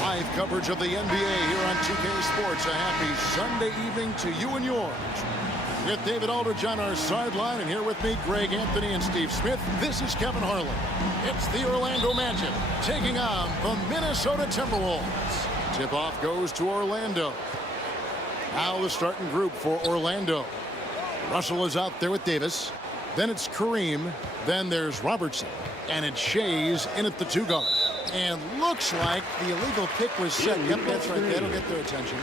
Live coverage of the NBA here on 2K Sports. A happy Sunday evening to you and yours. With David Aldridge on our sideline, and here with me, Greg Anthony and Steve Smith. This is Kevin Harlan. It's the Orlando Magic taking on the Minnesota Timberwolves. Tip-off goes to Orlando. Now the starting group for Orlando. Russell is out there with Davis. Then it's Kareem. Then there's Robertson. And it's SHAI's in at the 2 guard. And looks like the illegal kick was set. Yep, that's right. That'll get their attention.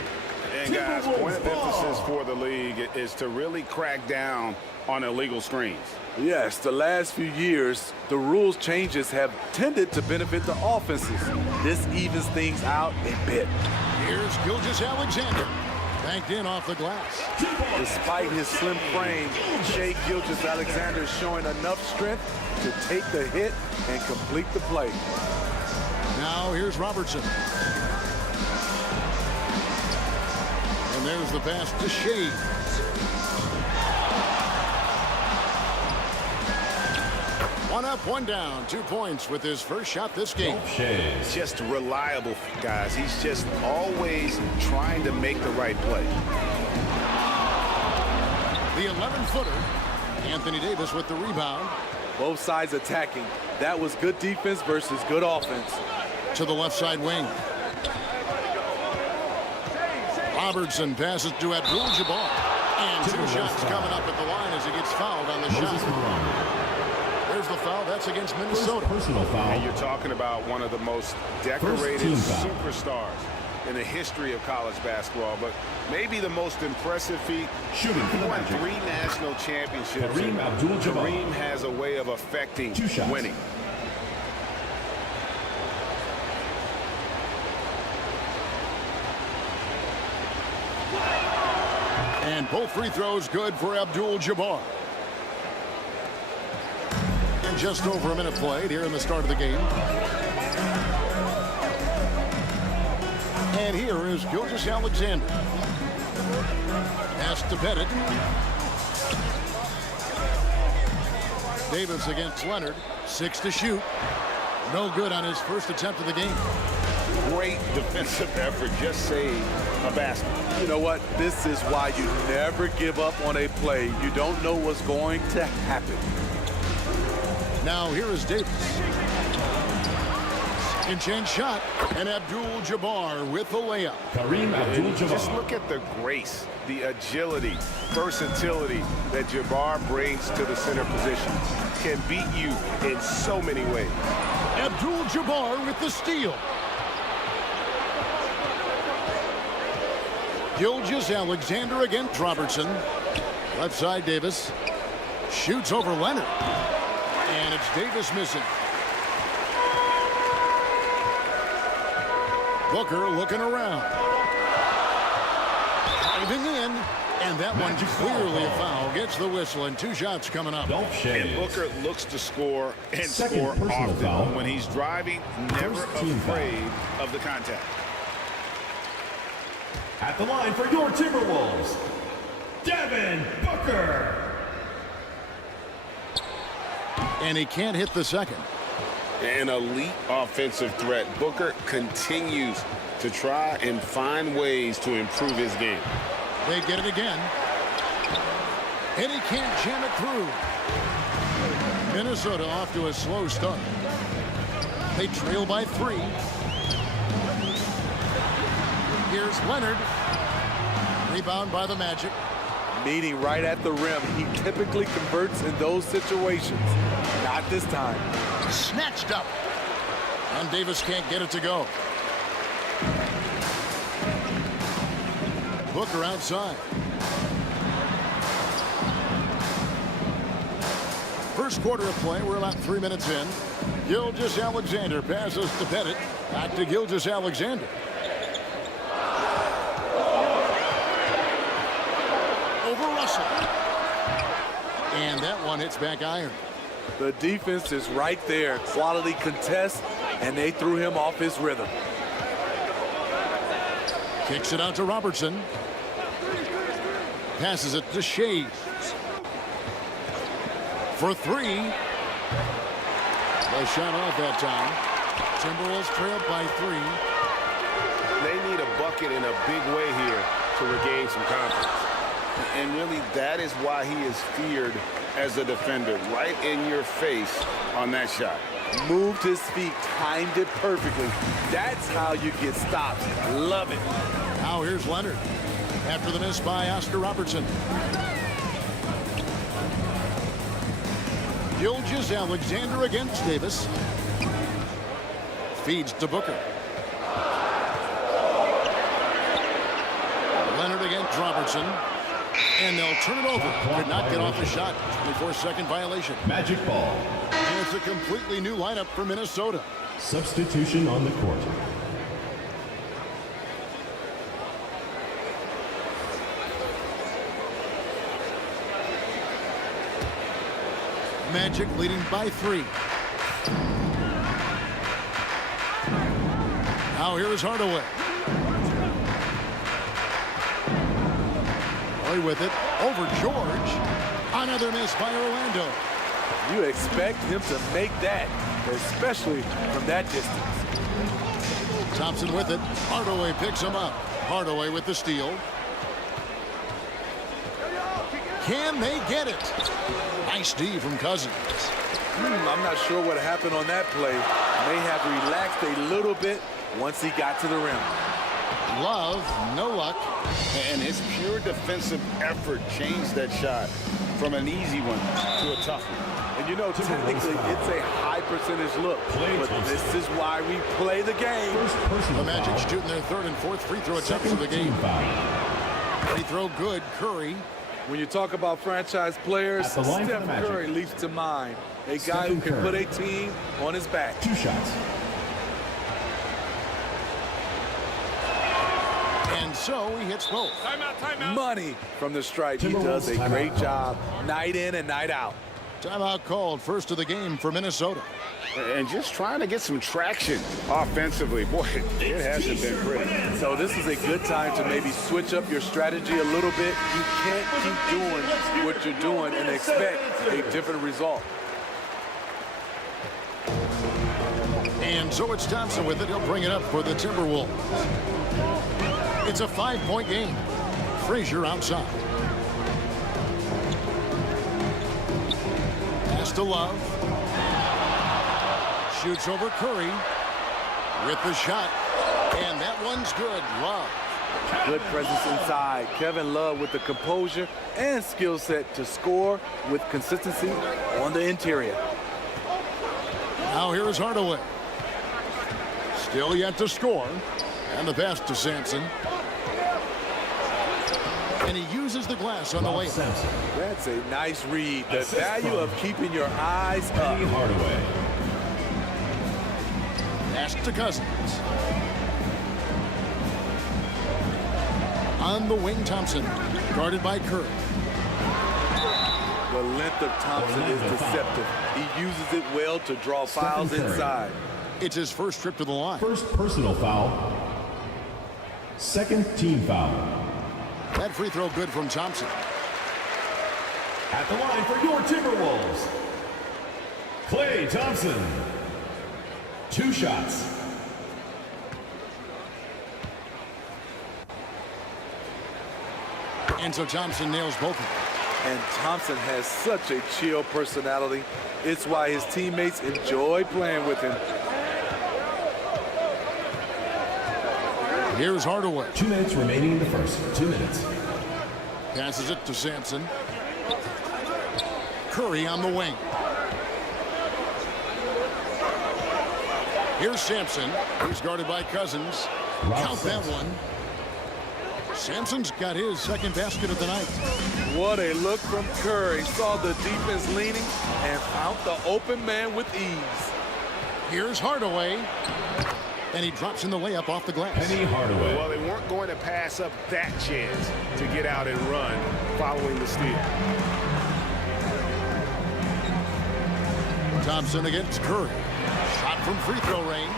And guys, point of emphasis for the league is to really crack down on illegal screens. Yes, the last few years, the rules changes have tended to benefit the offenses. This evens things out a bit. Here's Gilgeous-Alexander. Banked in off the glass. Despite his slim frame, Shai Gilgeous-Alexander is showing enough strength to take the hit and complete the play. Now here's Robertson. And there's the pass to SHAI. One up, one down. 2 points with his first shot this game. He's just reliable, guys. He's just always trying to make the right play. The 11-footer. Anthony Davis with the rebound. Both sides attacking. That was good defense versus good offense. To the left side wing. Robertson passes to Abdul-Jabbar. And 2 shots coming up at the line as he gets fouled on the shot. There's the foul. That's against Minnesota. Personal foul. And you're talking about one of the most decorated superstars in the history of college basketball, but maybe the most impressive feat. Shooting for the won Magic. 3 national championships. Kareem Abdul-Jabbar. Kareem has a way of affecting 2 shots. winning. And both free throws good for Abdul-Jabbar. And just over a minute played here in the start of the game. And here is Gilgeous-Alexander. Pass to Pettit. Davis against Leonard. 6 to shoot. No good on his first attempt of the game. Great defensive effort. Just saved a basket. You know what? This is why you never give up on a play. You don't know what's going to happen. Now here is Davis. In-change shot, and Abdul-Jabbar with the layup. Kareem Abdul-Jabbar. Just look at the grace, the agility, versatility that Jabbar brings to the center position. Can beat you in so many ways. Abdul-Jabbar with the steal. Gilgeous-Alexander against Robertson. Left side Davis. Shoots over Leonard. And it's Davis missing. Booker looking around. Diving in. And that one's clearly a foul. Gets the whistle and 2 shots coming up. And Booker looks to score and Second score personal often. foul. When he's driving, never First team afraid of the contact. At the line for your Timberwolves, Devin Booker. And he can't hit the second. An elite offensive threat. Booker continues to try and find ways to improve his game. They get it again. And he can't jam it through. Minnesota off to a slow start. They trail by 3. Here's Leonard. Rebound by the Magic. Meeting right at the rim. He typically converts in those situations. Not this time. Snatched up. And Davis can't get it to go. Booker outside. First quarter of play. We're about 3 minutes in. Gilgeous-Alexander passes to Pettit. Back to Gilgeous-Alexander. Over Russell. And that one hits back iron. The defense is right there. Quality contest, and they threw him off his rhythm. Kicks it out to Robertson. Passes it to SHAI. For three. The shot off that time. Timberwolves trailed by 3. They need a bucket in a big way here to regain some confidence. And really, that is why he is feared as a defender, right in your face on that shot. Moved his feet, timed it perfectly. That's how you get stops. Love it. Now here's Leonard. After the miss by Oscar Robertson. Gilgeous-Alexander against Davis. Feeds to Booker. Leonard against Robertson. And they'll turn it over. Could not get off the shot. 24-second violation. Magic ball. And it's a completely new lineup for Minnesota. Substitution on the court. Magic leading by 3. Now here is Hardaway. Play with it. Over George. Another miss by Orlando. You expect him to make that, especially from that distance. Thompson with it. Hardaway picks him up. Hardaway with the steal. Can they get it? Nice D from Cousins. I'm not sure what happened on that play. May have relaxed a little bit once he got to the rim. Love, no luck. And his pure defensive effort changed that shot from an easy one to a tough one. And you know, technically, it's a high percentage look. But this is why we play the game. The Magic shooting their 3rd and 4th free throw attempts of the game. Free throw good. Curry. When you talk about franchise players, Steph Curry leaps to mind. A guy who can put a team on his back. 2 shots. And so he hits both. Timeout. Money from the stripe. He does a great job night in and night out. Timeout called. First of the game for Minnesota. And just trying to get some traction offensively. Boy, it hasn't been pretty. So this is a good time to maybe switch up your strategy a little bit. You can't keep doing what you're doing and expect a different result. And so it's Thompson with it. He'll bring it up for the Timberwolves. It's a 5-point game. Frazier outside. Pass to Love. Shoots over Curry with the shot. And that one's good. Love. Good presence inside. Kevin Love with the composure and skill set to score with consistency on the interior. Now here is Hardaway. Still yet to score. And the pass to Sampson. And he uses the glass on the way. That's a nice read. The value of keeping your eyes up. Hardaway. Pass to Cousins. On the wing, Thompson. Guarded by Curry. The length of Thompson is deceptive. He uses it well to draw fouls inside. It's his first trip to the line. First personal foul. Second team foul. That free throw good from Thompson. At the line for your Timberwolves, Klay Thompson. 2 shots. And so Thompson nails both of them. And Thompson has such a chill personality. It's why his teammates enjoy playing with him. Here's Hardaway. 2 minutes remaining in the first. 2 minutes. Passes it to Sampson. Curry on the wing. Here's Sampson. He's guarded by Cousins. Count that one. Sampson's got his second basket of the night. What a look from Curry. Saw the defense leaning and found the open man with ease. Here's Hardaway. And he drops in the layup off the glass. Penny Hardaway. Well, they weren't going to pass up that chance to get out and run following the steal. Thompson against Curry. Shot from free throw range.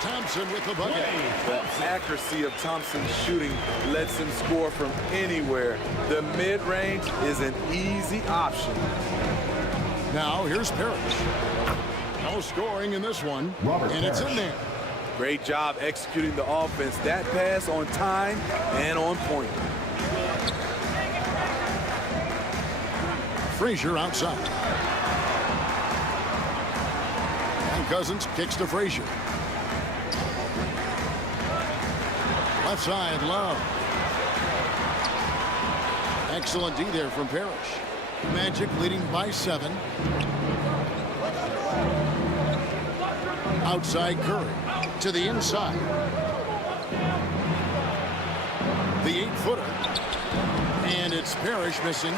Thompson with the bucket. The accuracy of Thompson's shooting lets him score from anywhere. The mid-range is an easy option. Now here's Parrish. No scoring in this one. Robert and it's in Parrish. there. Great job executing the offense. That pass on time and on point. Frazier outside. And Cousins kicks to Frazier. Left side, Love. Excellent D there from Parrish. Magic leading by 7. Outside Curry to the inside. The 8-footer. And it's Parrish missing.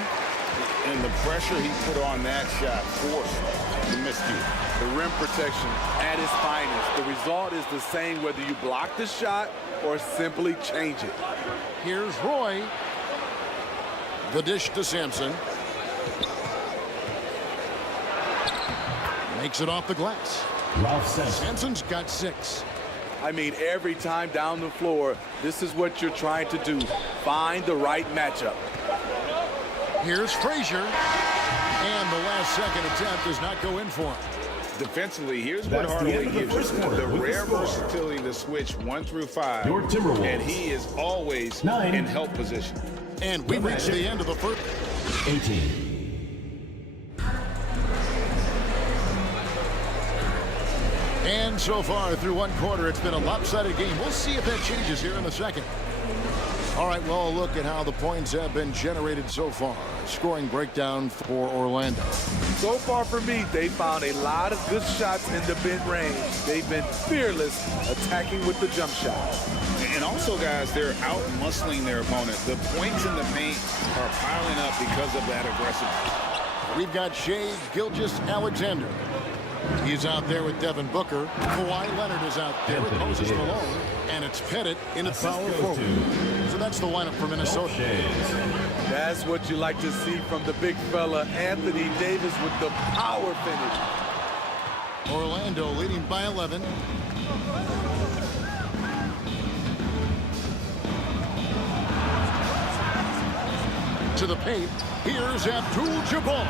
And the pressure he put on that shot forced the miscue. The rim protection at its finest. The result is the same whether you block the shot or simply change it. Here's Roy. The dish to Sampson. Makes it off the glass. Ralph Sampson. Sampson's got 6. I mean, every time down the floor, this is what you're trying to do. Find the right matchup. Here's Frazier. And the last second attempt does not go in for him. Defensively, here's what That's the end Hardaway of the gives first you. quarter The with the rare score. versatility to switch 1 through 5. Your Timberwolves. And he is always 9. in help position. And we reach the end of the first. 18. And so far through one quarter, it's been a lopsided game. We'll see if that changes here in the second. All right, well, a look at how the points have been generated so far. Scoring breakdown for Orlando. So far for me, they found a lot of good shots in the mid-range. They've been fearless attacking with the jump shot. And also, guys, they're out-muscling their opponent. The points in the paint are piling up because of that aggressiveness. We've got SHAI GILGEOUS-ALEXAnder. He's out there with Devin Booker. Kawhi Leonard is out there with Moses Malone. And it's Pettit in at power forward. So that's the lineup for Minnesota. That's what you like to see from the big fella, Anthony Davis, with the power finish. Orlando leading by 11. To the paint. Here's Abdul-Jabbar.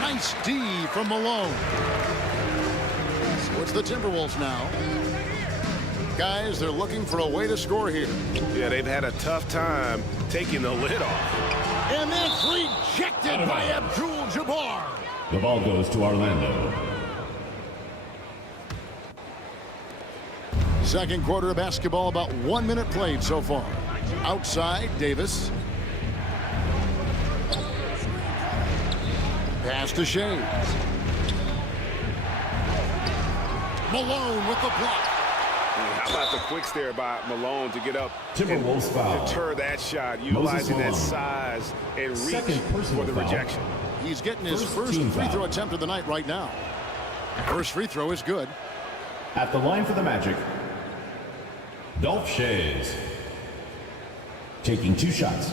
Nice D from Malone. So it's the Timberwolves now. Guys, they're looking for a way to score here. Yeah, they've had a tough time taking the lid off. And that's rejected by Abdul-Jabbar. The ball goes to Orlando. Second quarter of basketball, about 1 minute played so far. Outside, Davis. Pass to SHAI. Malone with the block. How about the quicks there by Malone to get up Timberwolves foul. deter that shot, utilizing that Malone. size and reach Second personal for the foul. rejection. He's getting his First first team free foul. throw attempt of the night right now. First free throw is good. At the line for the Magic, Dolph Shays. Taking 2 shots.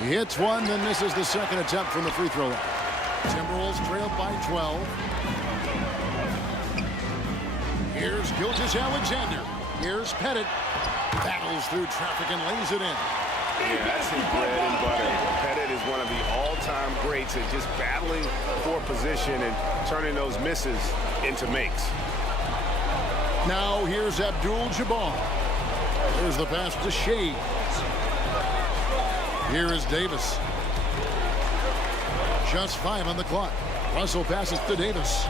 He hits one, then misses the second attempt from the free throw line. Timberwolves trail by 12. Here's GILGEOUS-ALEXAnder. Here's Pettit. Battles through traffic and lays it in. Yeah, that's his bread and butter. Pettit is one of the all-time greats at just battling for position and turning those misses into makes. Now here's Abdul-Jabbar. Here's the pass to SHAI. Here is Davis. Just 5 on the clock. Russell passes to Davis.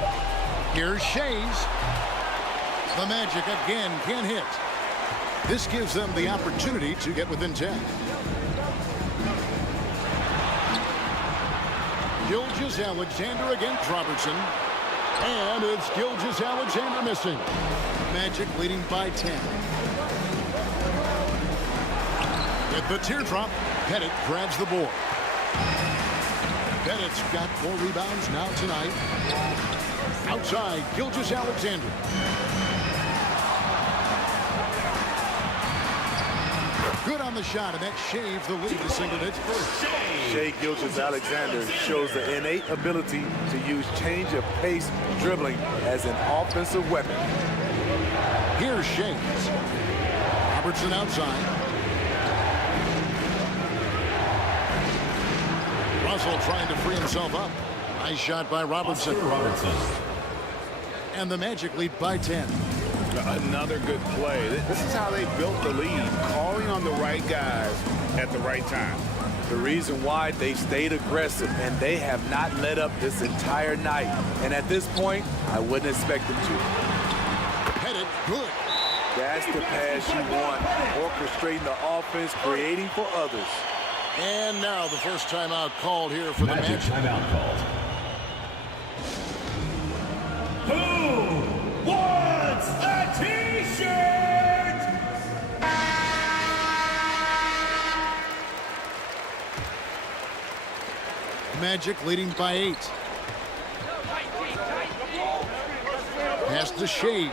Here's SHAI's. The Magic again can't hit. This gives them the opportunity to get within 10. GILGEOUS-ALEXANDER against Robertson. And it's GILGEOUS-ALEXANDER missing. Magic leading by 10. With the teardrop, Pettit grabs the board. Pettit's got 4 rebounds now tonight. Outside, GILGEOUS-ALEXANDER. Good on the shot, and that shaves the lead to single digits first. Shai Gilgeous-Alexander shows the innate ability to use change of pace dribbling as an offensive weapon. Here's SHAI's. Robertson outside. Russell trying to free himself up. Nice shot by Robertson. And the Magic lead by 10. Another good play. This is how they built the lead, calling on the right guys at the right time. The reason why they stayed aggressive, and they have not let up this entire night. And at this point, I wouldn't expect them to. Pettit, good. That's the pass you want, orchestrating the offense, creating for others. And now the first timeout called here for the Magic. Timeout called. Who wants a T-shirt? Magic leading by 8. Pass to SHAI.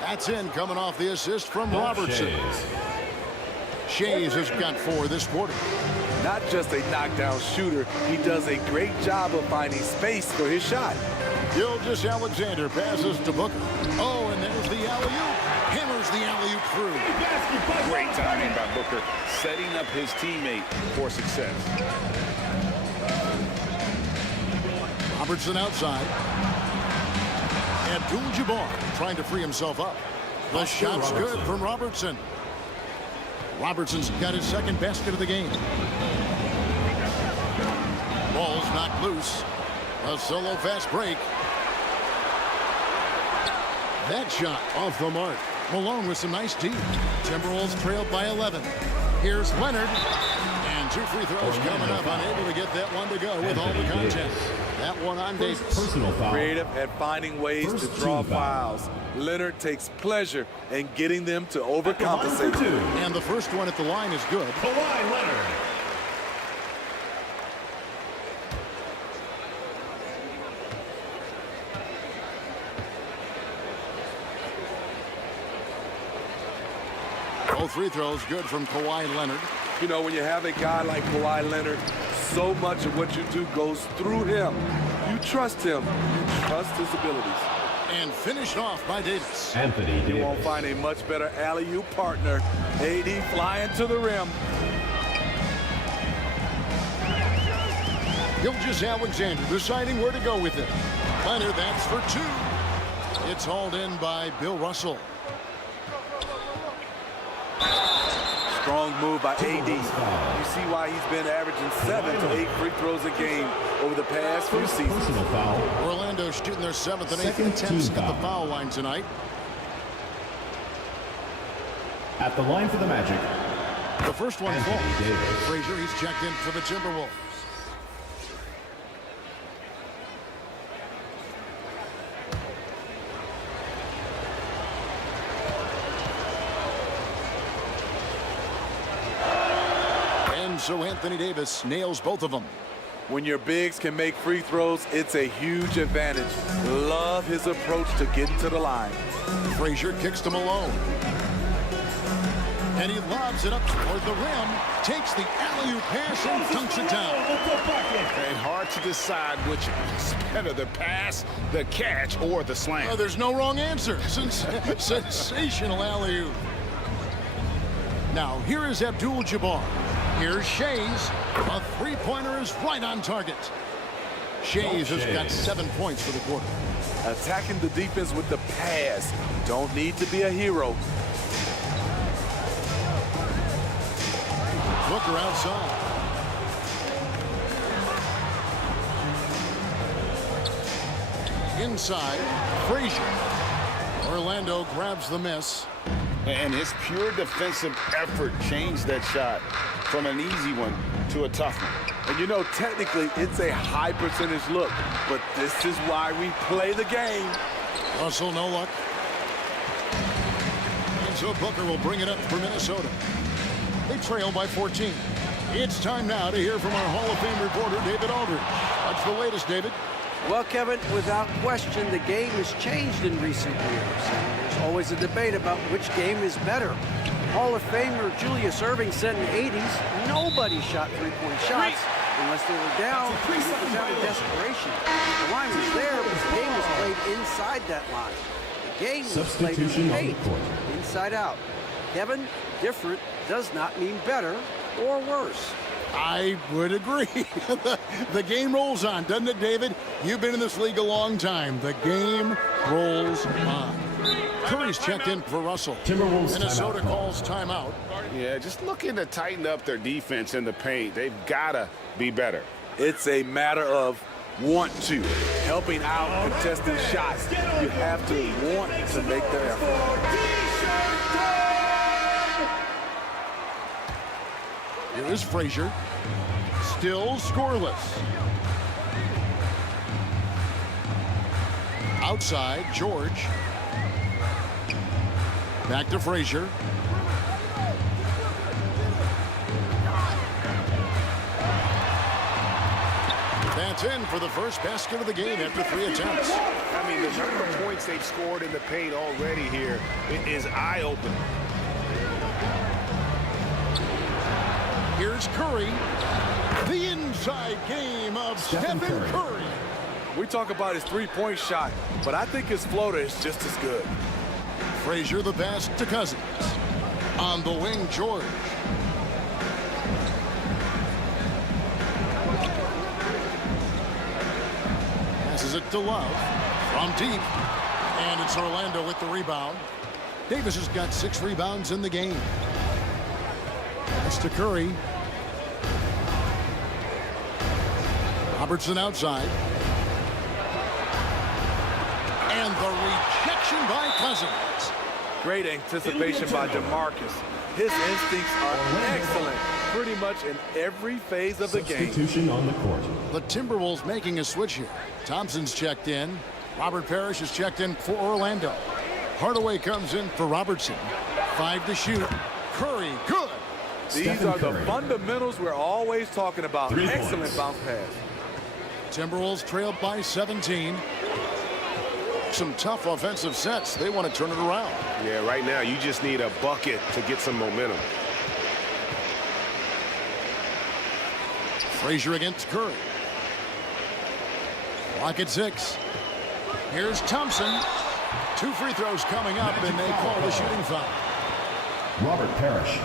That's in, coming off the assist from Robertson. SHAI has got 4 this quarter. Not just a knockdown shooter, he does a great job of finding space for his shot. GILGEOUS-ALEXANDER passes to Booker. Oh, and there's the alley-oop. Hammers the alley-oop through. Great timing by Booker, setting up his teammate for success. Robertson outside. Abdul-Jabbar trying to free himself up. The shot's good from Robertson. Robertson's got his second basket of the game. Ball's knocked loose. A solo fast break. That shot off the mark. Malone with some nice deep. Timberwolves trailed by 11. Here's Leonard. And 2 free throws coming up. Unable to get that one to go with all the content. That one on Davis. Personal foul. Creative at finding ways to draw fouls. Leonard takes pleasure in getting them to overcompensate. And the first one at the line is good. KAWHI Leonard. Both free throws good from Kawhi Leonard. You know, when you have a guy like Kawhi Leonard, so much of what you do goes through him. You trust him. You trust his abilities. And finished off by Davis. Anthony Davis. You won't find a much better alley-oop partner. AD flying to the rim. GILGEOUS-ALEXANDER deciding where to go with it. Leonard, that's for 2. It's hauled in by Bill Russell. Strong move by AD. You see why he's been averaging 7 to 8 free throws a game over the past few seasons. Personal foul. Orlando shooting their 7th and 8th Second attempts team at the foul. foul line tonight. At the line for the Magic. The first one Anthony falls. Davis. Frazier, he's checked in for the Timberwolves. And so Anthony Davis nails both of them. When your bigs can make free throws, it's a huge advantage. Love his approach to getting to the line. Frazier kicks to Malone. And he lobs it up toward the rim, takes the alley-oop pass and dunks it down. And hard to decide which is better, the pass, the catch, or the slam. Oh, there's no wrong answer. Sensational alley-oop. Now, here is Abdul-Jabbar. Here's SHAI's. A three-pointer is right on target. SHAI's has got 7 points for the quarter. Attacking the defense with the pass. Don't need to be a hero. Booker outside. inside. Frazier. Orlando grabs the miss. And his pure defensive effort changed that shot from an easy one to a tough one. And you know, technically, it's a high percentage look, but this is why we play the game. Russell, no luck. And so Booker will bring it up for Minnesota. They trail by 14. It's time now to hear from our Hall of Fame reporter, David Aldridge. What's the latest, David? Well, Kevin, without question, the game has changed in recent years. And there's always a debate about which game is better. Hall of Famer Julius Erving said in the 80s, nobody shot three-point shots unless they were down. It was out of desperation. The line was there, but the game was played inside that line. The game was played in the paint, inside out. Kevin, different does not mean better or worse. I would agree. The game rolls on, doesn't it, David? You've been in this league a long time. The game rolls on. Curry's checked in for Russell. Minnesota calls timeout. Yeah, just looking to tighten up their defense in the paint. They've got to be better. It's a matter of want to. Helping out, contesting shots. You have to want to make their effort. Here is Frazier. Still scoreless. Outside, George. Back to Frazier. That's in for the first basket of the game after 3 attempts. I mean, the number of points they've scored in the paint already here is eye-opening. Here's Curry. The inside game of Stephen Curry. We talk about his three-point shot, but I think his floater is just as good. Frazier the pass to Cousins. On the wing, George. Passes it to Love from deep. And it's Orlando with the rebound. Davis has got 6 rebounds in the game. Pass to Curry. Robertson outside. And the rejection by Cousins. Great anticipation by DeMarcus. His instincts are excellent pretty much in every phase of the game. Substitution on the court. The Timberwolves making a switch here. Thompson's checked in. Robert Parrish is checked in for Orlando. Hardaway comes in for Robertson. 5 to shoot. Curry, good. These are the fundamentals we're always talking about. 3 Excellent points. bounce pass. Timberwolves trailed by 17. Some tough offensive sets. They want to turn it around. Yeah, right now you just need a bucket to get some momentum. Frazier against Curry. Clock at 6. Here's Thompson. 2 free throws coming up, and they call the shooting foul. Robert Parrish.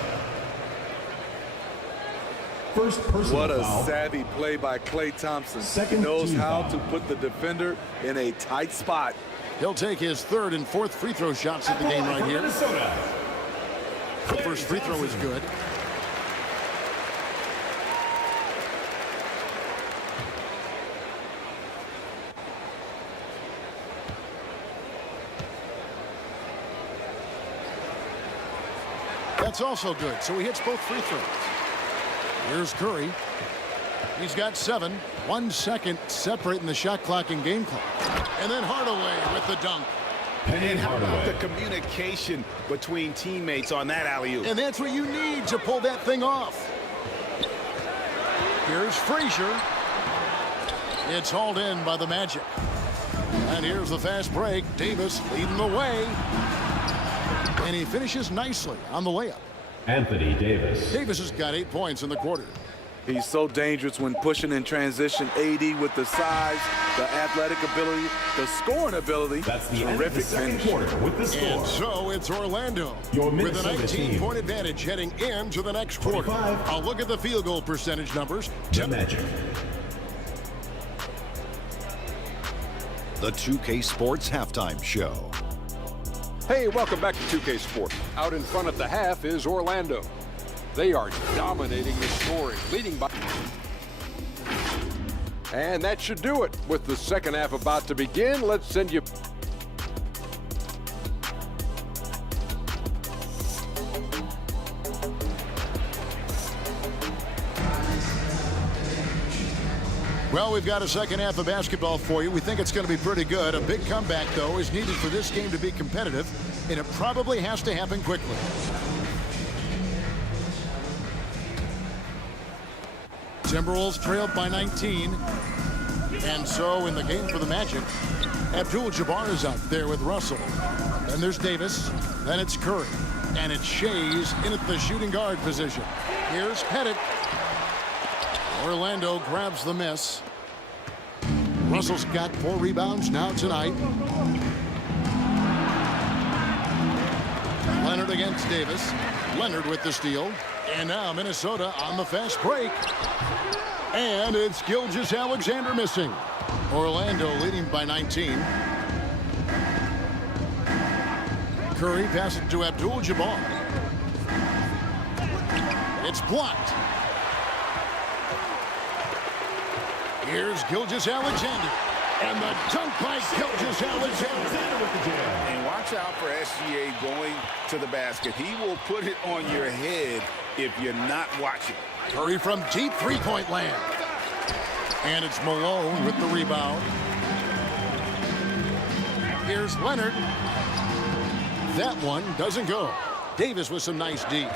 First personal What a foul. savvy play by Klay Thompson. Second He knows team how foul. to put the defender in a tight spot. He'll take his 3rd and 4th free throw shots of the game right here. Minnesota. The first free throw is good. That's also good, so he hits both free throws. Here's Curry. He's got 7. 1 second separating the shot clock and game clock. And then Hardaway with the dunk. And how about the communication between teammates on that alley-oop? And that's what you need to pull that thing off. Here's Frazier. It's hauled in by the Magic. And here's the fast break. Davis leading the way. And he finishes nicely on the layup. Anthony Davis. Davis has got 8 points in the quarter. He's so dangerous when pushing in transition. AD with the size, the athletic ability, the scoring ability. That's the end of the terrific second finish. quarter with the score. And so it's Orlando Your with a Minnesota 19-point team. advantage heading into the next quarter. 25. I'll look at the field goal percentage numbers. The Magic. The 2K Sports Halftime Show. Hey, welcome back to 2K Sports. Out in front at the half is Orlando. They are dominating the scoring, leading by... And that should do it. With the second half about to begin, let's send you... Well, we've got a second half of basketball for you. We think it's going to be pretty good. A big comeback, though, is needed for this game to be competitive, and it probably has to happen quickly. Timberwolves trailed by 19. And so in the game for the Magic, Abdul-Jabbar is out there with Russell. Then there's Davis. Then it's Curry. And it's SHAI's in at the shooting guard position. Here's Pettit. Orlando grabs the miss. Russell's got 4 rebounds now tonight. Leonard against Davis. Leonard with the steal. And now Minnesota on the fast break. And it's Gilgeous-Alexander missing. Orlando leading by 19. Curry passes to Abdul-Jabbar. It's blocked. Here's Gilgeous-Alexander. And the dunk by Gilgeous-Alexander. And watch out for SGA going to the basket. He will put it on your head if you're not watching. Curry from deep three-point land. And it's Malone with the rebound. Here's Leonard. That one doesn't go. Davis with some nice D.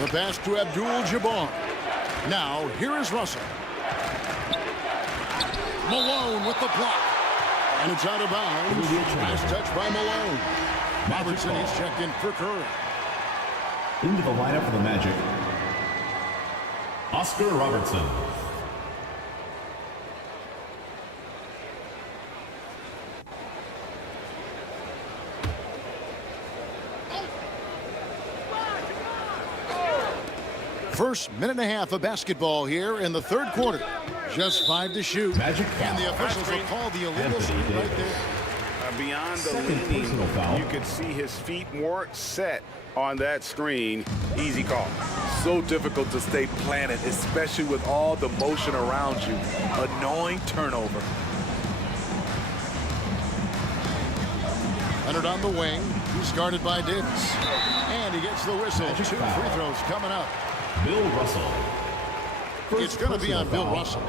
The pass to Abdul-Jabbar. Now, here is Russell. Malone with the block. And it's out of bounds. Nice touch by Malone. Robertson is checked in for Curry. Into the lineup for the Magic, Oscar Robertson. First minute and a half of basketball here in the third quarter. Just 5 to shoot. Magic and the officials will call the illegal screen right there. Beyond the Second leaning, personal foul. you could see his feet more set on that screen. Easy call. So difficult to stay planted, especially with all the motion around you. Annoying turnover. Leonard on the wing. He's guarded by Davis. And he gets the whistle. Magic 2 foul. free throws coming up. Bill Russell. It's going to be on Bill Russell.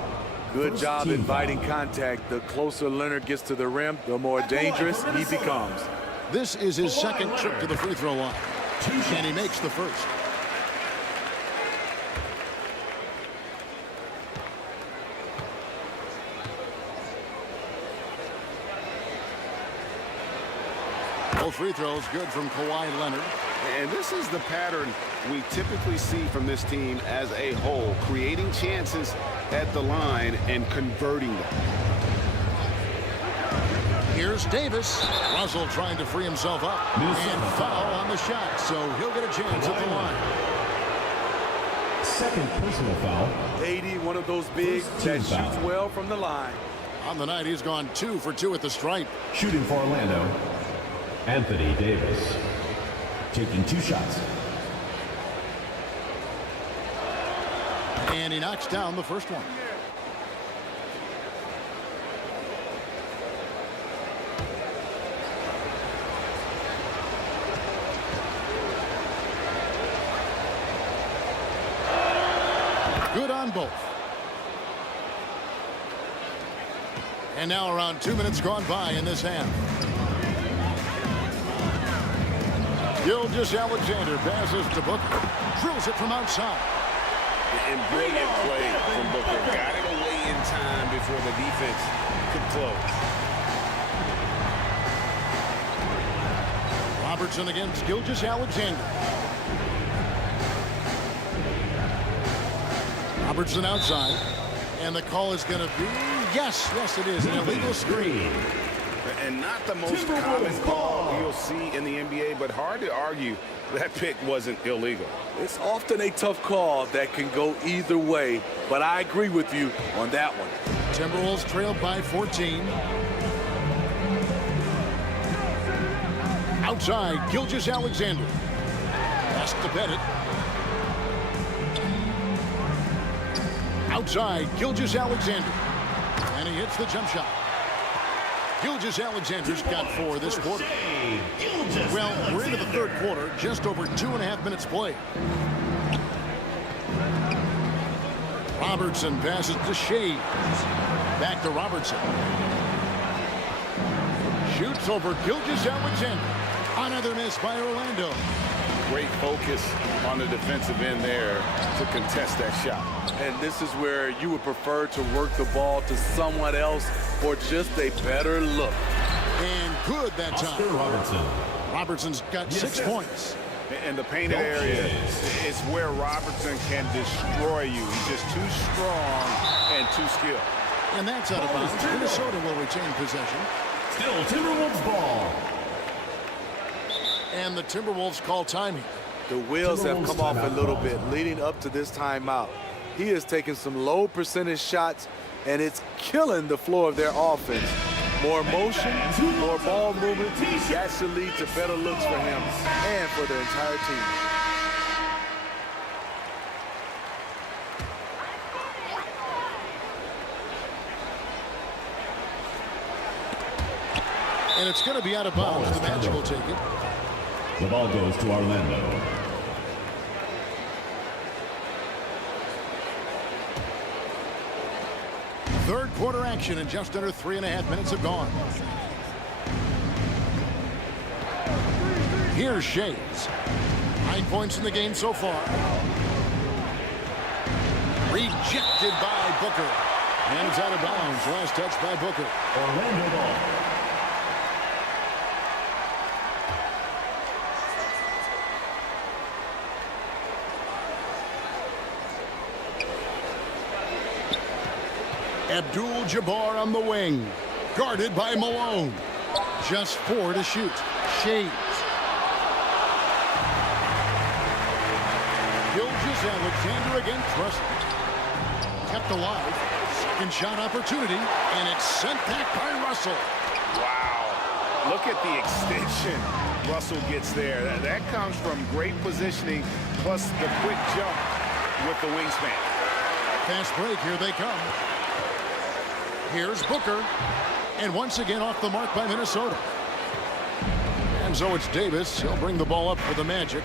Good First job team inviting foul. contact. The closer Leonard gets to the rim, the more dangerous he becomes. This is his second trip to the free throw line. And he makes the first. Both free throws good from Kawhi Leonard. And this is the pattern we typically see from this team as a whole, creating chances at the line and converting them. Here's Davis. Russell trying to free himself up. And foul on the shot, so he'll get a chance at the line. Second personal foul. 80, one of those bigs First that team shoots foul. well from the line. On the night, he's gone 2 for 2 at the stripe. Shooting for Orlando, Anthony Davis. Taking 2 shots. And he knocks down the first one. Good on both. And now around 2 minutes gone by in this half. Gilgeous-Alexander passes to Booker. Drills it from outside. And brilliant play from Booker. Got it away in time before the defense could close. Robertson against Gilgeous-Alexander. Robertson outside. And the call is going to be, yes, it is, an illegal screen. And not the most common call you'll see in the NBA, but hard to argue that pick wasn't illegal. It's often a tough call that can go either way, but I agree with you on that one. Timberwolves trailed by 14. Outside, Gilgeous-Alexander. Pass to Pettit. Outside, Gilgeous-Alexander. And he hits the jump shot. Gilgeous-Alexander's got 4 this quarter. Well, we're into the third quarter, just over 2.5 minutes played. Robertson passes to SHAI. Back to Robertson. Shoots over Gilgeous-Alexander. Another miss by Orlando. Great focus on the defensive end there to contest that shot. And this is where you would prefer to work the ball to someone else for just a better look. And good that time. Robertson. Robertson's got 6 points. In the painted area is where Robertson can destroy you. He's just too strong and too skilled. And that's out of bounds. Minnesota will retain possession. Still Timberwolves ball. And the Timberwolves call timing. The wheels have come off a little bit leading up to this timeout. He is taking some low percentage shots, and it's killing the flow of their offense. More motion, more ball movement, that should lead to better looks for him and for the entire team. And it's going to be out of bounds. The Magic will take it. The ball goes to Orlando. Third quarter action, and just under 3.5 minutes have gone. Here's SHAI. 9 points in the game so far. Rejected by Booker. And it's out of bounds. Last touch by Booker. Orlando ball. Abdul-Jabbar on the wing. Guarded by Malone. Just 4 to shoot. SHAI. Gilgeous-Alexander again trusted. Kept alive. Second shot opportunity. And it's sent back by Russell. Wow. Look at the extension Russell gets there. That comes from great positioning, plus the quick jump with the wingspan. Fast break. Here they come. Here's Booker. And once again off the mark by Minnesota. And so it's Davis. He'll bring the ball up for the Magic.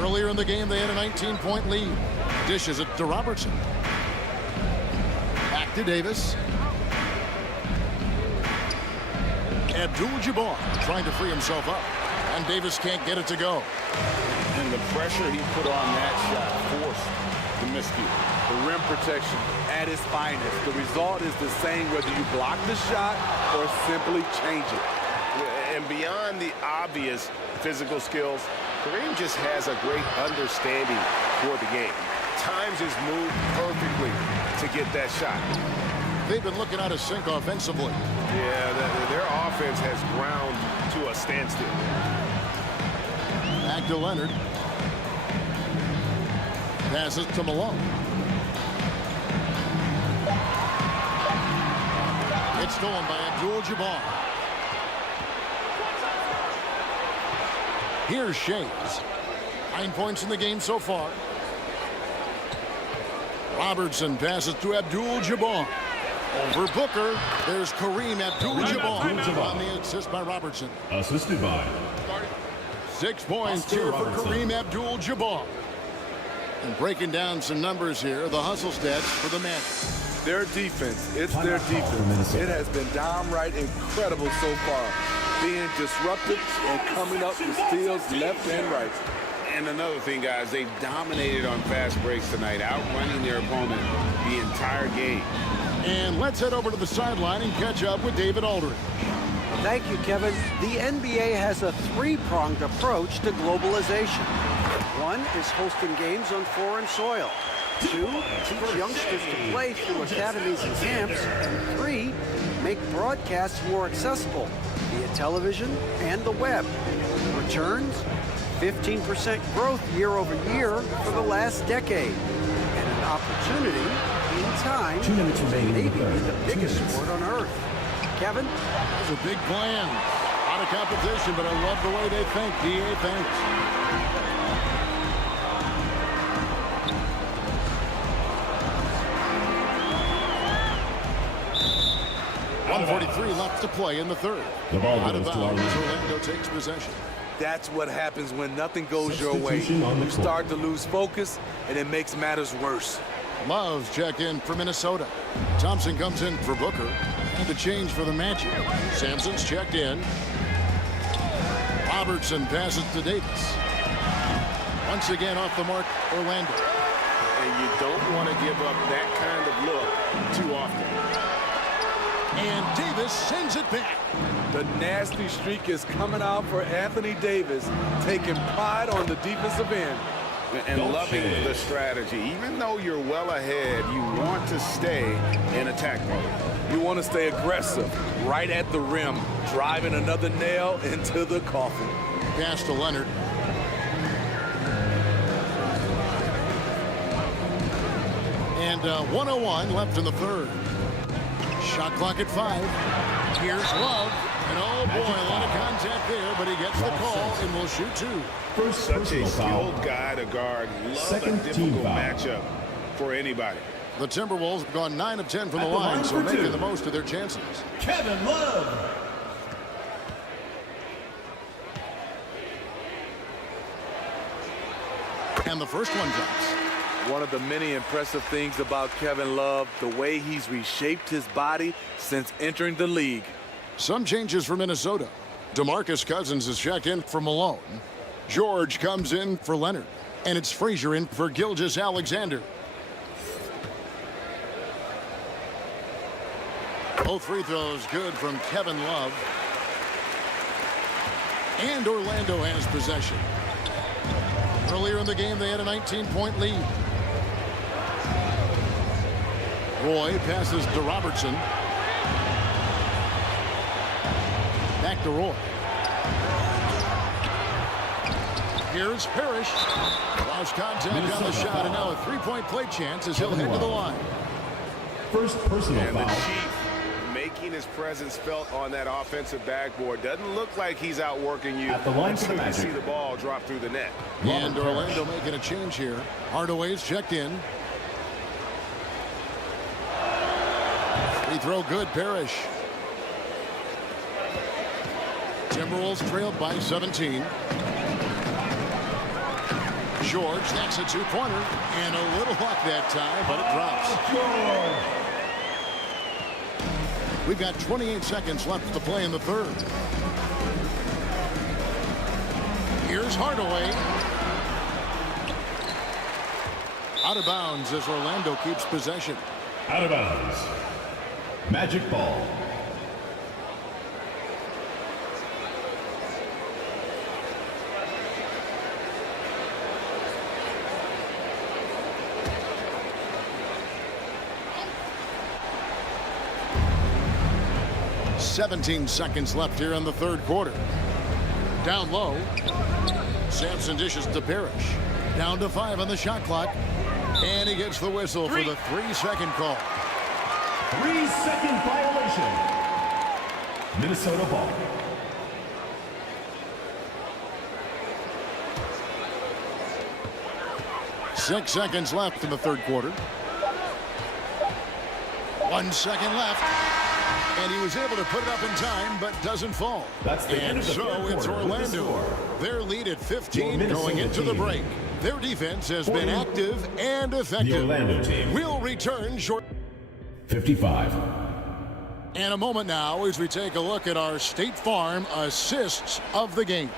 Earlier in the game, they had a 19-point lead. Dishes it to Robertson. Back to Davis. Abdul-Jabbar trying to free himself up. And Davis can't get it to go. And the pressure he put on that shot forced the miscue. The rim protection at its finest. The result is the same whether you block the shot or simply change it. And beyond the obvious physical skills, Kareem just has a great understanding for the game. Times his move perfectly to get that shot. They've been looking out of sync offensively. Yeah, their offense has ground to a standstill. Back to Leonard. Passes to Malone. It's stolen by Abdul-Jabbar. Here's SHAI. 9 points in the game so far. Robertson passes to Abdul-Jabbar. Over Booker. There's Kareem Abdul-Jabbar on the assist by Robertson. Assisted by 6 points here for Kareem Abdul-Jabbar. And breaking down some numbers here, the hustle stats for the Magic. Their defense, it's their defense. It has been downright incredible so far. Being disruptive and coming up with steals left and right. And another thing, guys, they've dominated on fast breaks tonight, outrunning their opponent the entire game. And let's head over to the sideline and catch up with David Aldridge. Thank you, Kevin. The NBA has a three-pronged approach to globalization. One is hosting games on foreign soil. 2, teach youngsters to play through academies and camps. And 3, make broadcasts more accessible via television and the web. Returns, 15% growth year over year for the last decade. And an opportunity in time 2 minutes remaining in maybe the third. the biggest sport on earth. Kevin? It's a big plan. Out of competition, but I love the way they think. DA thinks. .143 left to play in the third. The ball Out of goes to bounds, Orlando. Orlando takes possession. That's what happens when nothing goes your way. Substitution on the You court. start to lose focus, and it makes matters worse. Love's checked in for Minnesota. Thompson comes in for Booker. And the change for the Magic. Sampson's checked in. Robertson passes to Davis. Once again off the mark, Orlando. And you don't want to give up that kind of look too often. And Davis sends it back. The nasty streak is coming out for Anthony Davis, taking pride on the defensive end. And loving the strategy. Even though you're well ahead, you want to stay in attack mode. You want to stay aggressive, right at the rim, driving another nail into the coffin. Pass to Leonard. And 1:01 left in the third. Shot clock at 5. Here's Love. And oh boy, a lot of contact there, but he gets the call and will shoot 2. First Such a personal foul. skilled guy to guard. Love Second a team difficult foul. matchup for anybody. The Timberwolves have gone 9 of 10 from the At the line, line so for making two. the most of their chances. Kevin Love. And the first one drops. One of the many impressive things about Kevin Love, the way he's reshaped his body since entering the league. Some changes for Minnesota. DeMarcus Cousins is checked in for Malone. George comes in for Leonard. And it's Frazier in for Gilgeous-Alexander. Both free throws good from Kevin Love. And Orlando has possession. Earlier in the game, they had a 19-point lead. Roy passes to Robertson. Back to Roy. Here's Parrish. Lost contact on the shot, and now a three-point play chance as he'll head to the line. First personal And the foul. Chief making his presence felt on that offensive backboard. Doesn't look like he's outworking you. At the line for the until you see Magic. the ball drop through the net. And Orlando making a change here. Hardaway's checked in. Free throw good, Parrish. Timberwolves trailed by 17. George, that's a two-pointer. And a little luck that time, but it drops. We've got 28 seconds left to play in the third. Here's Hardaway. Out of bounds as Orlando keeps possession. Out of bounds. Magic ball. .17 seconds left here in the third quarter. Down low. Sampson dishes to Parrish. Down to 5 on the shot clock. And he gets the whistle for the 3-second call. 3-second violation. Minnesota ball. Six seconds left in the third quarter. 1 second left. And he was able to put it up in time, but doesn't fall. That's the end And of the so third it's quarter with the Orlando. score. Their lead at 15 Your going Minnesota into the team. break. Their defense has been 40. active and The effective. Orlando team. We'll return short. 55. And a moment now as we take a look at our State Farm assists of the game.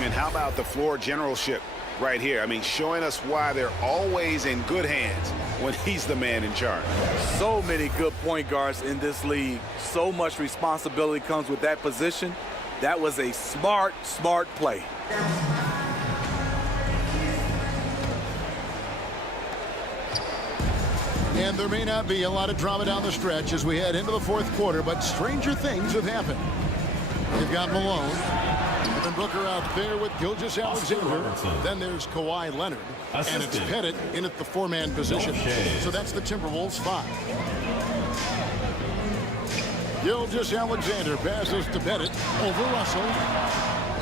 And how about the floor generalship right here? I mean, showing us why they're always in good hands when he's the man in charge. So many good point guards in this league. So much responsibility comes with that position. That was a smart play. And there may not be a lot of drama down the stretch as we head into the fourth quarter, but stranger things have happened. They've got Malone. And then Booker out there with Gilgeous-Alexander. Then there's Kawhi Leonard. And it's Assisted. Pettit in at the four-man position. Okay. So that's the Timberwolves 5. Gilgeous-Alexander passes to Pettit over Russell.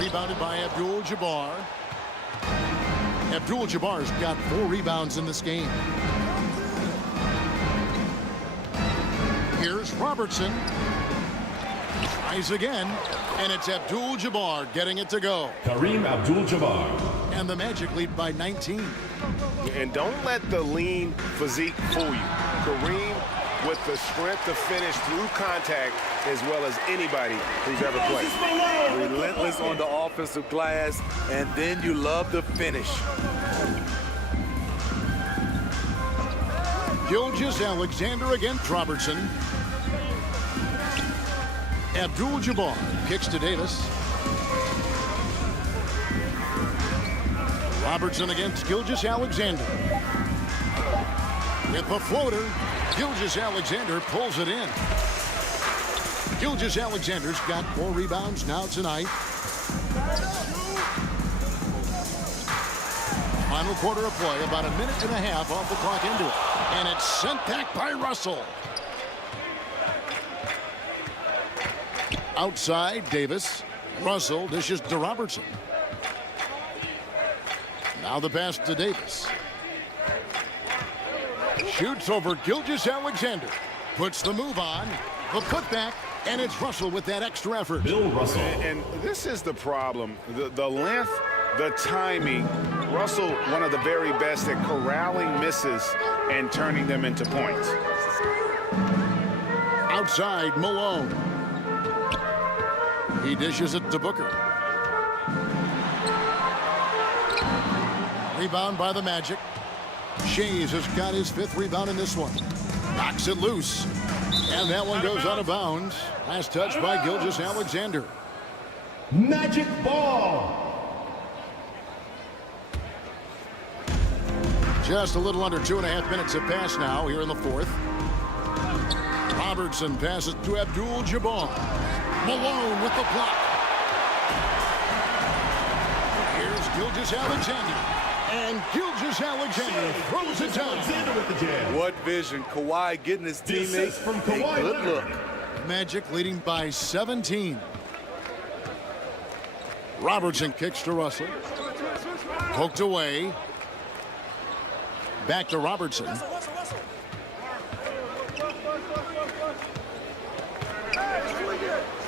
Rebounded by Abdul-Jabbar. Abdul-Jabbar's got 4 rebounds in this game. Here's Robertson. Tries again, and it's Abdul-Jabbar getting it to go. Kareem Abdul-Jabbar. And the Magic lead by 19. And don't let the lean physique fool you. Kareem with the strength to finish through contact as well as anybody who's ever played. Relentless on the offensive glass, and then you love the finish. Gilgeous-Alexander against Robertson. Abdul-Jabbar kicks to Davis. Robertson against Gilgeous-Alexander. With the floater, Gilgeous-Alexander pulls it in. Gilgeous-Alexander's got 4 rebounds now tonight. Final quarter of play, about a minute and a half off the clock into it. And it's sent back by Russell. Outside, Davis. Russell dishes to Robertson. Now the pass to Davis. Shoots over Gilgeous-Alexander. Puts the move on. The putback. And it's Russell with that extra effort. Bill Russell. And this is the problem. The length, the timing. Russell, one of the very best at corralling misses and turning them into points. Outside, Malone. He dishes it to Booker. Rebound by the Magic. Shays has got his 5th rebound in this one. Knocks it loose. And that one goes out of bounds. Last touch by Gilgeous-Alexander. Magic ball. Just a little under 2.5 minutes have passed now here in the 4th. Robertson passes to Abdul-Jabbar. Malone with the block. Here's Gilgeous-Alexander. And Gilgeous-Alexander throws it down. What vision. Kawhi getting his teammates from a Kawhi good look. Magic leading by 17. Robertson kicks to Russell. Poked away. Back to Robertson.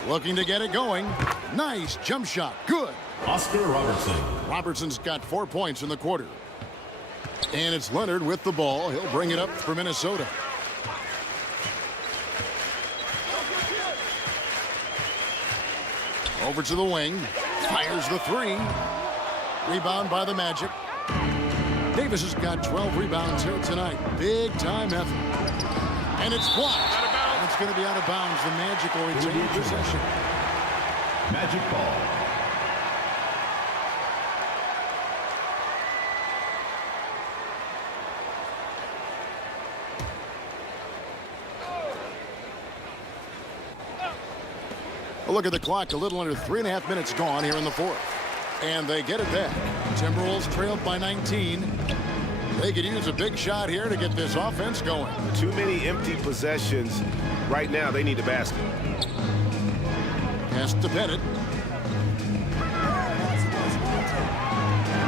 Looking to get it going. Nice jump shot. Good. Oscar Robertson. Robertson's got 4 points in the quarter. And it's Leonard with the ball. He'll bring it up for Minnesota. Over to the wing. Fires the 3. Rebound by the Magic. Davis has got 12 rebounds here tonight. Big time effort. And it's blocked. And it's going to be out of bounds. The Magic will retain possession. Magic ball. A look at the clock. A little under 3.5 minutes gone here in the 4th. And they get it back. Timberwolves trailed by 19. They could use a big shot here to get this offense going. Too many empty possessions. Right now, they need a basket. Pass to Pettit.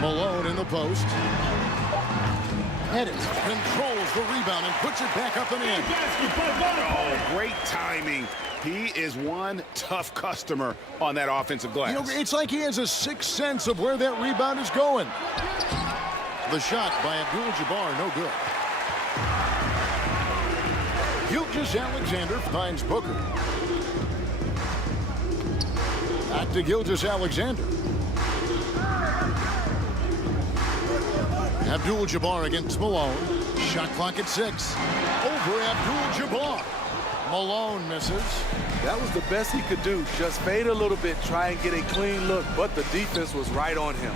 Malone in the post. Pettit controls the rebound and puts it back up and in. Oh, great timing. He is one tough customer on that offensive glass. You know, it's like he has a sixth sense of where that rebound is going. The shot by Abdul-Jabbar, no good. Gilgeous-Alexander finds Booker. Back to Gilgeous-Alexander. Abdul-Jabbar against Malone. Shot clock at 6. Over Abdul-Jabbar. Malone misses. That was the best he could do. Just fade a little bit, try and get a clean look, but the defense was right on him.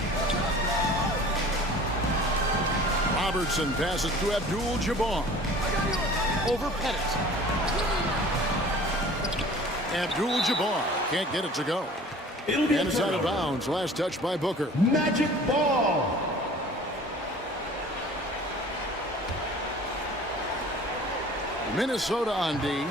Robertson passes to Abdul-Jabbar. Over Pettit. Abdul-Jabbar can't get it to go. And it's out of bounds. Last touch by Booker. Magic ball. Minnesota on D.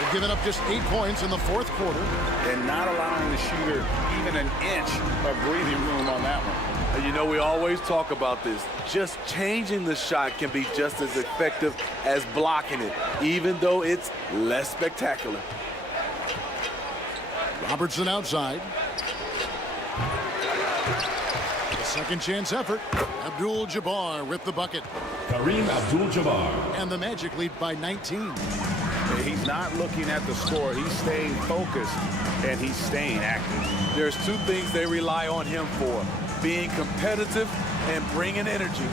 They've given up just 8 points in the fourth quarter. And not allowing the shooter even an inch of breathing room on that one. And you know, we always talk about this. Just changing the shot can be just as effective as blocking it, even though it's less spectacular. Robertson outside. A second chance effort. Abdul-Jabbar with the bucket. Kareem Abdul-Jabbar. And the Magic lead by 19. He's not looking at the score. He's staying focused, and he's staying active. There's two things they rely on him for: being competitive and bringing energy.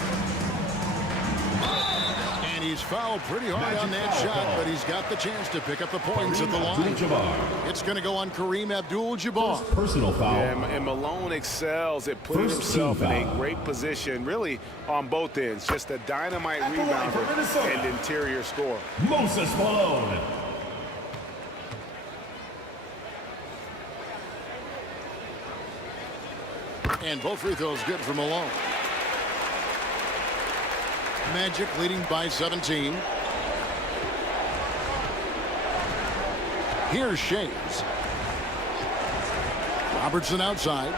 And he's fouled pretty hard on that shot, but he's got the chance to pick up the points at the line. It's going to go on Kareem Abdul-Jabbar. Personal foul. And Malone excels at putting himself in a great position, really on both ends. Just a dynamite rebounder and interior scorer. Moses Malone. And both free throws good for Malone. Magic leading by 17. Here's Shays. Robertson outside.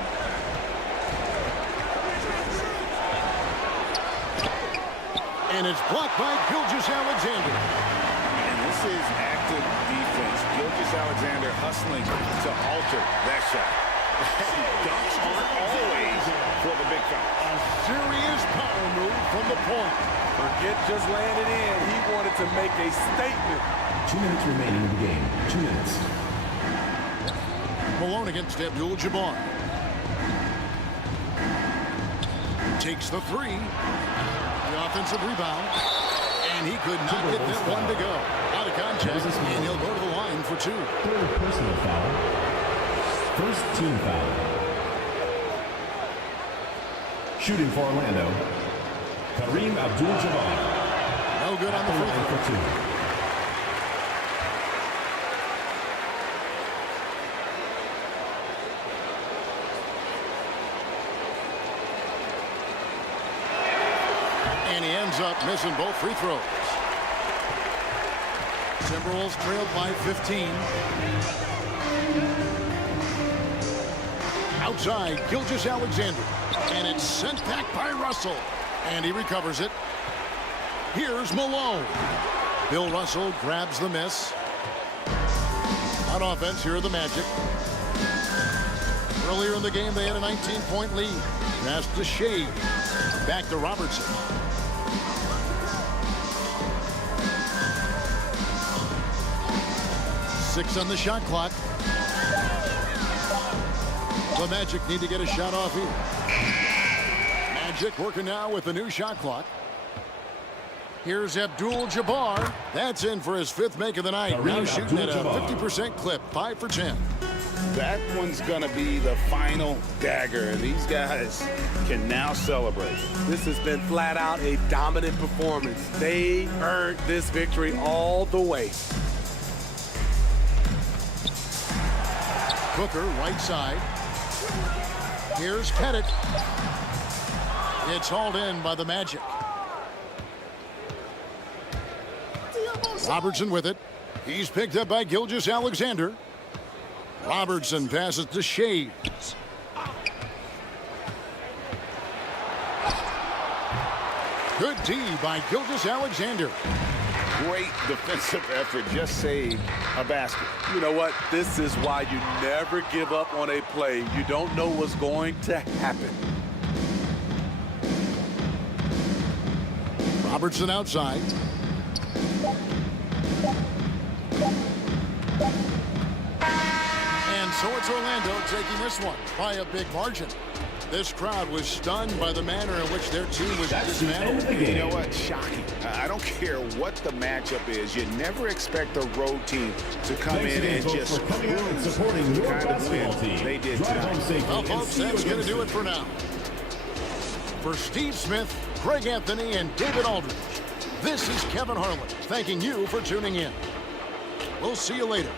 And it's blocked by Gilgeous-Alexander. And this is active defense. Gilgeous-Alexander hustling to alter that shot. Dunks aren't always for the big foul. A serious power move from the point. Forget just landed in. He wanted to make a statement. 2 minutes remaining in the game. 2 minutes. Malone against Abdul-Jabbar. Takes the three. The offensive rebound. And he could not get that one to go. Out of contact, and he'll go to the line for 2. Third personal foul. First team foul. Shooting for Orlando. Kareem Abdul-Jabbar. No good on the free throw. For 2. And he ends up missing both free throws. Timberwolves trailed by 15. Outside, Gilgeous-Alexander. And it's sent back by Russell. And he recovers it. Here's Malone. Bill Russell grabs the miss. On offense, here are the Magic. Earlier in the game, they had a 19-point lead. Pass to SHAI. Back to Robertson. Six on the shot clock. The Magic need to get a shot off here. Magic working now with the new shot clock. Here's Abdul-Jabbar. That's in for his 5th make of the night. Now shooting at a 50% clip, 5 for 10. That one's going to be the final dagger. These guys can now celebrate. This has been flat out a dominant performance. They earned this victory all the way. Booker, right side. Here's Pettit. It's hauled in by the Magic. Robertson with it. He's picked up by Gilgeous-Alexander. Robertson passes to SHAI. Good D by Gilgeous-Alexander. Great defensive effort, just saved a basket. You know what? This is why you never give up on a play. You don't know what's going to happen. Robertson outside. And so it's Orlando taking this one by a big margin. This crowd was stunned by the manner in which their team was dismantled. You know what? Shocking. I don't care what the matchup is. You never expect a road team to come in and just supporting your kind of basketball win team. they did Drive home tonight. safely Well, and folks, see you that's going to again do it for now. For Steve Smith, Greg Anthony, and David Aldridge, this is Kevin Harlan thanking you for tuning in. We'll see you later.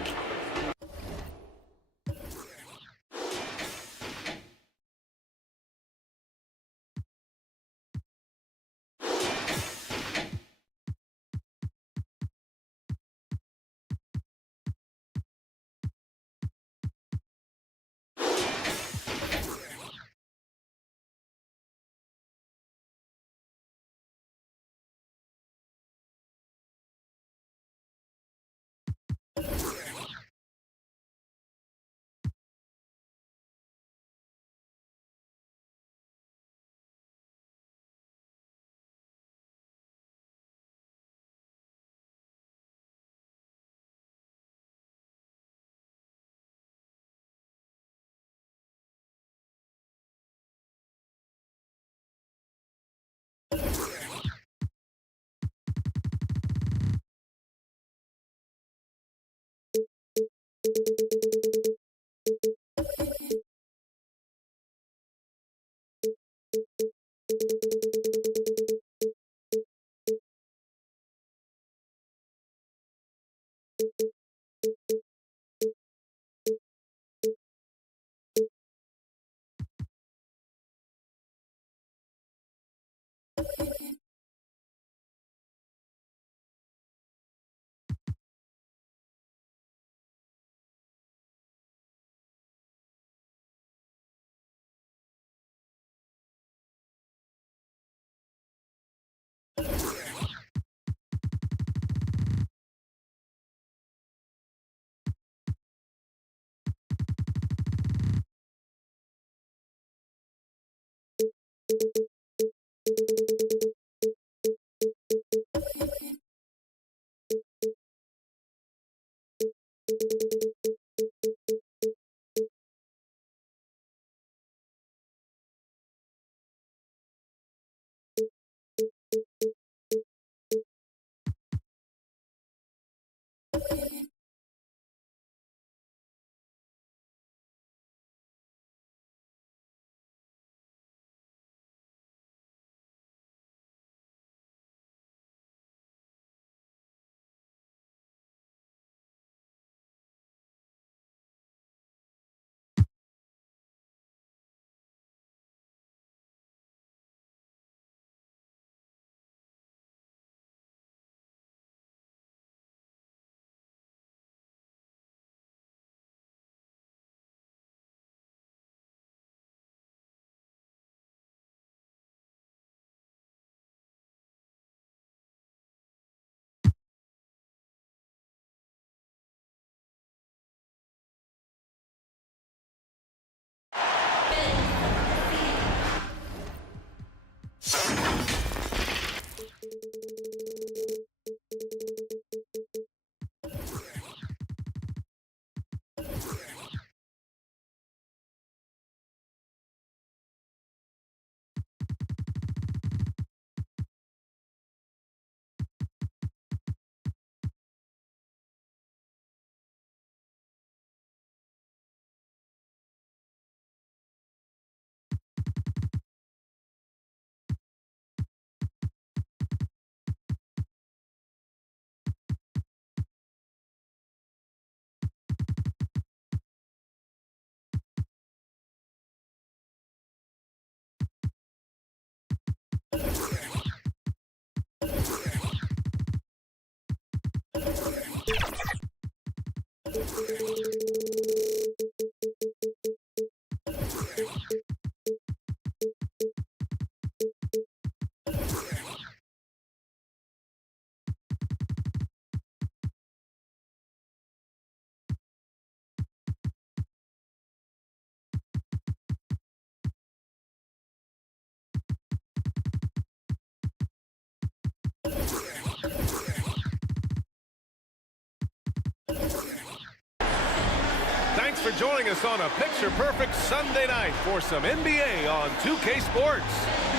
Thanks for joining us on a picture-perfect Sunday night for some NBA on 2K Sports.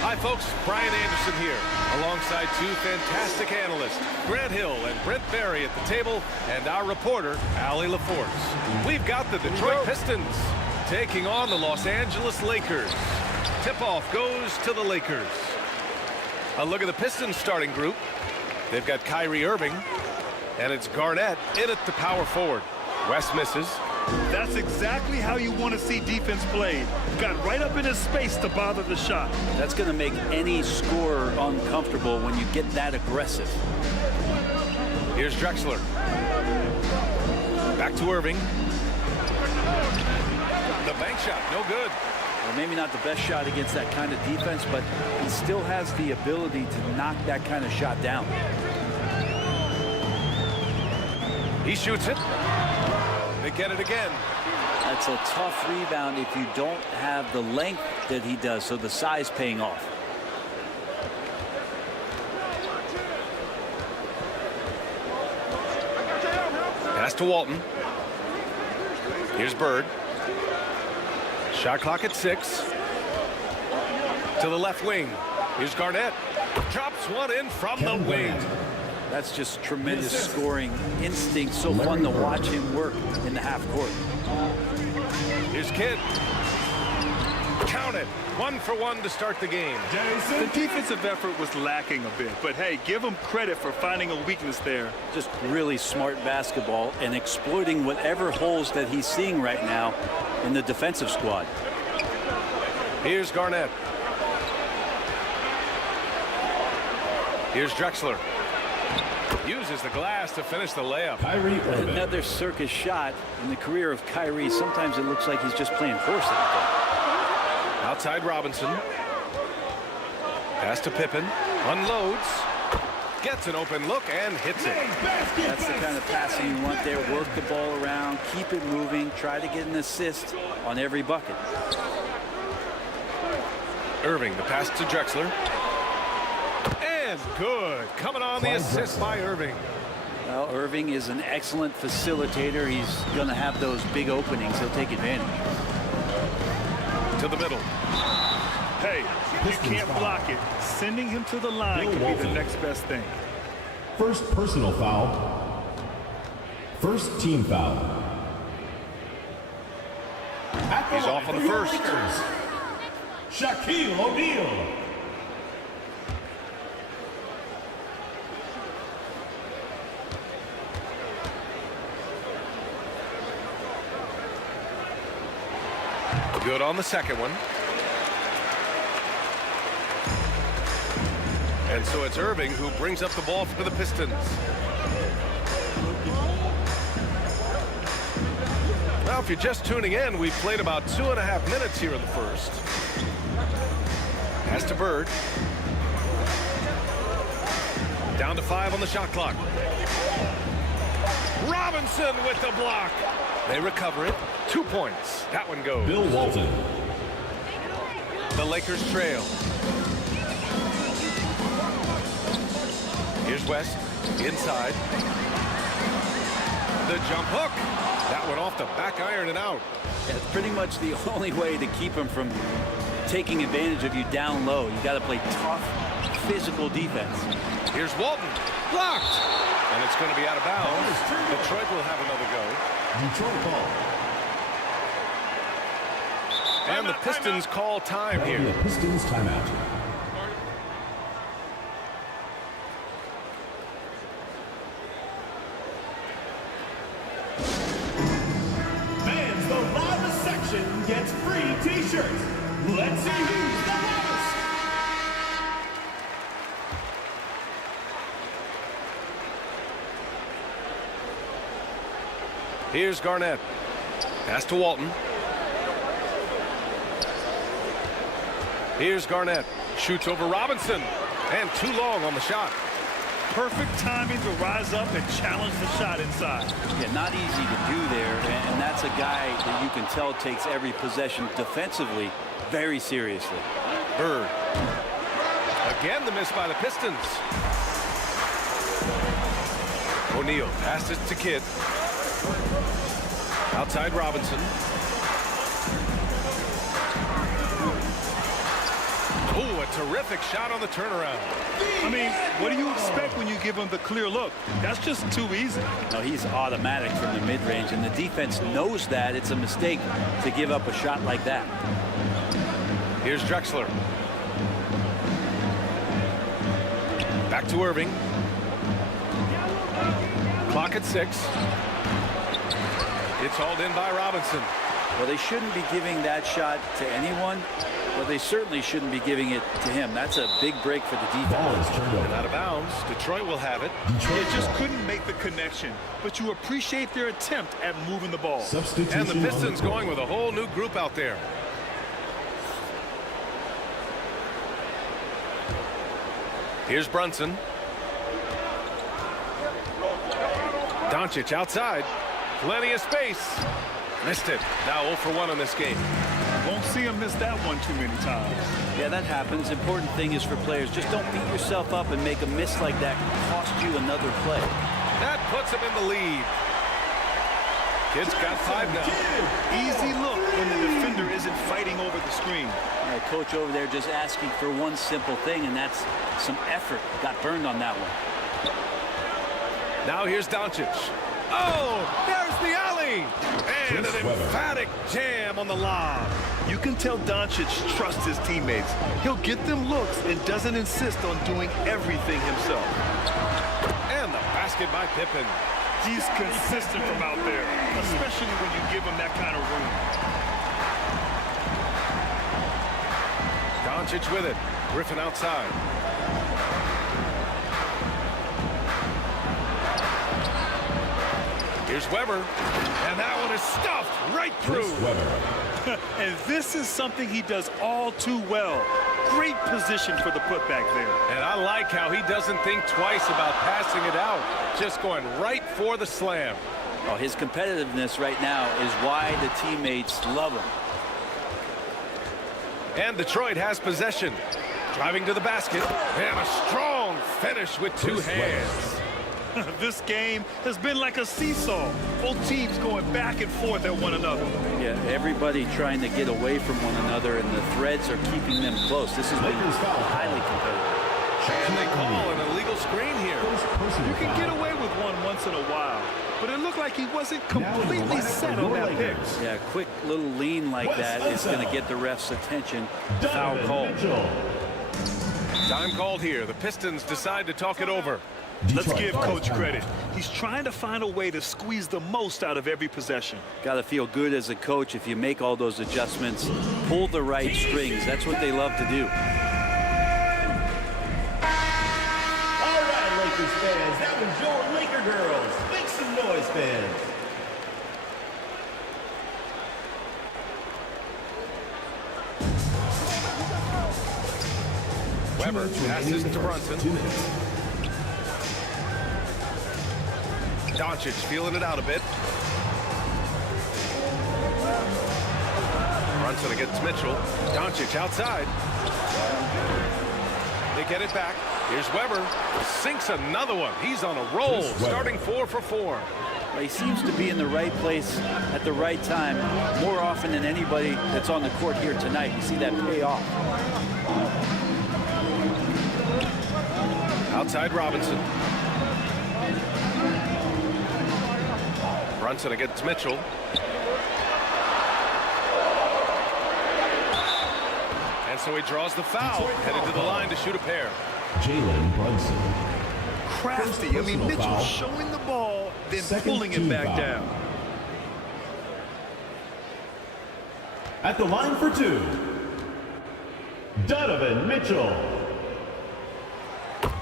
Hi, folks. Brian Anderson here, alongside two fantastic analysts, Grant Hill and Brent Barry at the table, and our reporter, Allie LaForce. We've got the Detroit Pistons taking on the Los Angeles Lakers. Tip-off goes to the Lakers. A look at the Pistons starting group. They've got Kyrie Irving, and it's Garnett in at the power forward. West misses. That's exactly how you want to see defense played. Got right up in his space to bother the shot. That's going to make any scorer uncomfortable when you get that aggressive. Here's Drexler. Back to Irving. The bank shot, no good. Well, maybe not the best shot against that kind of defense, but he still has the ability to knock that kind of shot down. He shoots it. They get it again. That's a tough rebound if you don't have the length that he does, so the size paying off. Pass to Walton. Here's Bird. Shot clock at 6. To the left wing. Here's Garnett. Drops one in from the wing. That's just tremendous scoring instinct. So fun to watch him work in the half court. Here's Kidd. Count it. 1 for 1 to start the game. The defensive effort was lacking a bit, but hey, give him credit for finding a weakness there. Just really smart basketball and exploiting whatever holes that he's seeing right now in the defensive squad. Here's Garnett. Here's Drexler. Uses the glass to finish the layup. Another circus shot in the career of Kyrie. Sometimes it looks like he's just playing horse out there. Outside Robinson. Pass to Pippen. Unloads. Gets an open look and hits it. That's the kind of passing you want there. Work the ball around. Keep it moving. Try to get an assist on every bucket. Irving, the pass to Drexler. And good. Coming on the assist by Irving. Well, Irving is an excellent facilitator. He's going to have those big openings. He'll take advantage. To the middle. Hey, you can't block it. Sending him to the line could be the next best thing. First personal foul. First team foul. He's off on the first. Shaquille O'Neal. Good on the second one. And so it's Irving who brings up the ball for the Pistons. Now, if you're just tuning in, we've played about 2.5 minutes here in the first. Pass to Bird. Down to 5 on the shot clock. Robinson with the block. They recover it. 2 points. That one goes. Bill Walton. The Lakers trail. Here's West. Inside. The jump hook. That one off the back iron and out. Yeah, it's pretty much the only way to keep him from taking advantage of you down low. You got to play tough, physical defense. Here's Walton. Blocked. And it's going to be out of bounds. Detroit will have another go. Detroit ball. And the Pistons call time here. The Pistons timeout. Fans, the loudest section gets free t-shirts. Let's see who's the loudest. Here's Garnett. Pass to Walton. Here's Garnett. Shoots over Robinson. And too long on the shot. Perfect timing to rise up and challenge the shot inside. Yeah, not easy to do there. And that's a guy that you can tell takes every possession defensively very seriously. Bird. Again, the miss by the Pistons. O'Neal passes to Kidd. Outside Robinson. Oh, a terrific shot on the turnaround. I mean, what do you expect when you give him the clear look? That's just too easy. No, he's automatic from the mid-range, and the defense knows that it's a mistake to give up a shot like that. Here's Drexler. Back to Irving. Clock at 6. It's hauled in by Robinson. Well, they shouldn't be giving that shot to anyone, but they certainly shouldn't be giving it to him. That's a big break for the defense. And out of bounds. Detroit will have it. You just couldn't make the connection, but you appreciate their attempt at moving the ball. And the Pistons going with a whole new group out there. Here's Brunson. Doncic outside. Plenty of space. Missed it. Now 0 for 1 on this game. Won't see him miss that one too many times. Yeah, that happens. Important thing is for players, just don't beat yourself up and make a miss like that cost you another play. That puts him in the lead. Kid's got 5 now. Easy look when the defender isn't fighting over the screen. All right, coach over there just asking for one simple thing, and that's some effort. Got burned on that one. Now here's Doncic. Oh, there's the alley. And an emphatic jam on the lob. You can tell Doncic trusts his teammates. He'll get them looks and doesn't insist on doing everything himself. And the basket by Pippen. He's consistent from out there, especially when you give him that kind of room. Doncic with it. Griffin outside. Here's Weber. And that one is stuffed right through. And this is something he does all too well. Great position for the putback there. And I like how he doesn't think twice about passing it out. Just going right for the slam. Oh, his competitiveness right now is why the teammates love him. And Detroit has possession. Driving to the basket. And a strong finish with 2 hands. This game has been like a seesaw. Both teams going back and forth at one another. Yeah, everybody trying to get away from one another, and the threads are keeping them close. This has been highly competitive. And they call an illegal screen here. You can get away with one once in a while, but it looked like he wasn't completely set on that pick. Yeah, quick little lean like that is going to get the ref's attention. Foul call. Time called here. The Pistons decide to talk it over. Let's give Coach credit. He's trying to find a way to squeeze the most out of every possession. Got to feel good as a coach if you make all those adjustments, pull the right strings. That's what they love to do. All right, Lakers fans, that was your Laker girls. Make some noise, fans. Weber passes to Brunson. 2 minutes. Doncic feeling it out a bit. Brunson against Mitchell. Doncic outside. They get it back. Here's Weber. Sinks another one. He's on a roll, starting 4 for 4. Well, he seems to be in the right place at the right time more often than anybody that's on the court here tonight. You see that pay off. Outside Robinson. Brunson against Mitchell. And so he draws the foul, headed to the line to shoot a pair. Jalen Brunson. Crafty. I mean, Mitchell showing the ball, then pulling it back down. At the line for 2, Donovan Mitchell.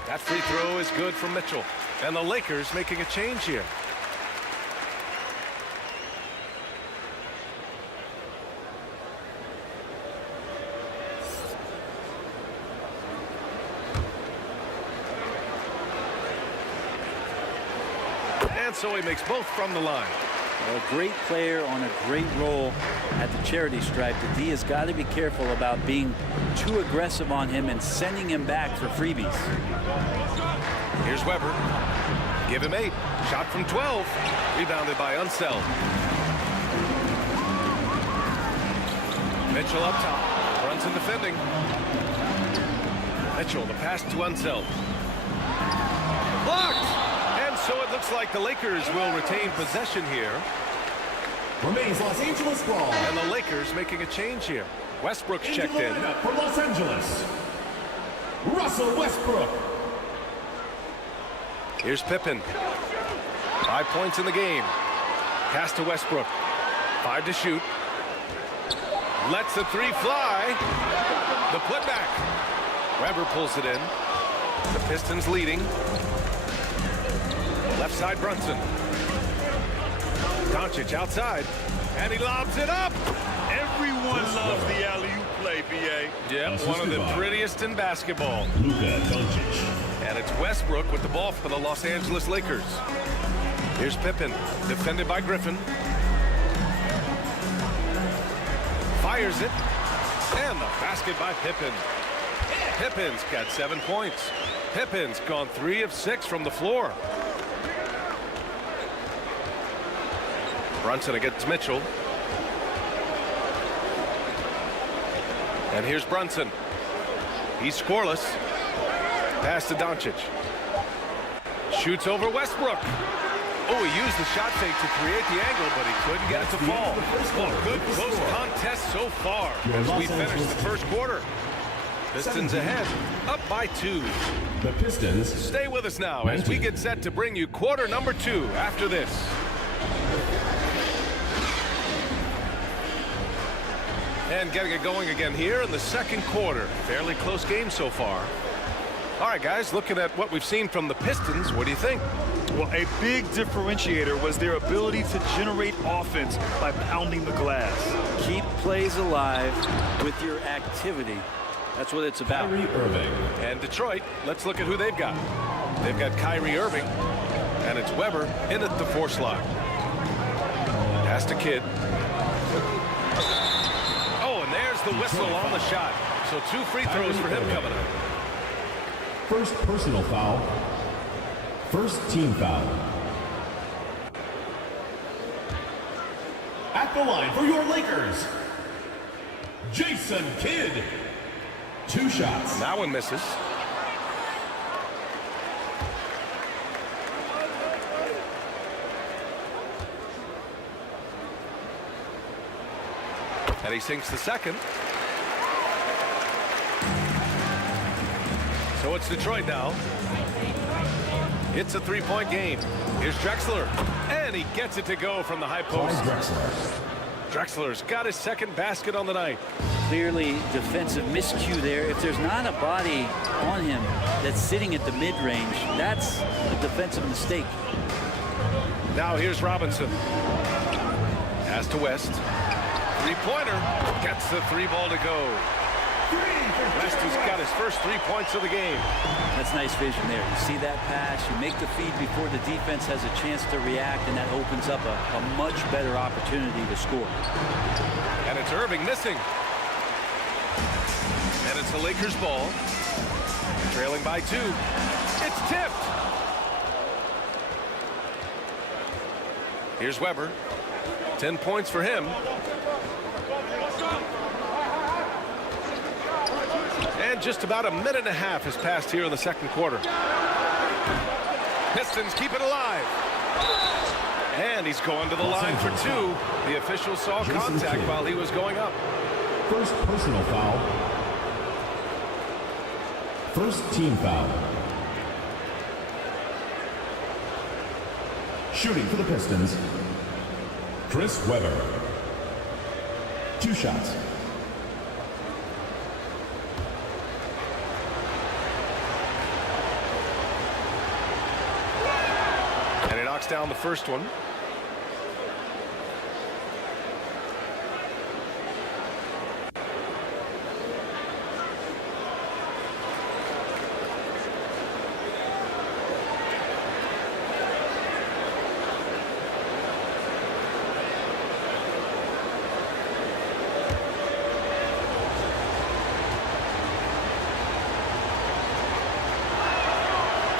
That free throw is good for Mitchell. And the Lakers making a change here. And so he makes both from the line. A great player on a great role at the charity stripe. The D has got to be careful about being too aggressive on him and sending him back for freebies. Here's Weber. Give him 8. Shot from 12. Rebounded by Unseld. Mitchell up top. Brunson defending. Mitchell, the pass to Unseld. Blocked! And so it looks like the Lakers will retain possession here. Remains Los Angeles ball. And the Lakers making a change here. Westbrook's checked in. For Los Angeles, Russell Westbrook. Here's Pippen. 5 points in the game. Pass to Westbrook. 5 to shoot. Lets the 3 fly. The putback. Weber pulls it in. The Pistons leading. Left side Brunson. Doncic outside. And he lobs it up. Everyone loves the alley-oop play, B.A. Yeah, one of the prettiest in basketball. Luka Doncic. And it's Westbrook with the ball for the Los Angeles Lakers. Here's Pippen, defended by Griffin. Fires it. And the basket by Pippen. Pippen's got 7 points. Pippen's gone 3 of 6 from the floor. Brunson against Mitchell. And here's Brunson. He's scoreless. Pass to Doncic. Shoots over Westbrook. Oh, he used the shot fake to create the angle, but he couldn't get it to fall. Oh, good close contest so far as we finish the first quarter. Pistons ahead, up by 2. The Pistons. Stay with us now as we get set to bring you quarter number 2 after this. And getting it going again here in the second quarter. Fairly close game so far. All right, guys, looking at what we've seen from the Pistons, what do you think? Well, a big differentiator was their ability to generate offense by pounding the glass. Keep plays alive with your activity. That's what it's about. Kyrie Irving. And Detroit, let's look at who they've got. They've got Kyrie Irving, and it's Weber in at the 4 slot. Pass to Kidd. Oh, and there's the whistle on the shot. So 2 free throws for him coming up. First personal foul. First team foul. At the line for your Lakers, Jason Kidd. 2 shots. That one misses. And he sinks the second. So it's Detroit now. It's a 3-point game. Here's Drexler. And he gets it to go from the high post. Drexler's got his second basket on the night. Clearly defensive miscue there. If there's not a body on him that's sitting at the mid-range, that's a defensive mistake. Now here's Robinson. Pass to West. 3-pointer. Gets the 3 ball to go. West has got his first 3 points of the game. That's nice vision there. You see that pass, you make the feed before the defense has a chance to react, and that opens up a much better opportunity to score. And it's Irving missing. And it's the Lakers ball. Trailing by 2. It's tipped. Here's Weber. 10 points for him. And just about a minute and a half has passed here in the second quarter. Pistons keep it alive. And he's going to the line for 2. The official saw contact while he was going up. First personal foul. First team foul. Shooting for the Pistons, Chris Webber. 2 shots. And he knocks down the first one.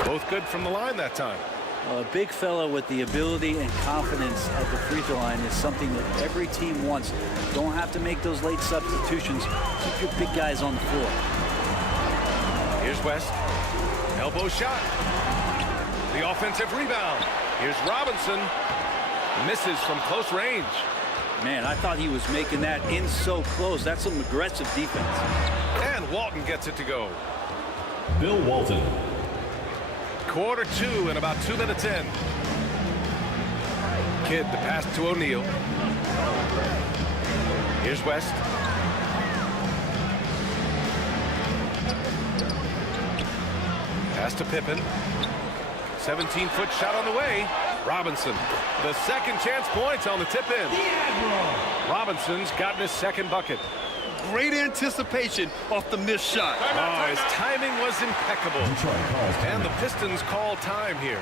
Both good from the line that time. A big fella with the ability and confidence at the free throw line is something that every team wants. Don't have to make those late substitutions. Keep your big guys on the floor. Here's West. Elbow shot. The offensive rebound. Here's Robinson. Misses from close range. Man, I thought he was making that in so close. That's some aggressive defense. And Walton gets it to go. Bill Walton. Quarter 2 and about 2 minutes in. Kidd, the pass to O'Neal. Here's West. Pass to Pippen. 17-foot shot on the way. Robinson. The second chance points on the tip in. Robinson's gotten his second bucket. Great anticipation off the missed shot. Oh, his timing was impeccable. And the Pistons call time here.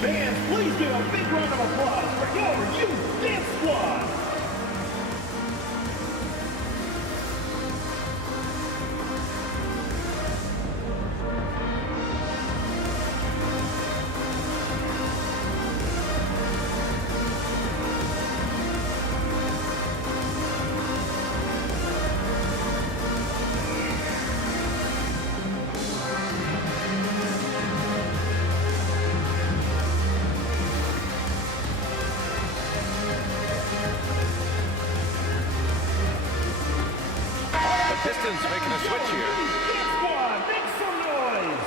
Fans, please give a big round of applause for your youth dance squad. Pistons making a switch here. Make some noise.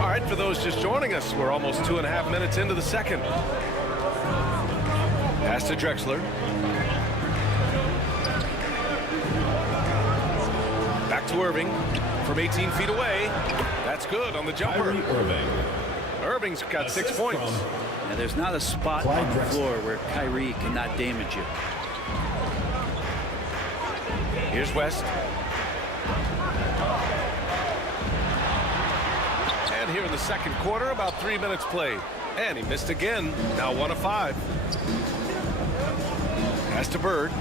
All right, for those just joining us, we're almost 2.5 minutes into the second. Pass to Drexler. Back to Irving from 18 feet away. That's good on the jumper. Irving's got 6 points. And there's not a spot on the floor where Kyrie cannot damage you. Here's West. And here in the second quarter, about 3 minutes played. And he missed again. Now 1 of 5. Pass to Bird.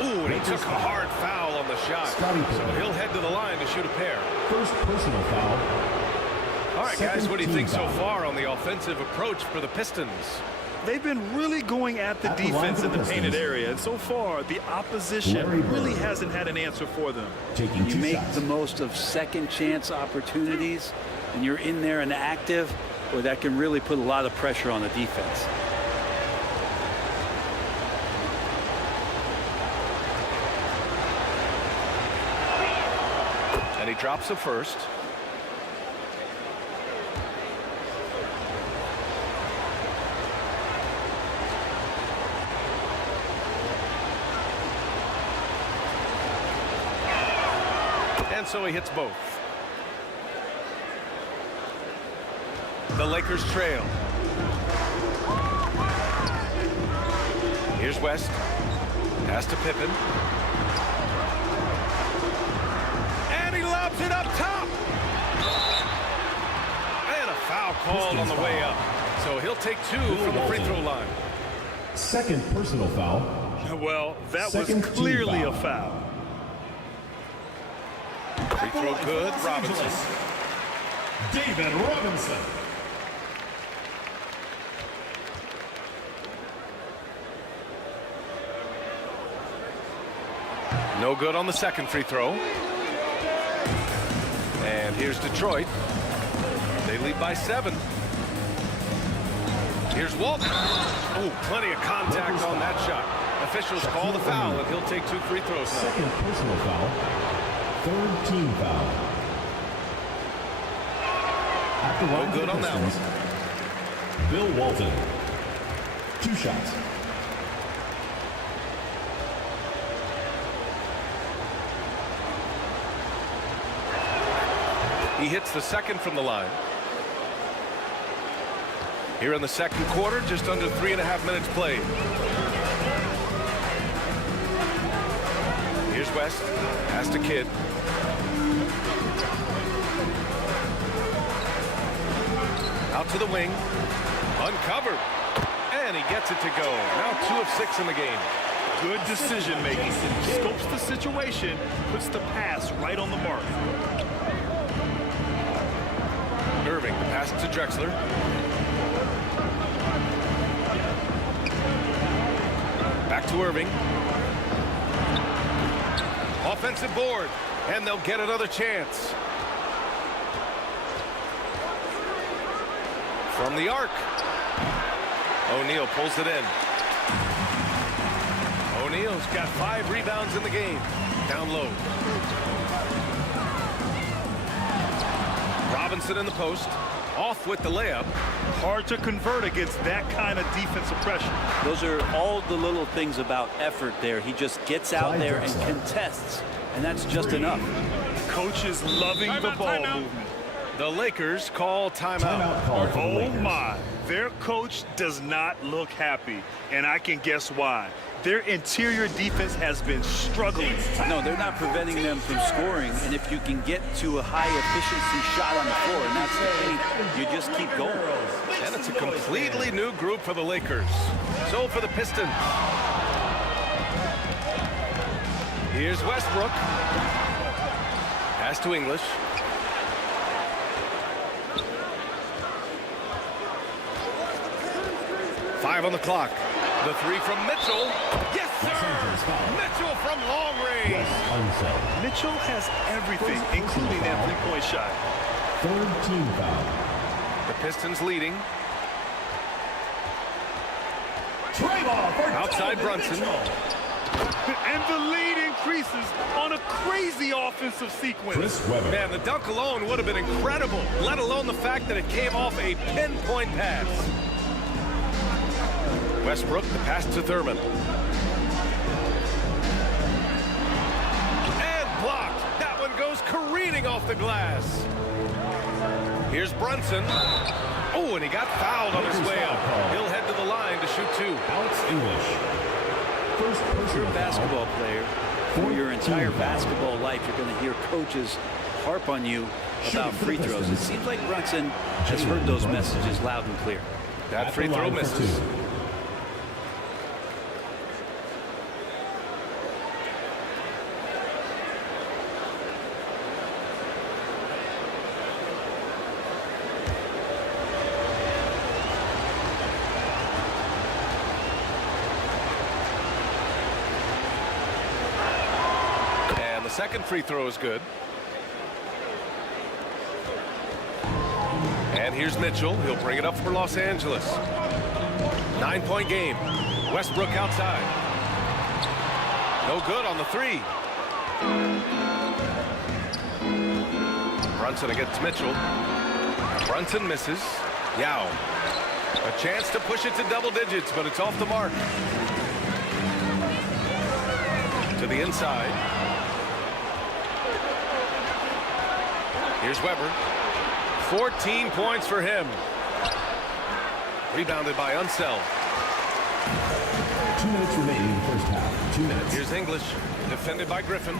Ooh, and he took a hard foul on the shot. So he'll head to the line to shoot a pair. First personal foul. All right, guys, what do you think so far on the offensive approach for the Pistons? They've been really going at the defense in the painted area, and so far the opposition really hasn't had an answer for them. You make the most of second chance opportunities, and you're in there and active, well, that can really put a lot of pressure on the defense. And he drops the first. And so he hits both. The Lakers trail. Here's West. Pass to Pippen. And he lobs it up top. And a foul called on the way up. So he'll take 2 from the free throw line. Second personal foul. Well, that was clearly a foul. Free throw good. Robinson. David Robinson. No good on the second free throw. And here's Detroit. They lead by 7. Here's Walton. Oh, plenty of contact on that shot. Officials call the foul, and he'll take 2 free throws now. Second personal foul. Third team foul. No good on that one. Bill Walton. 2 shots. He hits the second from the line. Here in the second quarter, just under 3.5 minutes played. Here's West. Pass to Kidd. Out to the wing. Uncovered. And he gets it to go. Now 2 of 6 in the game. Good decision making. Scopes the situation, puts the pass right on the mark. Irving, the pass to Drexler. Back to Irving. Offensive board, and they'll get another chance. From the arc. O'Neal pulls it in. O'Neal's got 5 rebounds in the game. Down low. Robinson in the post. Off with the layup. Hard to convert against that kind of defensive pressure. Those are all the little things about effort there. He just gets out there and contests, and that's just enough. Coach is loving the ball movement. The Lakers call timeout. Oh my, their coach does not look happy, and I can guess why. Their interior defense has been struggling. No, they're not preventing them from scoring, and if you can get to a high efficiency shot on the floor, and that's the key, you just keep going. And it's a completely new group for the Lakers. So for the Pistons. Here's Westbrook. Pass to English. Five on the clock. The 3 from Mitchell. Yes, sir! Mitchell from long range. Mitchell has everything, including that 3-point shot. Third team foul. The Pistons leading. Outside Brunson. And the lead increases on a crazy offensive sequence. Man, the dunk alone would have been incredible, let alone the fact that it came off a pinpoint pass. Westbrook, the pass to Thurman. And blocked. That one goes careening off the glass. Here's Brunson. Oh, and he got fouled on his way up. He'll head to the line to shoot two. Alex English. You're a basketball player. For your entire basketball life, you're going to hear coaches harp on you about free throws. It seems like Brunson has heard those messages loud and clear. That free throw misses. Second free throw is good. And here's Mitchell. He'll bring it up for Los Angeles. 9-point game. Westbrook outside. No good on the three. Brunson against Mitchell. Brunson misses. Yao. A chance to push it to double digits, but it's off the mark. To the inside. Here's Weber. 14 points for him. Rebounded by Unseld. 2 minutes remaining in the first half. 2 minutes. Here's English. Defended by Griffin.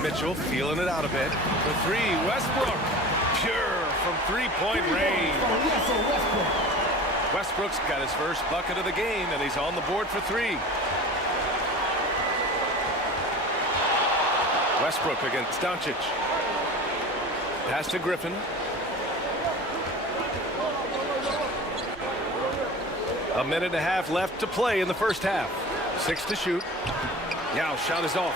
Mitchell feeling it out a bit. For three, Westbrook. Pure from three-point range. Westbrook's got his first bucket of the game, and he's on the board for three. Westbrook against Doncic. Pass to Griffin. A minute and a half left to play in the first half. 6 to shoot. Yao shot is off.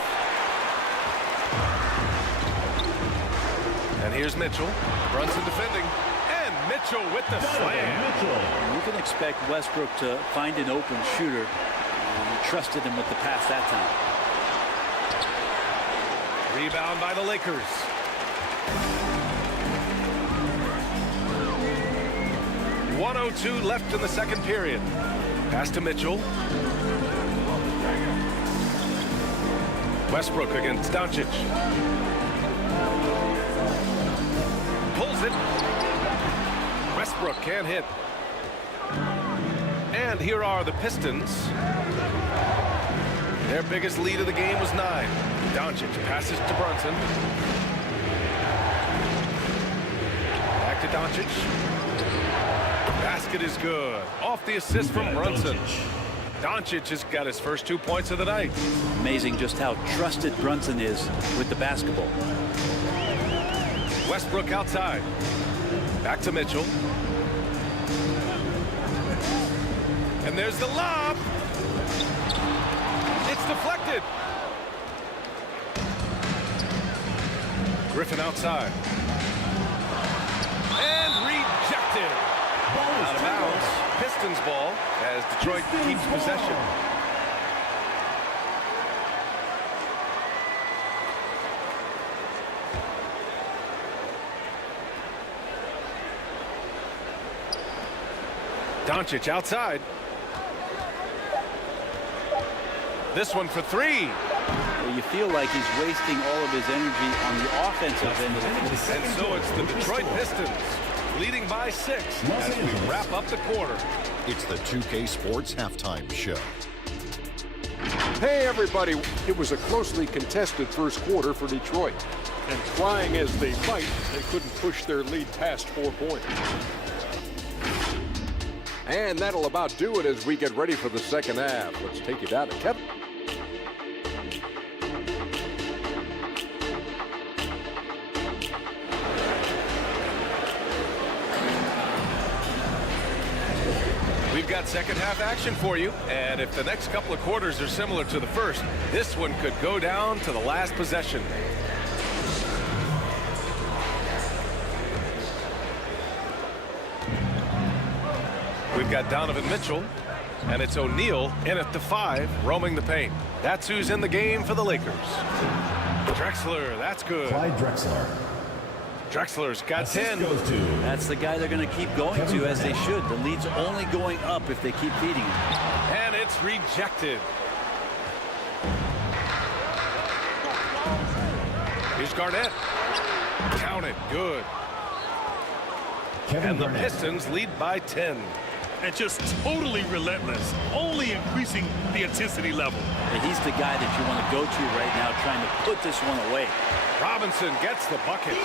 And here's Mitchell. Brunson defending. And Mitchell with the slam. You can expect Westbrook to find an open shooter. You trusted him with the pass that time. Rebound by the Lakers. .102 left in the second period. Pass to Mitchell. Westbrook against Doncic. Pulls it. Westbrook can't hit. And here are the Pistons. Their biggest lead of the game was 9. Doncic passes to Brunson. Back to Doncic. Basket is good. Off the assist from Brunson. Doncic has got his first 2 points of the night. Amazing just how trusted Brunson is with the basketball. Westbrook outside. Back to Mitchell. And there's the lob. It's deflected. Griffin outside. And rejected. Out of bounds. Pistons ball as Detroit keeps possession. Doncic outside. This one for three. Well, you feel like he's wasting all of his energy on the offensive end of the floor. And so it's the Detroit Pistons leading by 6 as we wrap up the quarter. It's the 2K Sports Halftime Show. Hey, everybody. It was a closely contested first quarter for Detroit. And trying as they might, they couldn't push their lead past 4 points. And that'll about do it as we get ready for the second half. Let's take it down to Kevin. We've got second half action for you, and if the next couple of quarters are similar to the first, this one could go down to the last possession. We've got Donovan Mitchell, and it's O'Neal in at the 5, roaming the paint. That's who's in the game for the Lakers. Drexler, that's good. Clyde Drexler. Drexler's got 10. Goes to That's the guy they're going to keep going to, as they should. The lead's only going up if they keep feeding him. And it's rejected. Here's Garnett. Count it. Good. Kevin And the Garnett. Pistons lead by 10. And just totally relentless, only increasing the intensity level. And he's the guy that you want to go to right now, trying to put this one away. Robinson gets the bucket.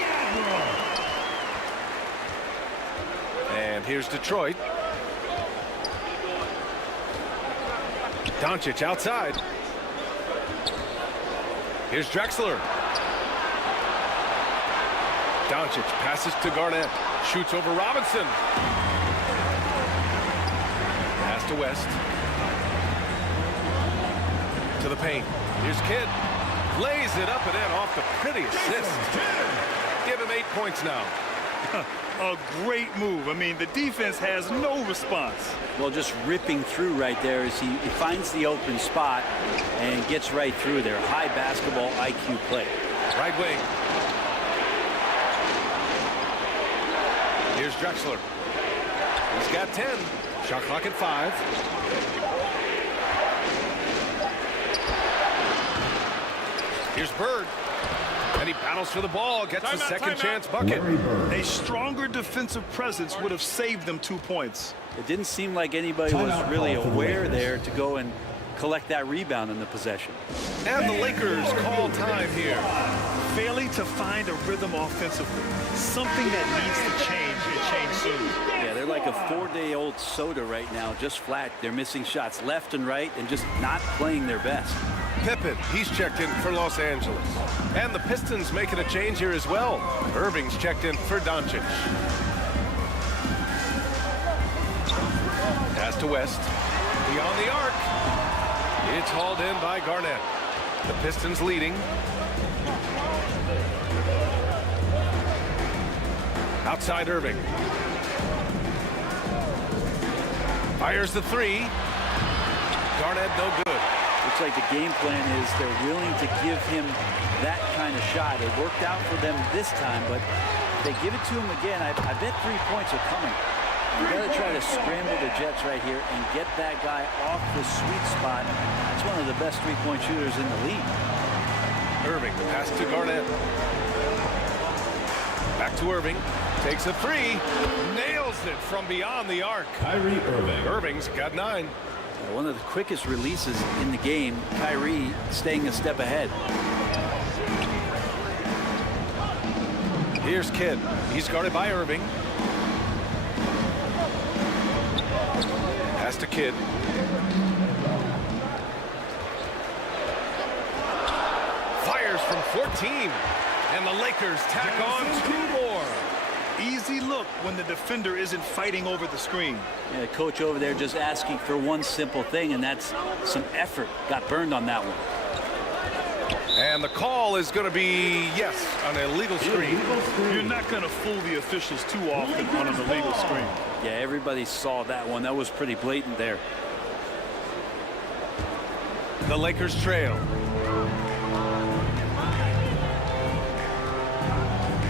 And here's Detroit. Doncic outside. Here's Drexler. Doncic passes to Garnett. Shoots over Robinson. Pass to West. To the paint. Here's Kidd. Lays it up and in off the pretty assist. Give him 8 points now. A great move. I mean, the defense has no response. Well, just ripping through right there as he finds the open spot and gets right through there. High basketball IQ play. Right wing. Here's Drexler. He's got 10. Shot clock at 5. Here's Bird. And he battles for the ball. Gets the second chance bucket. A stronger defensive presence would have saved them 2 points. It didn't seem like anybody was really aware there to go and collect that rebound in the possession. And the Lakers call time here. Failing to find a rhythm offensively. Something that needs to change and change soon. Yeah, they're like a 4-day-old soda right now, just flat. They're missing shots left and right and just not playing their best. Pippen, he's checked in for Los Angeles. And the Pistons making a change here as well. Irving's checked in for Doncic. Pass to West. Beyond the arc. It's hauled in by Garnett. The Pistons leading. Outside Irving. Fires the 3. Garnett no good. Looks like the game plan is they're willing to give him that kind of shot. It worked out for them this time, but if they give it to him again, I bet 3 points are coming. You got to try to scramble the Jets right here and get that guy off the sweet spot. That's one of the best three-point shooters in the league. Irving, pass to Garnett. Back to Irving. Takes a 3. Nails it from beyond the arc. Kyrie Irving. Irving's got 9. One of the quickest releases in the game. Kyrie staying a step ahead. Here's Kidd. He's guarded by Irving. Pass to Kidd. Fires from 14. And the Lakers tack on 2 more. Easy look when the defender isn't fighting over the screen. Yeah, the coach over there just asking for one simple thing, and that's some effort. Got burned on that one. And the call is going to be, yes, an illegal screen. You're not going to fool the officials too often on an illegal screen. Yeah, everybody saw that one. That was pretty blatant there. The Lakers trail.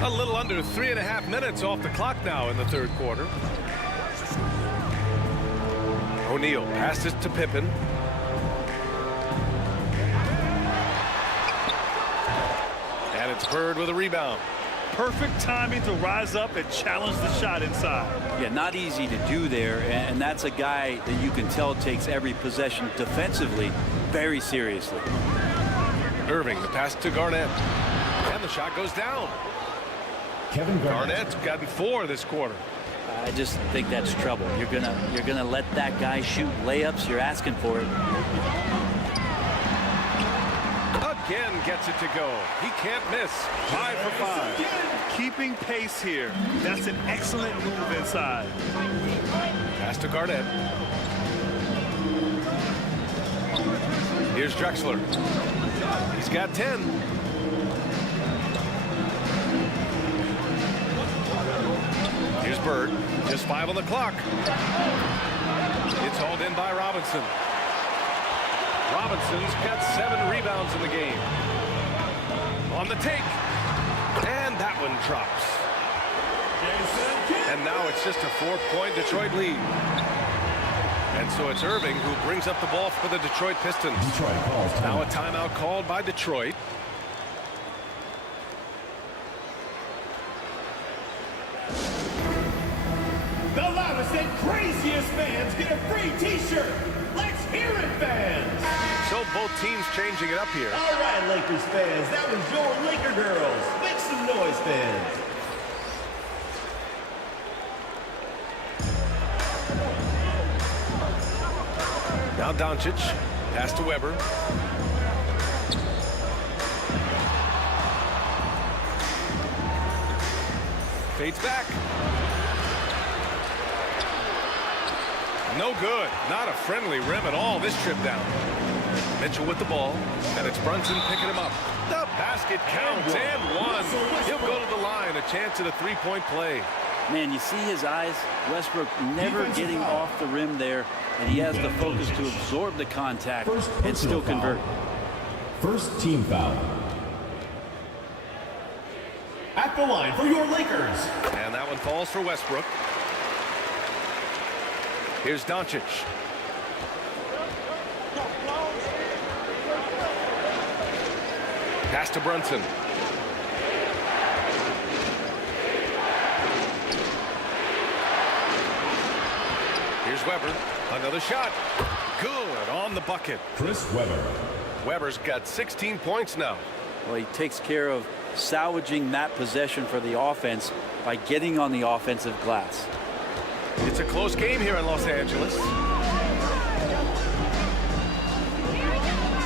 A little under 3.5 minutes off the clock now in the third quarter. O'Neal passes to Pippen. And it's Bird with a rebound. Perfect timing to rise up and challenge the shot inside. Yeah, not easy to do there, and that's a guy that you can tell takes every possession defensively very seriously. Irving, the pass to Garnett. And the shot goes down. Kevin Garnett. Garnett's gotten 4 this quarter. I just think that's trouble. You're gonna let that guy shoot layups. You're asking for it. Again gets it to go. He can't miss. 5 for 5. Keeping pace here. That's an excellent move inside. Pass to Garnett. Here's Drexler. He's got 10. Here's Bird. Just 5 on the clock. It's hauled in by Robinson. Robinson's got 7 rebounds in the game. On the take. And that one drops. And now it's just a 4-point Detroit lead. And so it's Irving who brings up the ball for the Detroit Pistons. Now a timeout called by Detroit. The loudest and craziest fans get a free t-shirt. Let's hear it, fans. So both teams changing it up here. All right, Lakers fans, that was your Laker girls. Make some noise, fans. Now Doncic, pass to Weber. Fades back. No good. Not a friendly rim at all this trip down. Mitchell with the ball, and it's Brunson picking him up. The basket counts, and one. He'll go to the line, a chance at a three-point play. Man, you see his eyes. Westbrook never getting off the rim there, and he has the focus to absorb the contact and still convert. First team foul. At the line for your Lakers. And that one falls for Westbrook. Here's Doncic. Pass to Brunson. Here's Weber. Another shot. Good on the bucket. Chris Weber. Weber's got 16 points now. Well, he takes care of salvaging that possession for the offense by getting on the offensive glass. It's a close game here in Los Angeles.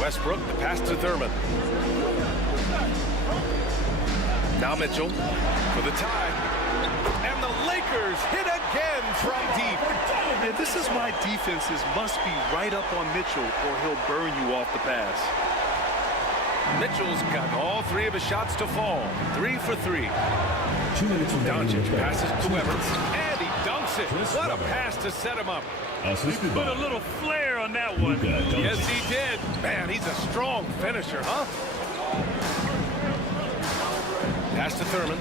Westbrook, the pass to Thurman. Now Mitchell for the tie. And the Lakers hit again from deep. And this is why defenses must be right up on Mitchell or he'll burn you off the pass. Mitchell's got all 3 of his shots to fall. 3 for 3. 2 minutes remaining. Doncic passes to Weber. And he dunks it. What a pass to set him up. Put a little flair on that one. Yes, he did. Man, he's a strong finisher, huh? Pass to Thurman.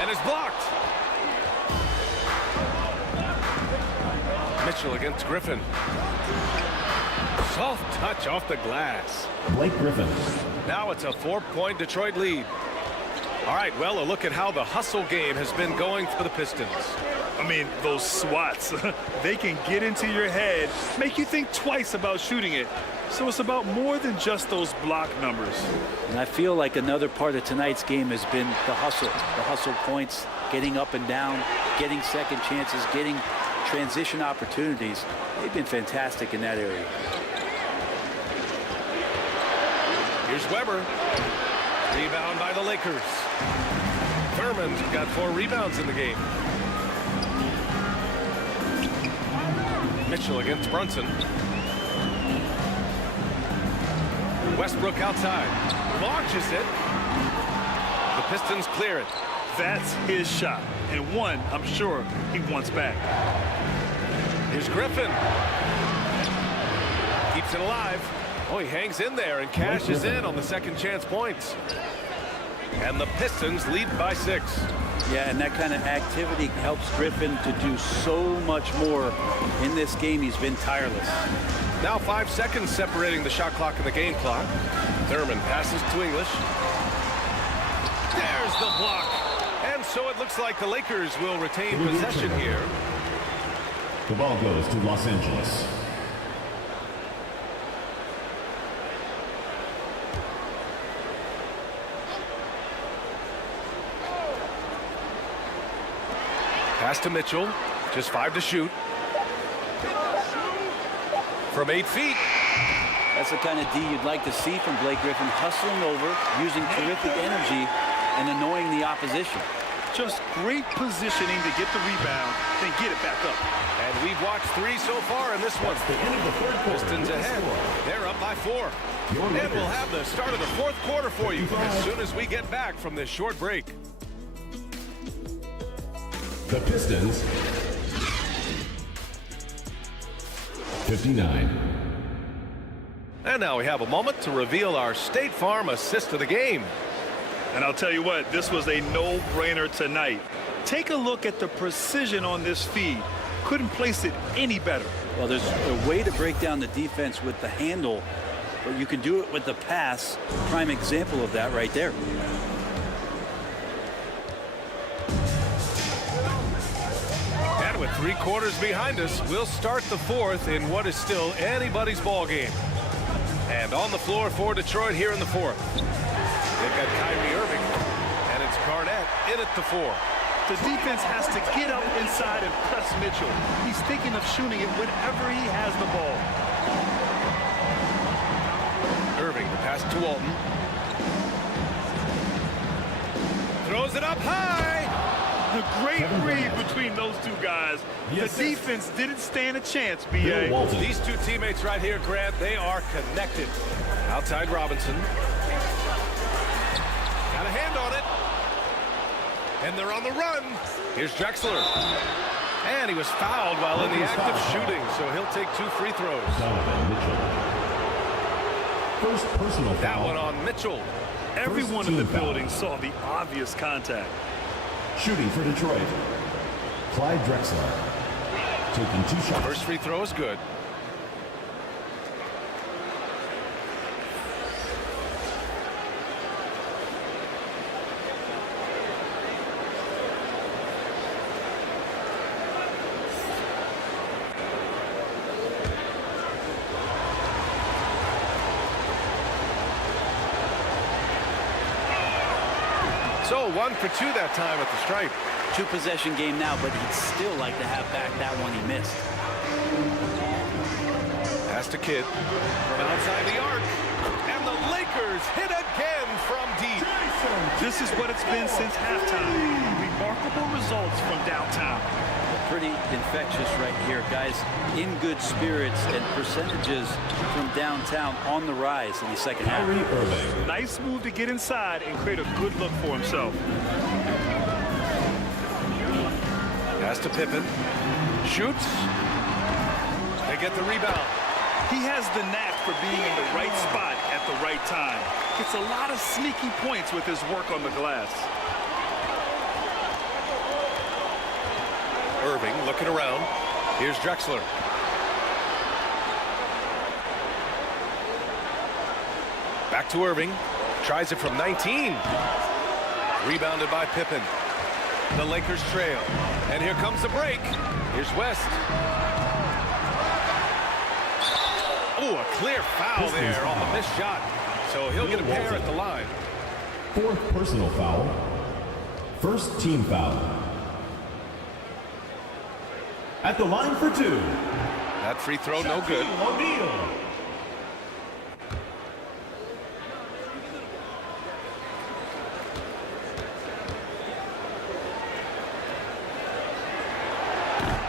And it's blocked. Mitchell against Griffin. Soft touch off the glass. Blake Griffin. Now it's a 4-point Detroit lead. All right, well, a look at how the hustle game has been going for the Pistons. I mean, those swats, they can get into your head, make you think twice about shooting it. So it's about more than just those block numbers. And I feel like another part of tonight's game has been the hustle points, getting up and down, getting second chances, getting transition opportunities. They've been fantastic in that area. Here's Weber. Rebound by the Lakers. Thurman's got 4 rebounds in the game. Mitchell against Brunson. Westbrook outside. Launches it. The Pistons clear it. That's his shot. And one, I'm sure, he wants back. Here's Griffin. Keeps it alive. Oh, he hangs in there and cashes in on the second chance points. And the Pistons lead by 6. Yeah, and that kind of activity helps Griffin to do so much more in this game. He's been tireless. Now 5 seconds separating the shot clock and the game clock. Thurman passes to English. There's the block. And so it looks like the Lakers will retain possession here. The ball goes to Los Angeles. Pass to Mitchell. Just 5 to shoot. From 8 feet. That's the kind of D you'd like to see from Blake Griffin, hustling over, using terrific energy, and annoying the opposition. Just great positioning to get the rebound, then get it back up. And we've watched 3 so far in this one. The end of the third quarter. Pistons ahead. They're up by 4. And we'll have the start of the 4th quarter for you as soon as we get back from this short break. The Pistons 59. And now we have a moment to reveal our State Farm assist of the game. And I'll tell you what, this was a no-brainer tonight. Take a look at the precision on this feed. Couldn't place it any better. Well, there's a way to break down the defense with the handle, but you can do it with the pass. Prime example of that right there. And with 3 quarters behind us, we'll start the 4th in what is still anybody's ball game. And on the floor for Detroit here in the 4th. They've got Kyrie Irving, and it's Garnett in at the 4. The defense has to get up inside and press Mitchell. He's thinking of shooting it whenever he has the ball. Irving, the pass to Walton. Throws it up high. The great read between those 2 guys. The defense didn't stand a chance, B.A. These 2 teammates right here, Grant, they are connected. Outside Robinson. Got a hand on it. And they're on the run. Here's Drexler. And he was fouled while in the act of shooting, so he'll take 2 free throws. First personal foul. That one on Mitchell. Everyone in the building saw the obvious contact. Shooting for Detroit, Clyde Drexler, taking 2 shots. First free throw is good. So 1 for 2 that time at the stripe. 2-possession game now, but he'd still like to have back that one he missed. Pass to Kidd from outside the arc. And the Lakers hit again from deep. This is what it's been since halftime. Remarkable results from downtown. Pretty infectious right here, guys. In good spirits and percentages from downtown on the rise in the second half. Nice move to get inside and create a good look for himself. Pass to Pippen. Shoots. They get the rebound. He has the knack for being in the right spot at the right time. Gets a lot of sneaky points with his work on the glass. Irving looking around. Here's Drexler. Back to Irving. Tries it from 19. Rebounded by Pippen. The Lakers trail. And here comes the break. Here's West. Oh, a clear foul there on the missed shot. So he'll get a pair at the line. 4th personal foul. First team foul. At the line for 2. That free throw no good.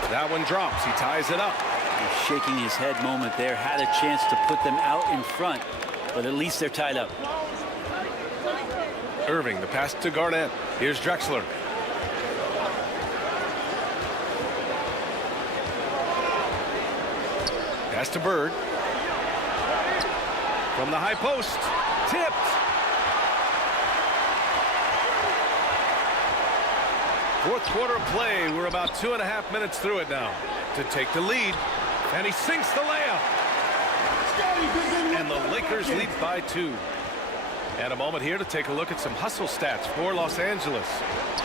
That one drops. He ties it up. He's shaking his head moment there. Had a chance to put them out in front, but at least they're tied up. Irving, the pass to Garnett. Here's Drexler. Pass to Bird. From the high post. Tipped. 4th quarter of play. We're about 2.5 minutes through it now to take the lead. And he sinks the layup. And the Lakers lead by 2. And a moment here to take a look at some hustle stats for Los Angeles.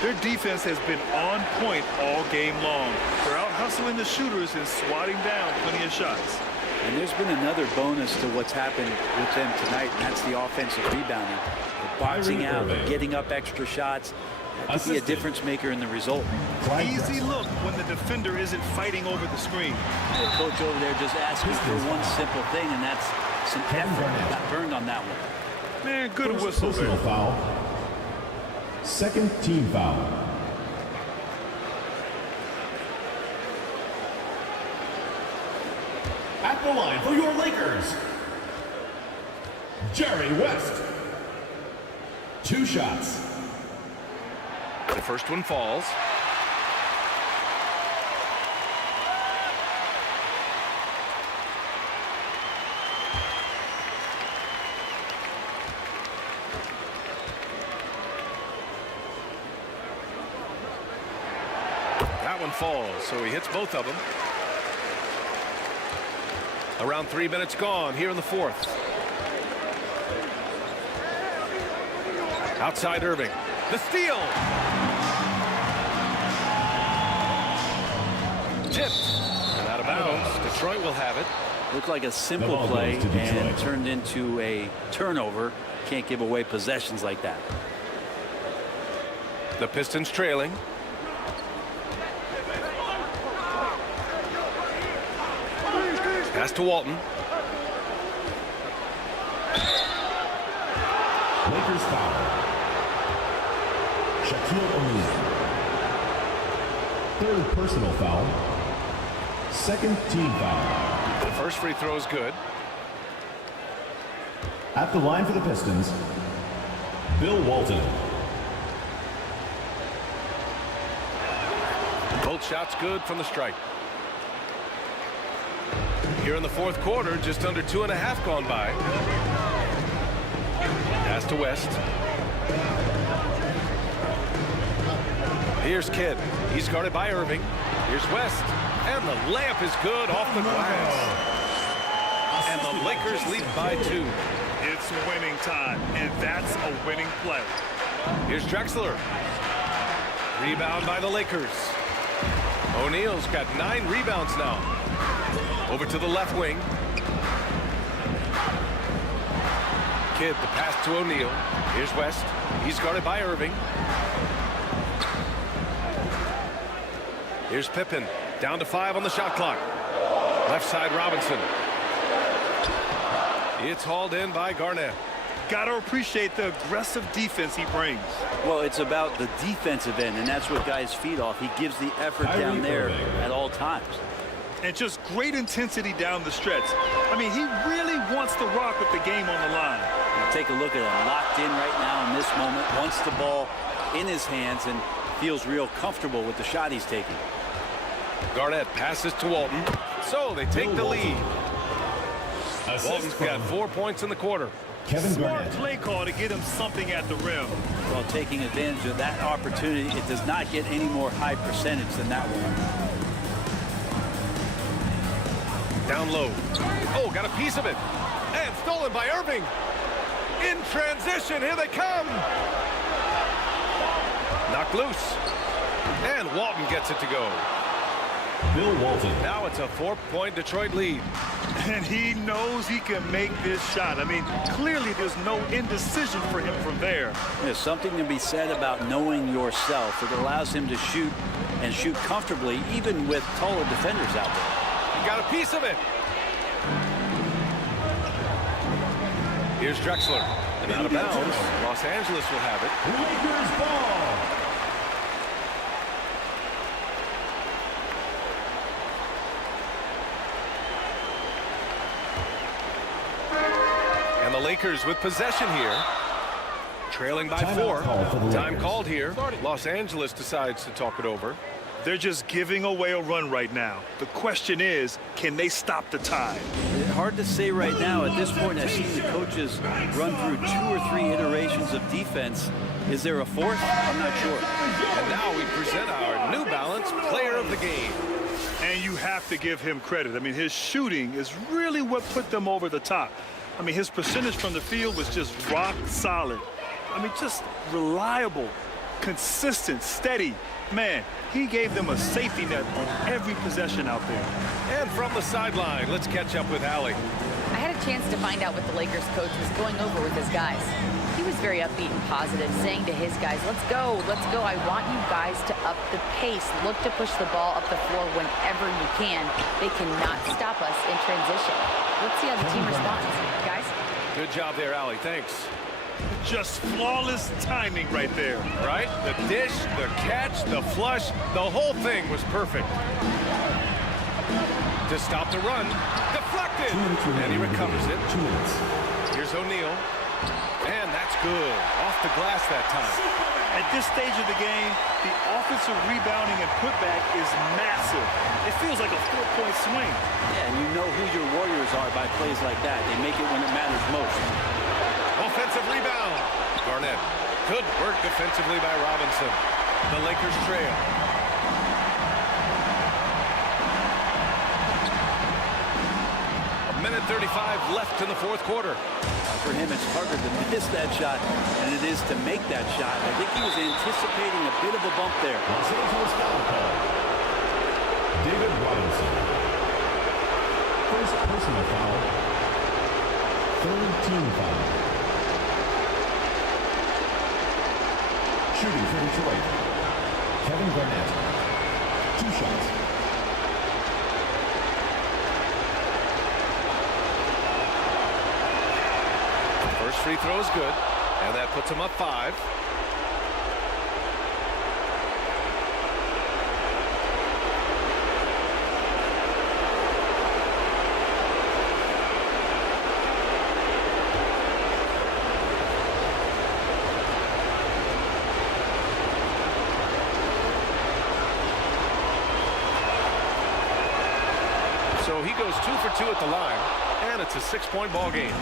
Their defense has been on point all game long. They're out hustling the shooters and swatting down plenty of shots. And there's been another bonus to what's happened with them tonight, and that's the offensive rebounding. The boxing out, getting up extra shots. That could be a difference maker in the result. Easy look when the defender isn't fighting over the screen. The coach over there just asking for one simple thing, and that's some effort. Got burned on that one. Man, good whistle there. Foul. Second team foul. At the line for your Lakers, Jerry West. 2 shots. The first one falls. That one falls, so he hits both of them. Around 3 minutes gone here in the fourth. Outside Irving. The steal. Tipped. And out of bounds. Detroit will have it. Looked like a simple play and turned into a turnover. Can't give away possessions like that. The Pistons trailing. Pass to Walton. Lakers foul. Shaquille O'Neal. 3rd personal foul. 2nd team foul. The first free throw is good. At the line for the Pistons, Bill Walton. Both shots good from the stripe. Here in the fourth quarter, just under 2.5 gone by. Pass to West. Here's Kidd. He's guarded by Irving. Here's West. And the layup is good off the glass. And the Lakers lead by 2. It's winning time, and that's a winning play. Here's Drexler. Rebound by the Lakers. O'Neal's got 9 rebounds now. Over to the left wing. Kidd, the pass to O'Neal. Here's West. He's guarded by Irving. Here's Pippen. Down to 5 on the shot clock. Left side Robinson. It's hauled in by Garnett. Got to appreciate the aggressive defense he brings. Well, it's about the defensive end, and that's what guys feed off. He gives the effort down there at all times. And just great intensity down the stretch. I mean, he really wants to rock with the game on the line. And take a look at him, locked in right now in this moment, wants the ball in his hands and feels real comfortable with the shot he's taking. Garnett passes to Walton. So they take the lead. Walton's got 4 points in the quarter. Kevin Smart Garnett. play call to get him something at the rim. Well, taking advantage of that opportunity, it does not get any more high percentage than that one. Down low. Oh, got a piece of it. And stolen by Irving. In transition, here they come. Knocked loose. And Walton gets it to go. Bill Walton. Now it's a 4-point Detroit lead. And he knows he can make this shot. I mean, clearly there's no indecision for him from there. There's something to be said about knowing yourself. It allows him to shoot and shoot comfortably, even with taller defenders out there. He got a piece of it. Here's Drexler. And out of bounds. Los Angeles will have it. Lakers ball. And the Lakers with possession here. Trailing by 4. Time called here. Los Angeles decides to talk it over. They're just giving away a run right now. The question is, can they stop the tide? Hard to say right now. At this point, I've seen the coaches run through 2 or 3 iterations of defense. Is there a 4th? I'm not sure. And now we present our New Balance Player of the Game. And you have to give him credit. I mean, his shooting is really what put them over the top. I mean, his percentage from the field was just rock solid. I mean, just reliable, consistent, steady. Man, he gave them a safety net on every possession out there. And from the sideline, let's catch up with Allie. I had a chance to find out what the Lakers coach was going over with his guys. He was very upbeat and positive, saying to his guys, let's go. I want you guys to up the pace. Look to push the ball up the floor whenever you can. They cannot stop us in transition. Let's see how the team responds. Guys? Good job there, Allie. Thanks. Just flawless timing right there. Right? The dish, the catch, the flush, the whole thing was perfect. To stop the run, deflection. deflected. And he recovers it. 2 minutes. Here's O'Neal. And that's good. Off the glass that time. At this stage of the game, the offensive rebounding and putback is massive. It feels like a 4-point swing. Yeah, and you know who your warriors are by plays like that. They make it when it matters most. Offensive rebound. Garnett. Good work defensively by Robinson. The Lakers trail. A minute 35 left in the fourth quarter. For him, it's harder to miss that shot than it is to make that shot. I think he was anticipating a bit of a bump there. Los Angeles foul call. David Robinson. First personal foul. Third team foul. Shooting for Detroit. Kevin Garnett. 2 shots. First free throw is good, and that puts him up 5. So he goes 2 for 2 at the line, and it's a 6-point ball game.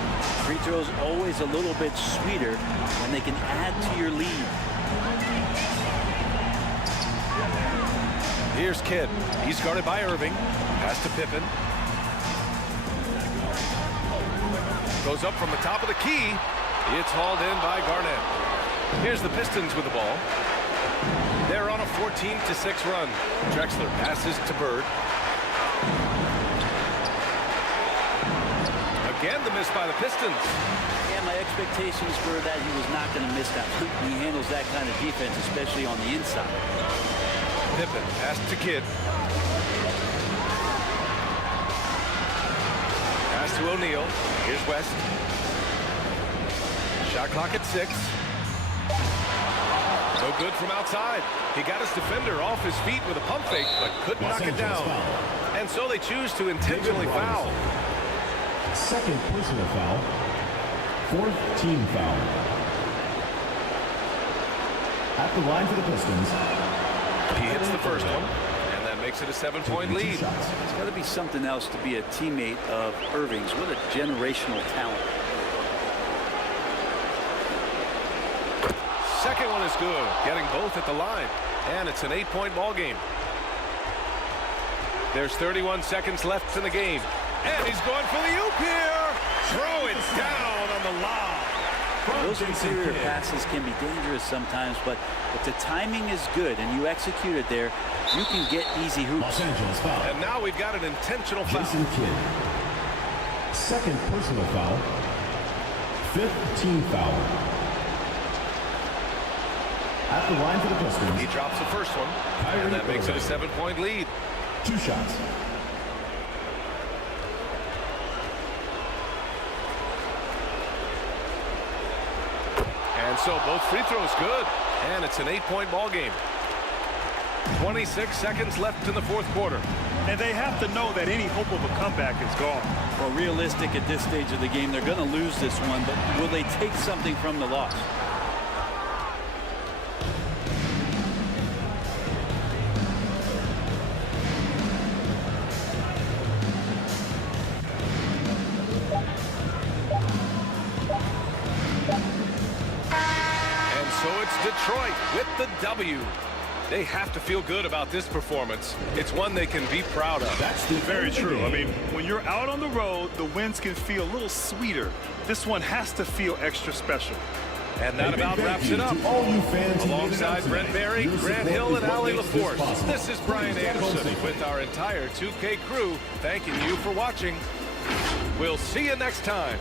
Free throws always a little bit sweeter when they can add to your lead. Here's Kidd. He's guarded by Irving. Pass to Pippen. Goes up from the top of the key. It's hauled in by Garnett. Here's the Pistons with the ball. They're on a 14-6 run. Drexler passes to Bird. Again, the miss by the Pistons. Yeah, my expectations were that he was not going to miss that. He handles that kind of defense, especially on the inside. Pippen pass to Kidd. Pass to O'Neal. Here's West. Shot clock at 6. No good from outside. He got his defender off his feet with a pump fake, but couldn't knock it down. And so they choose to intentionally foul. Second personal foul. Fourth team foul. At the line for the Pistons. He hits the first one, and that makes it a 7-point lead. It's got to be something else to be a teammate of Irving's. What a generational talent. Second one is good, getting both at the line, and it's an 8-point ball game. There's 31 seconds left in the game. And he's going for the oop here. Throw it down on the lob. Those interior passes can be dangerous sometimes, but if the timing is good and you execute it there, you can get easy hoops. Los Angeles foul. And now we've got an intentional foul. Jason Kidd. Second personal foul. Fifth team foul. At the line for the Pistons. He drops the first one, and that makes it a 7-point lead. 2 shots. And so both free throws good, and it's an 8-point ball game. 26 seconds left in the fourth quarter. And they have to know that any hope of a comeback is gone. Well, realistic at this stage of the game, they're going to lose this one, but will they take something from the loss? Detroit with the W. They have to feel good about this performance. It's one they can be proud of. That's very true. I mean, when you're out on the road, the wins can feel a little sweeter. This one has to feel extra special. And that about wraps it up. All you fans alongside Brent Barry, Grant Hill, and Allie LaForce. This is Brian Anderson with our entire 2K crew thanking you for watching. We'll see you next time.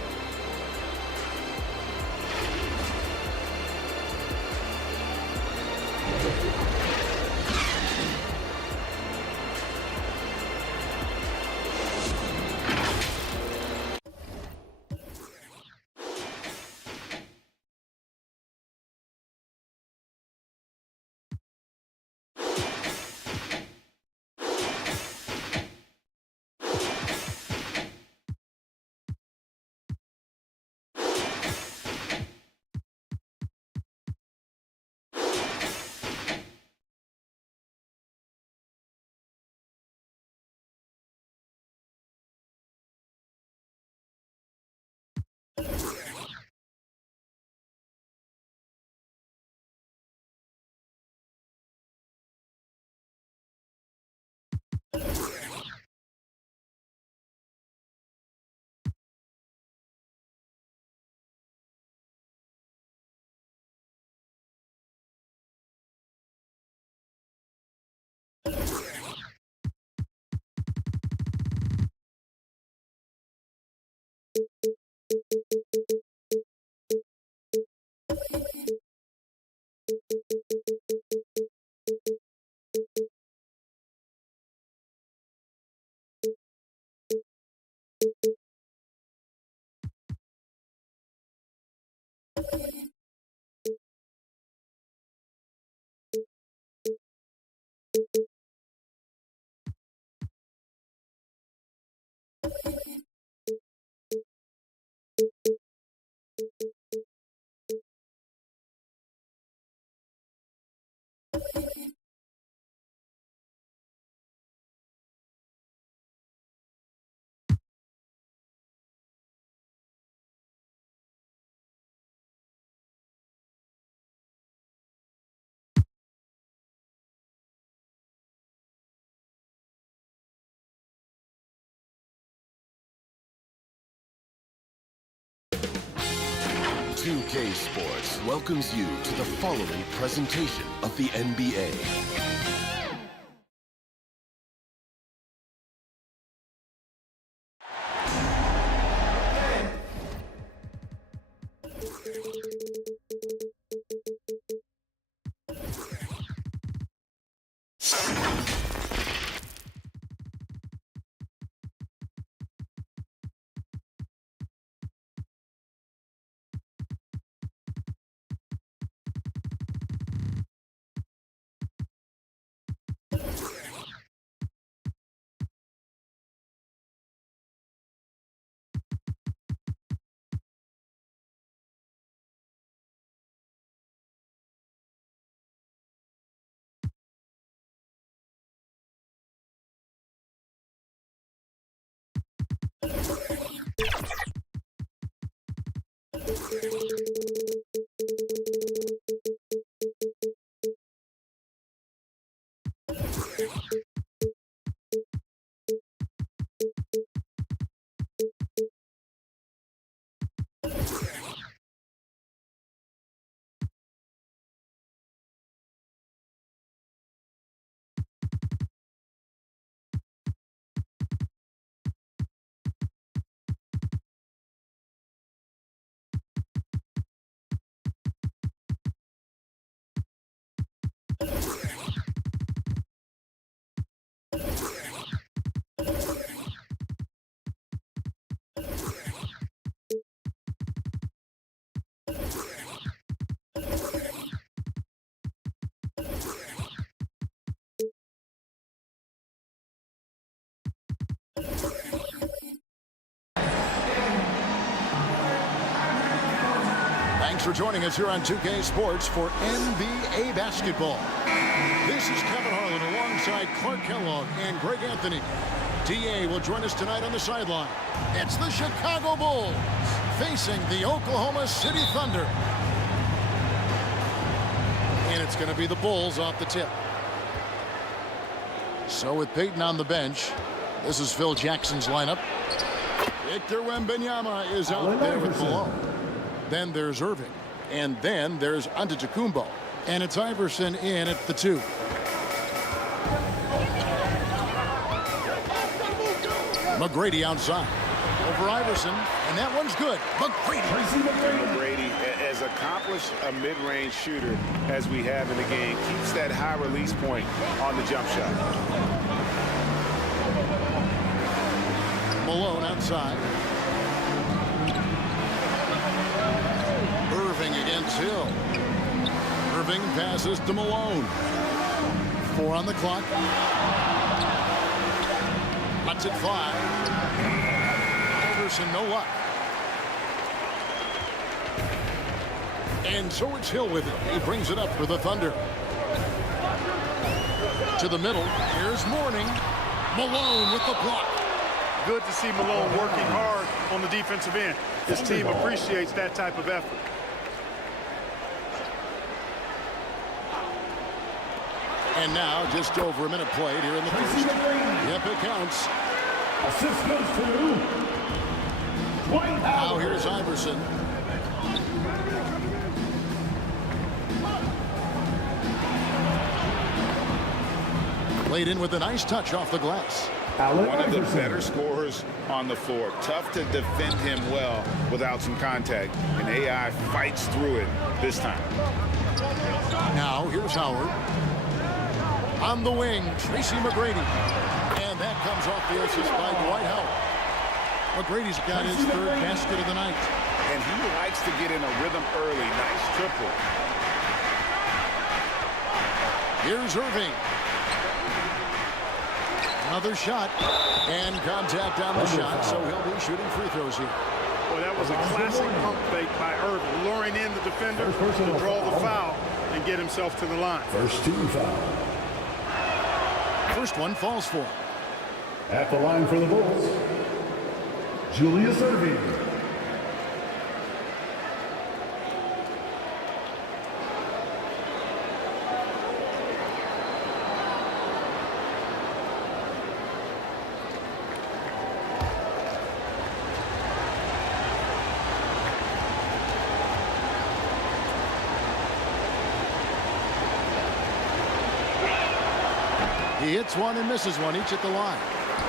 2K Sports welcomes you to the following presentation of the NBA. Thanks for joining us here on 2K Sports for NBA basketball. This is Kevin Harlan alongside Clark Kellogg and Greg Anthony. DA will join us tonight on the sideline. It's the Chicago Bulls facing the Oklahoma City Thunder. And it's going to be the Bulls off the tip. So with Peyton on the bench, this is Phil Jackson's lineup. Victor Wembanyama is out there with Malone. Then there's Irving. And then there's Antetokounmpo. And it's Iverson in at the 2. McGrady outside. Over Iverson. And that one's good. McGrady, as accomplished a mid-range shooter as we have in the game, keeps that high release point on the jump shot. Malone outside. Irving against Hill. Irving passes to Malone. 4 on the clock. Cuts it 5. Iverson, no luck. And so it's Hill with it. He brings it up for the Thunder. To the middle. Here's Mourning. Malone with the block. Good to see Malone working hard on the defensive end. His team appreciates that type of effort. And now just over a minute played here in the first. Yep, it counts. Assist goes to Dwight Now Howard. here's Iverson. Played in with a nice touch off the glass. One of the better scorers on the floor. Tough to defend him well without some contact. And AI fights through it this time. Now here's Howard. On the wing, Tracy McGrady. And that comes off the assist by Dwight Howard. McGrady's got his 3rd basket of the night. And he likes to get in a rhythm early. Nice triple. Here's Irving. Another shot. And contact on the shot, so he'll be shooting free throws here. Boy, that was a classic pump fake by Irving, luring in the defender to draw the foul and get himself to the line. First team foul. First one falls for him. At the line for the Bulls, Julius Irving. He hits one and misses one, each at the line.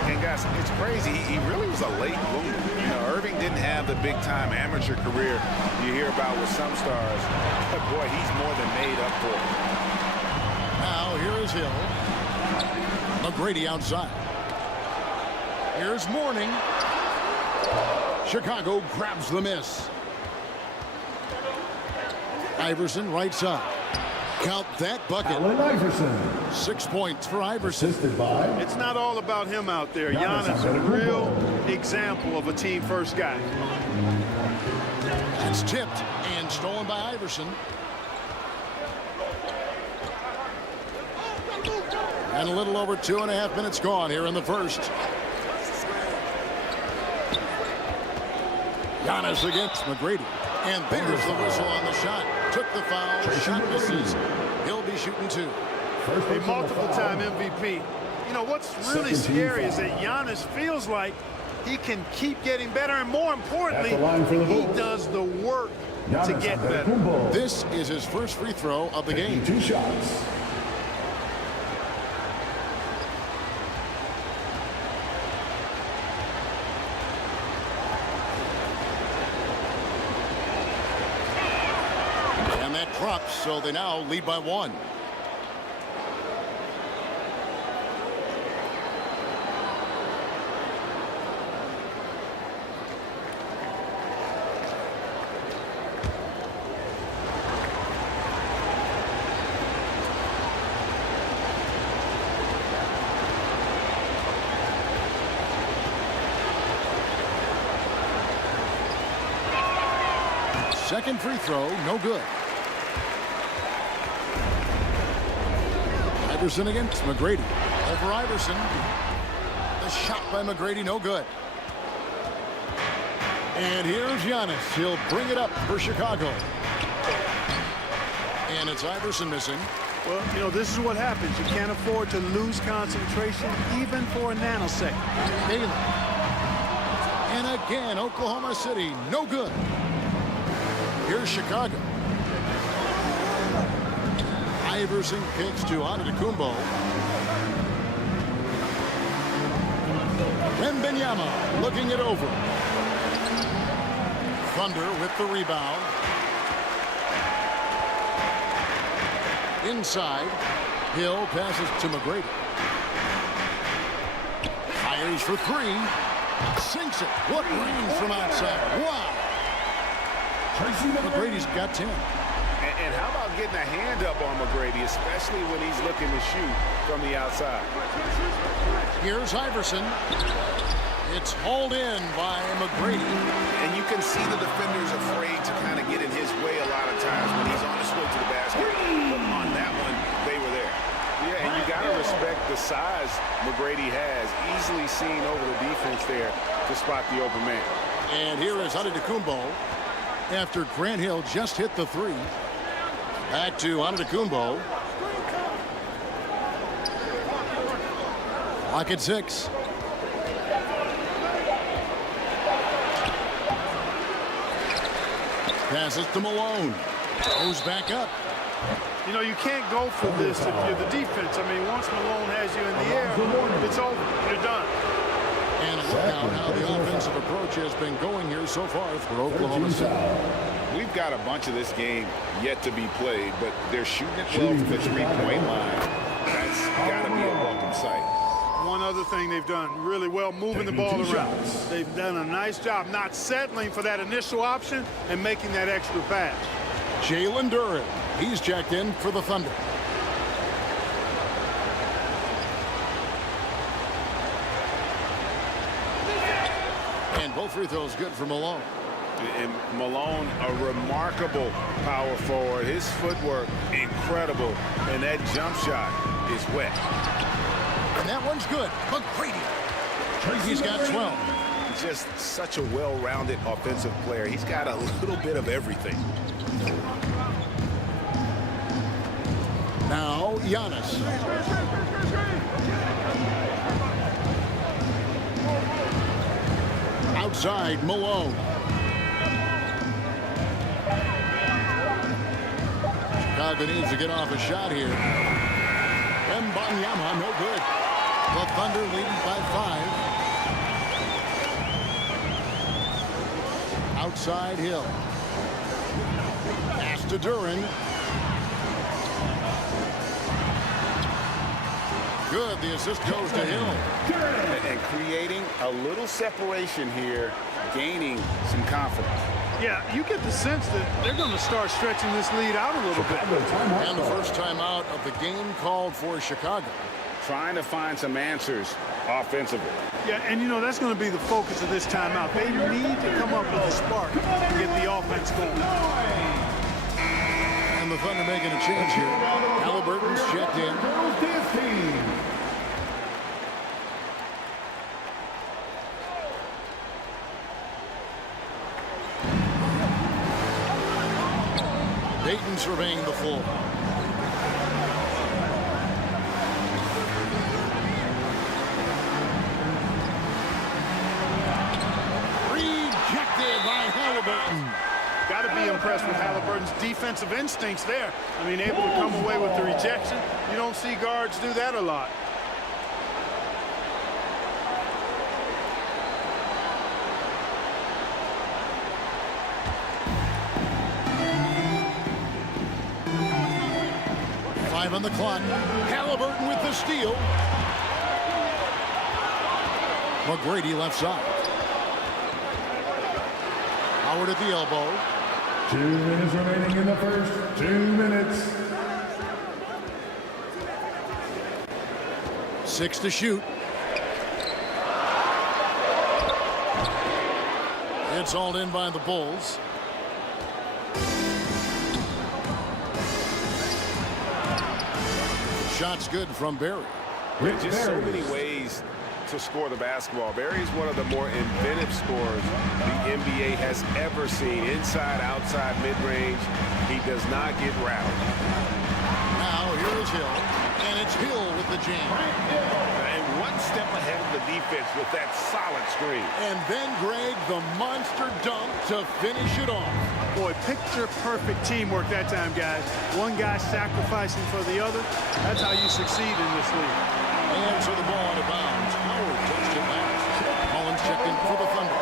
And guys, it's crazy. He really was a late bloomer. You know, Irving didn't have the big-time amateur career you hear about with some stars. But boy, he's more than made up for it. Now here is Hill. McGrady outside. Here's Mourning. Chicago grabs the miss. Iverson right side. Count that bucket. Iverson. 6 points for Iverson. Assisted by. It's not all about him out there. Giannis is a real example of a team-first guy. That's tipped and stolen by Iverson. And a little over 2.5 minutes gone here in the first. Giannis against McGrady. And there's the whistle on the shot. Took the foul. Shot misses. He'll be shooting two. A multiple-time MVP. You know, what's really scary is that Giannis feels like he can keep getting better, and more importantly, he does the work to get better. This is his first free throw of the game. 2 shots. And that drops, so they now lead by 1. Second free throw, no good. Iverson against McGrady. Over Iverson. The shot by McGrady, no good. And here's Giannis. He'll bring it up for Chicago. And it's Iverson missing. Well, you know, this is what happens. You can't afford to lose concentration even for a nanosecond. Bailey. And again, Oklahoma City, no good. Here's Chicago. Iverson kicks to Antetokounmpo. Wembanyama looking it over. Thunder with the rebound. Inside. Hill passes to McGrady. Fires for 3. Sinks it. What range from outside. Wow. McGrady's got 10. And how about getting a hand up on McGrady, especially when he's looking to shoot from the outside? Here's Iverson. It's hauled in by McGrady. And you can see the defender's afraid to kind of get in his way a lot of times when he's on his way to the basket. But on that one, they were there. Yeah, and you got to respect the size McGrady has. Easily seen over the defense there to spot the open man. And here is Antetokounmpo. After Grant Hill just hit the 3. Back to Antetokounmpo. Clock at 6. Passes to Malone. Goes back up. You know, you can't go for this if you're the defense. I mean, once Malone has you in the air, it's over. You're done. And look out how the offensive approach has been going here so far for Oklahoma City. We've got a bunch of this game yet to be played, but they're shooting it well from the 3-point line. That's got to be a welcome sight. One other thing they've done really well, moving the ball around. They've done a nice job not settling for that initial option and making that extra pass. Jalen Duren, he's checked in for the Thunder. And both free throws good for Malone. And Malone, a remarkable power forward. His footwork, incredible. And that jump shot is wet. And that one's good. McGrady. He's got 12. Just such a well-rounded offensive player. He's got a little bit of everything. Now, Giannis. Outside, Malone. Chicago needs to get off a shot here. Wembanyama, no good. The Thunder leading by 5. Outside Hill. Pass to Duran. Good. The assist goes to Hill. And creating a little separation here, gaining some confidence. Yeah, you get the sense that they're going to start stretching this lead out a little bit. And the first timeout of the game called for Chicago. Trying to find some answers offensively. Yeah, and you know, that's going to be the focus of this timeout. They need to come up with a spark and get the offense going. And the Thunder making a change here. Halliburton's checked in. Dayton surveying the floor. Rejected by Halliburton. Got to be impressed with Halliburton's defensive instincts there. I mean, able to come away with the rejection. You don't see guards do that a lot. On the clock. Halliburton with the steal. McGrady left side. Howard at the elbow. 2 minutes remaining in the first. 2 minutes. 6 to shoot. It's hauled in by the Bulls. Shot's good from Barry. There's just so many ways to score the basketball. Barry is one of the more inventive scorers the NBA has ever seen. Inside, outside, mid-range. He does not get routed. Now here is Hill, and it's Hill with the jam. And one step ahead of the defense with that solid screen. And then, Greg, the monster dunk to finish it off. Boy, picture-perfect teamwork that time, guys. One guy sacrificing for the other. That's how you succeed in this league. And so the ball out of bounds. Howard touched it last. Mullins checked in for the Thunder.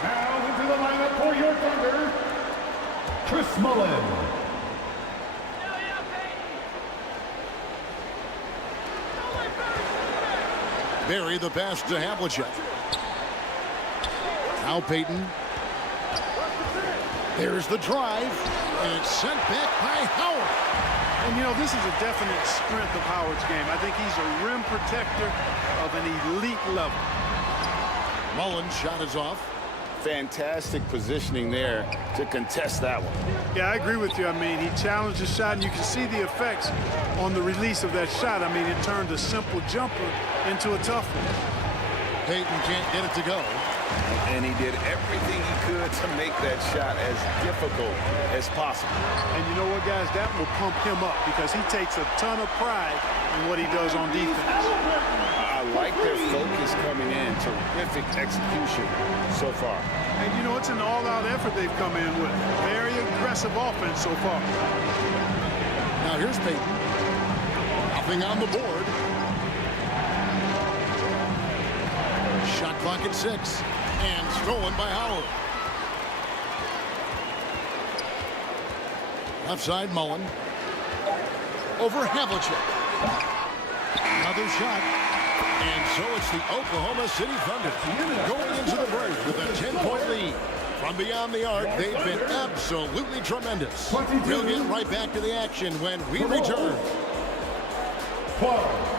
Now into the lineup for your Thunder, Chris Mullin. Barry the pass to Havlicek. Now Payton. There's the drive, and it's sent back by Howard. And, you know, this is a definite strength of Howard's game. I think he's a rim protector of an elite level. Mullins' shot is off. Fantastic positioning there to contest that one. Yeah, I agree with you. I mean, he challenged the shot, and you can see the effects on the release of that shot. I mean, it turned a simple jumper into a tough one. Payton can't get it to go. And he did everything he could to make that shot as difficult as possible. And you know what, guys? That will pump him up because he takes a ton of pride in what he does on defense. I like their focus coming in. Terrific execution so far. And, you know, it's an all-out effort they've come in with. Very aggressive offense so far. Now here's Payton. Nothing on the board. Shot clock at 6. And stolen by Howard. Left side, Mullen. Over Havlicek. Another shot. And so it's the Oklahoma City Thunder going into the break with a 10-point lead. From beyond the arc, they've been absolutely tremendous. We'll get right back to the action when we return. 12.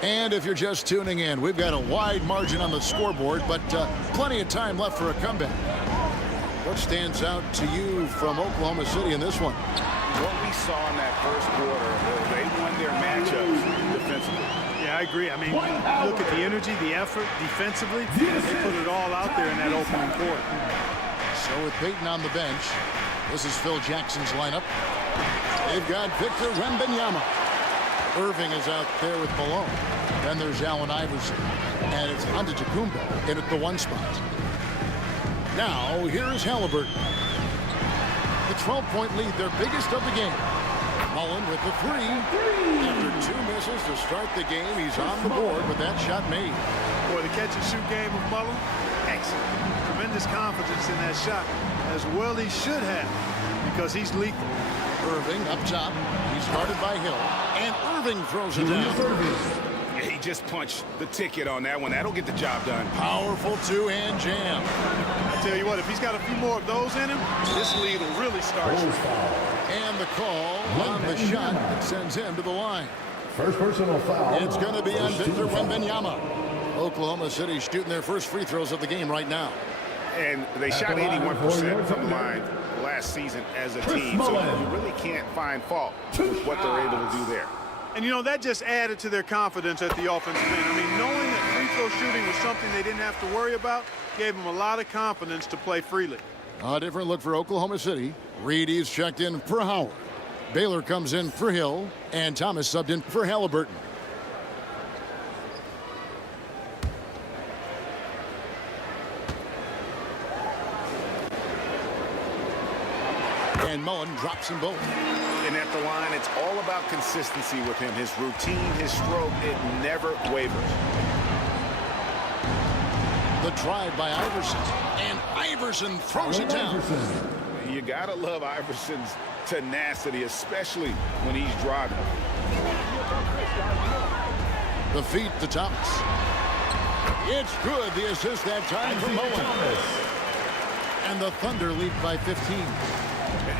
And if you're just tuning in, we've got a wide margin on the scoreboard, but plenty of time left for a comeback. What stands out to you from Oklahoma City in this one? What we saw in that first quarter, they won their matchups defensively. Yeah, I agree. I mean, you look at the energy, the effort, defensively, they put it all out there in that opening quarter. So with Peyton on the bench, this is Phil Jackson's lineup. They've got Victor Wembanyama. Irving is out there with Malone. Then there's Allen Iverson. And it's Antetokounmpo in at the 1 spot. Now, here's Halliburton. The 12-point lead, their biggest of the game. Mullen with the 3. After 2 misses to start the game, he's on the board with that shot made. Boy, the catch-and-shoot game of Mullen, excellent. Tremendous confidence in that shot, as well he should have, because he's lethal. Irving up top. He's guarded by Hill. And Irving throws it down. He just punched the ticket on that one. That'll get the job done. Powerful 2-hand jam. I tell you what, if he's got a few more of those in him, this lead will really start. And the call on the shot that sends him to the line. First personal foul. It's going to be on Victor Wembanyama. Oklahoma City shooting their first free throws of the game right now. And they shot 81% from the line last season as a team, so you really can't find fault with what they're able to do there. And, you know, that just added to their confidence at the offensive end. I mean, knowing that free throw shooting was something they didn't have to worry about gave them a lot of confidence to play freely. A different look for Oklahoma City. Reedy's checked in for Howard. Baylor comes in for Hill, and Thomas subbed in for Halliburton. And Mullen drops them both. And at the line, it's all about consistency with him. His routine, his stroke, it never wavers. The drive by Iverson. And Iverson throws it down. You gotta love Iverson's tenacity, especially when he's driving. The feed to Thomas. It's good. The assist that time for Mullen. And the Thunder lead by 15.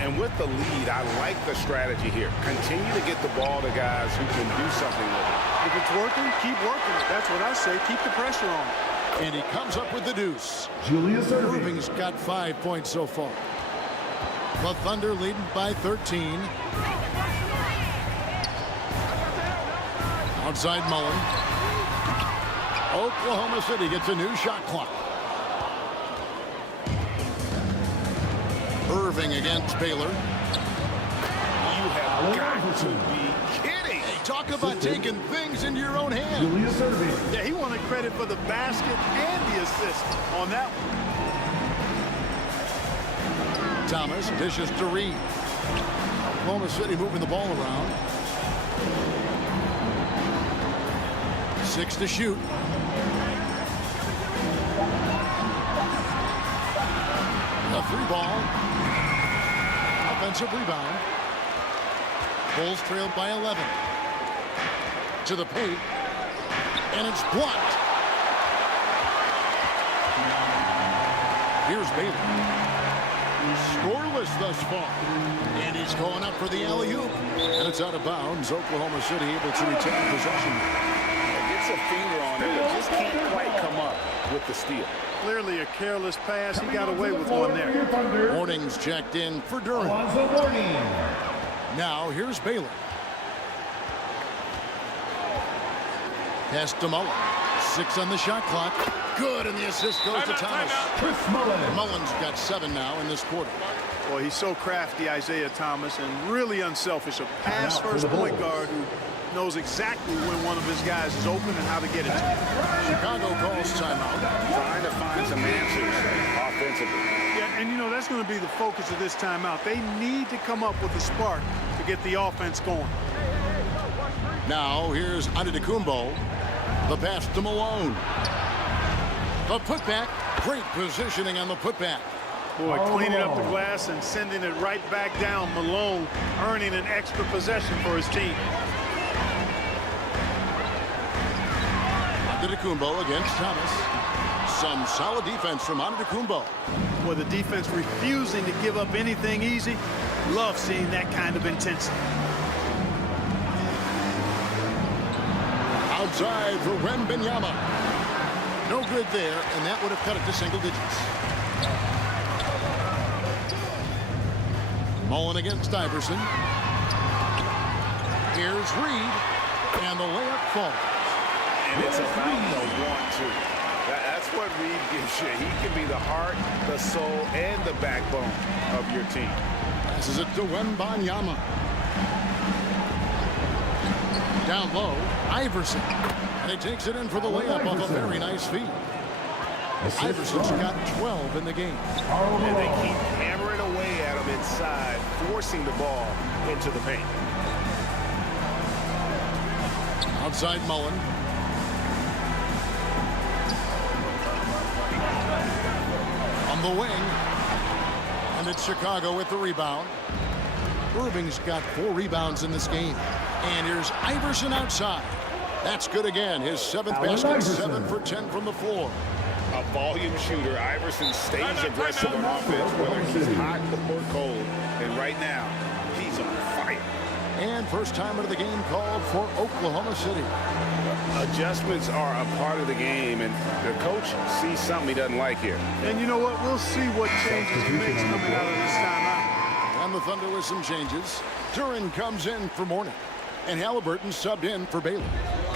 And with the lead, I like the strategy here. Continue to get the ball to guys who can do something with it. If it's working, keep working it. That's what I say. Keep the pressure on. And he comes up with the deuce. Julius Irving. Irving's got 5 points so far. The Thunder leading by 13. Outside Mullen. Oklahoma City gets a new shot clock. Irving against Baylor. You have got to be kidding. Hey, talk about taking things into your own hands. Julius Irving. Yeah, he wanted credit for the basket and the assist on that one. Thomas dishes to Reed. Oklahoma City moving the ball around. 6 to shoot. A 3-ball. Offensive rebound. Bulls trailed by 11. To the paint. And it's blocked. Here's Baylor. Scoreless thus far. And he's going up for the alley-oop. And it's out of bounds. Oklahoma City able to retain possession. Gets a finger on it, but just can't quite come up with the steal. Clearly a careless pass. He got away with one there. Warnings checked in for Durham. Now here's Baylor. Pass to Mullen. 6 on the shot clock. Good, and the assist goes to Thomas. Mullen's got 7 now in this quarter. Boy, he's so crafty, Isaiah Thomas, and really unselfish. A pass-first point guard who knows exactly when one of his guys is open and how to get it to him. Chicago calls timeout. Trying to find some answers offensively. Yeah, and you know, that's going to be the focus of this timeout. They need to come up with a spark to get the offense going. Now here's Antetokounmpo. The pass to Malone. The putback. Great positioning on the putback. Boy, cleaning up the glass and sending it right back down. Malone earning an extra possession for his team. Antetokounmpo against Thomas. Some solid defense from Antetokounmpo. Boy, the defense refusing to give up anything easy. Love seeing that kind of intensity. Outside for Wembanyama. No good there, and that would have cut it to single digits. Mullen against Iverson. Here's Reed, and the layup falls. And it's about the want to. That's what Reed gives you. He can be the heart, the soul, and the backbone of your team. Passes it to Wembanyama. Down low, Iverson. And he takes it in for the layup off a very nice feed. Iverson's got 12 in the game. And they keep hammering away at him inside, forcing the ball into the paint. Outside Mullen. On the wing. And it's Chicago with the rebound. Irving's got 4 rebounds in this game. And here's Iverson outside. That's good again. His 7th basket, 7 for 10 from the floor. A volume shooter, Iverson stays aggressive on offense, whether he's hot or cold. And right now, he's on fire. And first time of the game called for Oklahoma City. Adjustments are a part of the game, and the coach sees something he doesn't like here. And you know what? We'll see what changes he makes coming out of this timeout. And the Thunder with some changes. Duran comes in for Mourning, and Halliburton subbed in for Bailey.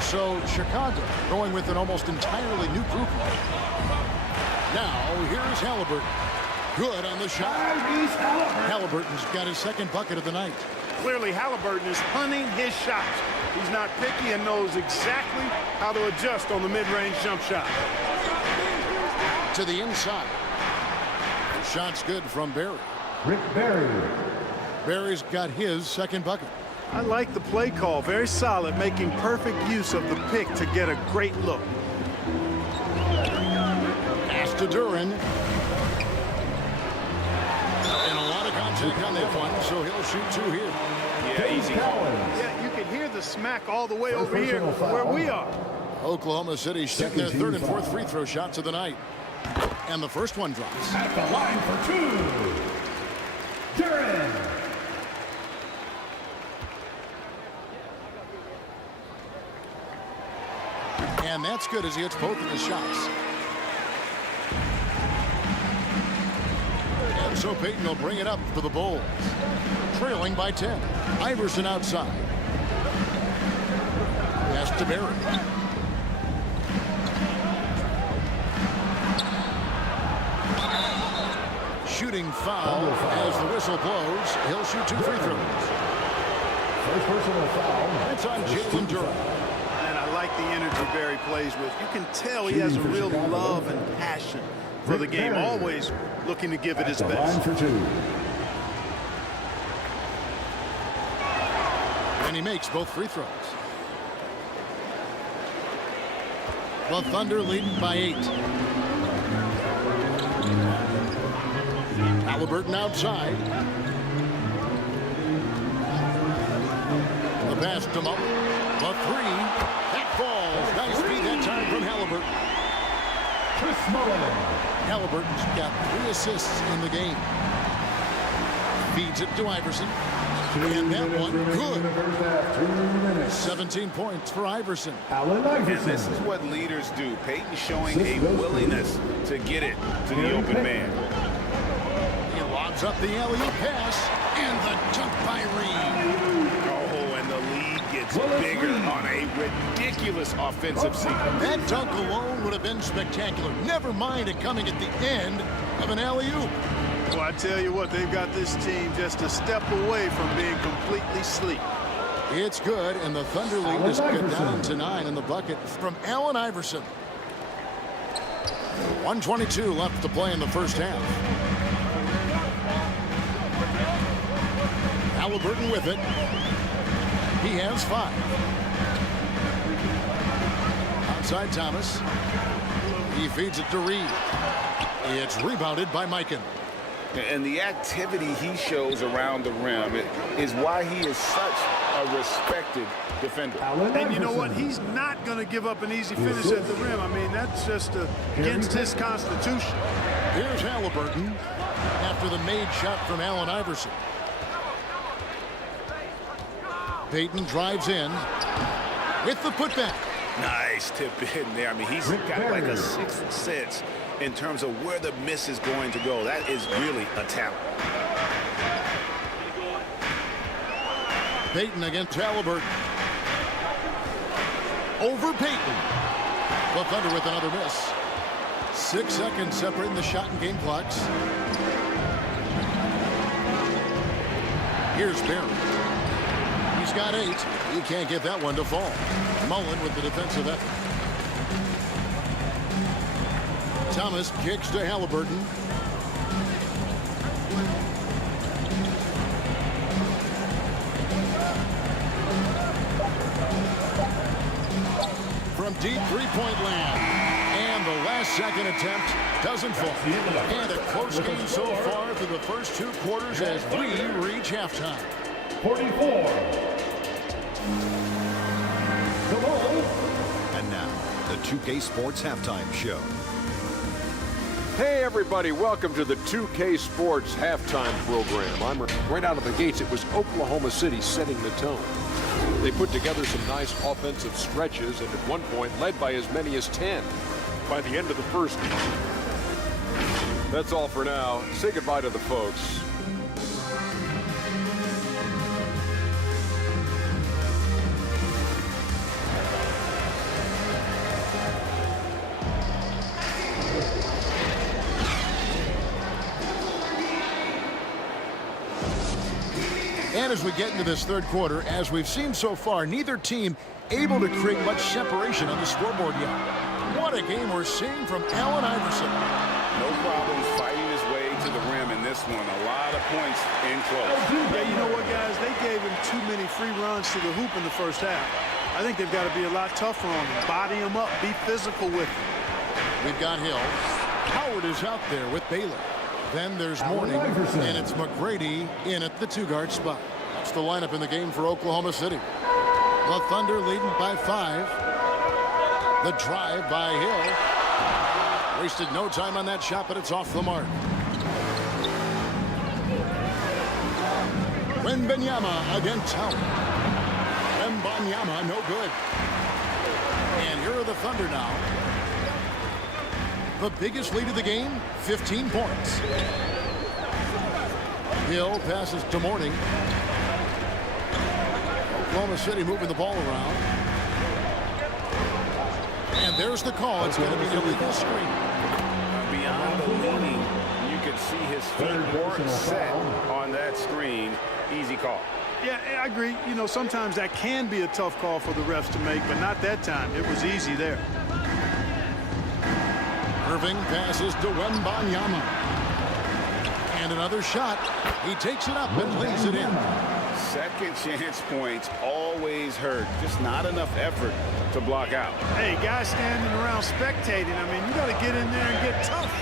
So Chicago going with an almost entirely new group. Now here's Halliburton. Good on the shot. Halliburton's got his 2nd bucket of the night. Clearly, Halliburton is hunting his shots. He's not picky and knows exactly how to adjust on the mid-range jump shot. To the inside. The shot's good from Barry. Rick Barry. Barry's got his 2nd bucket. I like the play call. Very solid, making perfect use of the pick to get a great look. Pass to Duran. And a lot of contact on that one, so he'll shoot 2 here. Yeah, easy call. Yeah, you can hear the smack all the way over here where we are. Oklahoma City shooting their 3rd and 4th free throw shots of the night. And the first one drops. At the line for 2. Duran. And that's good as he hits both of his shots. And so Payton will bring it up for the Bulls. Trailing by 10. Iverson outside. Pass to Barry. Shooting foul as the whistle blows. He'll shoot 2 free throws. First personal foul. That's on Jalen Duran. And I like the energy Barry plays with. You can tell he has a real love and passion for the game. Always looking to give it his best. Line for 2. And he makes both free throws. The Thunder leading by 8. Halliburton outside. The pass to Mullen. The 3. That falls. Nice feed that time from Halliburton. Chris Mullen. Halliburton's got 3 assists in the game. Feeds it to Iverson. And that one good. 17 points for Iverson. And this is what leaders do. Payton showing a willingness to get it to the open man. He lobs up the alley-oop pass. And the dunk by Reed. Oh, and the lead gets bigger on a ridiculous offensive sequence. That dunk alone would have been spectacular. Never mind it coming at the end of an alley-oop. Well, I tell you what, they've got this team just a step away from being completely asleep. It's good, and the Thunder lead is cut down to 9 in the bucket from Allen Iverson. 1:22 left to play in the first half. Halliburton with it. He has 5. Outside Thomas. He feeds it to Reed. It's rebounded by Mikan. And the activity he shows around the rim is why he is such a respected defender. And you know what? He's not going to give up an easy finish at the rim. I mean, that's just against his constitution. Here's Halliburton after the made shot from Allen Iverson. Payton drives in with the putback. Nice tip in there. I mean, he's got like a 6th sense in terms of where the miss is going to go. That is really a talent. Payton against Halliburton. over Payton. The Thunder with another miss. 6 seconds separating the shot and game clocks. Here's Barry. He's got 8. He can't get that one to fall. Malone with the defensive effort. Thomas kicks to Halliburton. From deep three-point land. And the last-second attempt doesn't fall. And a close game so far through the first 2 quarters as we reach halftime. 44. And now, the 2K Sports Halftime Show. Hey everybody, welcome to the 2K Sports Halftime Program. Right out of the gates, it was Oklahoma City setting the tone. They put together some nice offensive stretches and at one point led by as many as 10 by the end of the first. That's all for now. Say goodbye to the folks. And as we get into this third quarter, as we've seen so far, neither team able to create much separation on the scoreboard yet. What a game we're seeing from Allen Iverson. No problems fighting his way to the rim in this one. A lot of points in close. Yeah, you know what, guys? They gave him too many free runs to the hoop in the first half. I think they've got to be a lot tougher on him. Body him up. Be physical with him. We've got Hill. Howard is out there with Baylor. Then there's Mourning, and it's McGrady in at the 2-guard spot. That's the lineup in the game for Oklahoma City. The Thunder leading by 5. The drive by Hill. Wasted no time on that shot, but it's off the mark. Wembanyama against Howard. Wembanyama, no good. And here are the Thunder now. The biggest lead of the game, 15 points. Hill passes to Mourning. Oklahoma City moving the ball around. And there's the call. It's going to be an illegal screen. Beyond the leaning, you can see his feet weren't set on that screen. Easy call. Yeah, I agree. You know, sometimes that can be a tough call for the refs to make, but not that time. It was easy there. Irving passes to Wembanyama. And another shot. He takes it up and lays it in. Second chance points always hurt. Just not enough effort to block out. Hey, guys standing around spectating. I mean, you got to get in there and get tough.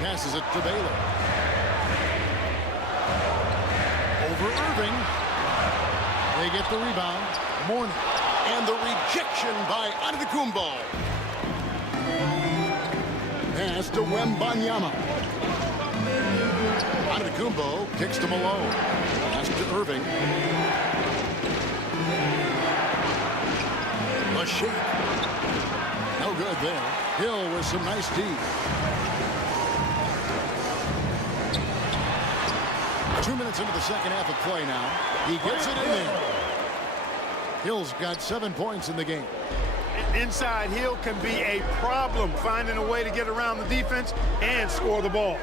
Passes it to Baylor. Over Irving. They get the rebound. Mourning. And the rejection by Antetokounmpo. Pass to Wembanyama. Antetokounmpo kicks to Malone. Pass to Irving. A shake. No good there. Hill with some nice D. 2 minutes into the second half of play now. He gets it in there. Hill's got 7 points in the game. Inside, Hill can be a problem, finding a way to get around the defense and score the ball.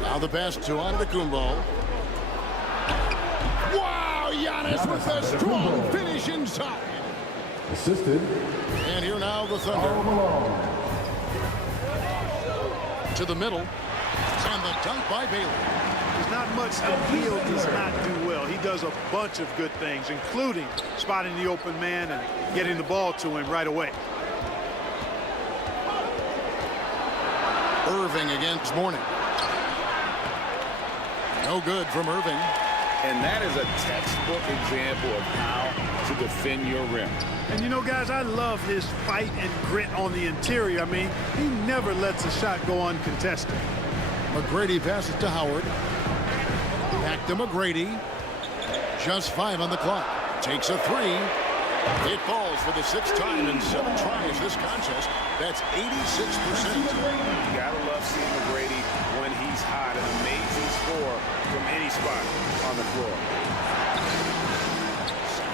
Now the pass to Antetokounmpo. Wow, Giannis with a strong finish inside. Assisted. And here now the Thunder. To the middle. And the dunk by Baylor. There's not much that Hill does not do well. He does a bunch of good things, including spotting the open man and getting the ball to him right away. Irving against Mourning. No good from Irving. And that is a textbook example of how to defend your rim. And you know, guys, I love his fight and grit on the interior. I mean, he never lets a shot go uncontested. McGrady passes to Howard. Back to McGrady. Just 5 on the clock. Takes a 3. It falls for the 6th time in 7 tries this contest. That's 86%. You gotta love seeing McGrady when he's hot. An amazing score from any spot on the floor.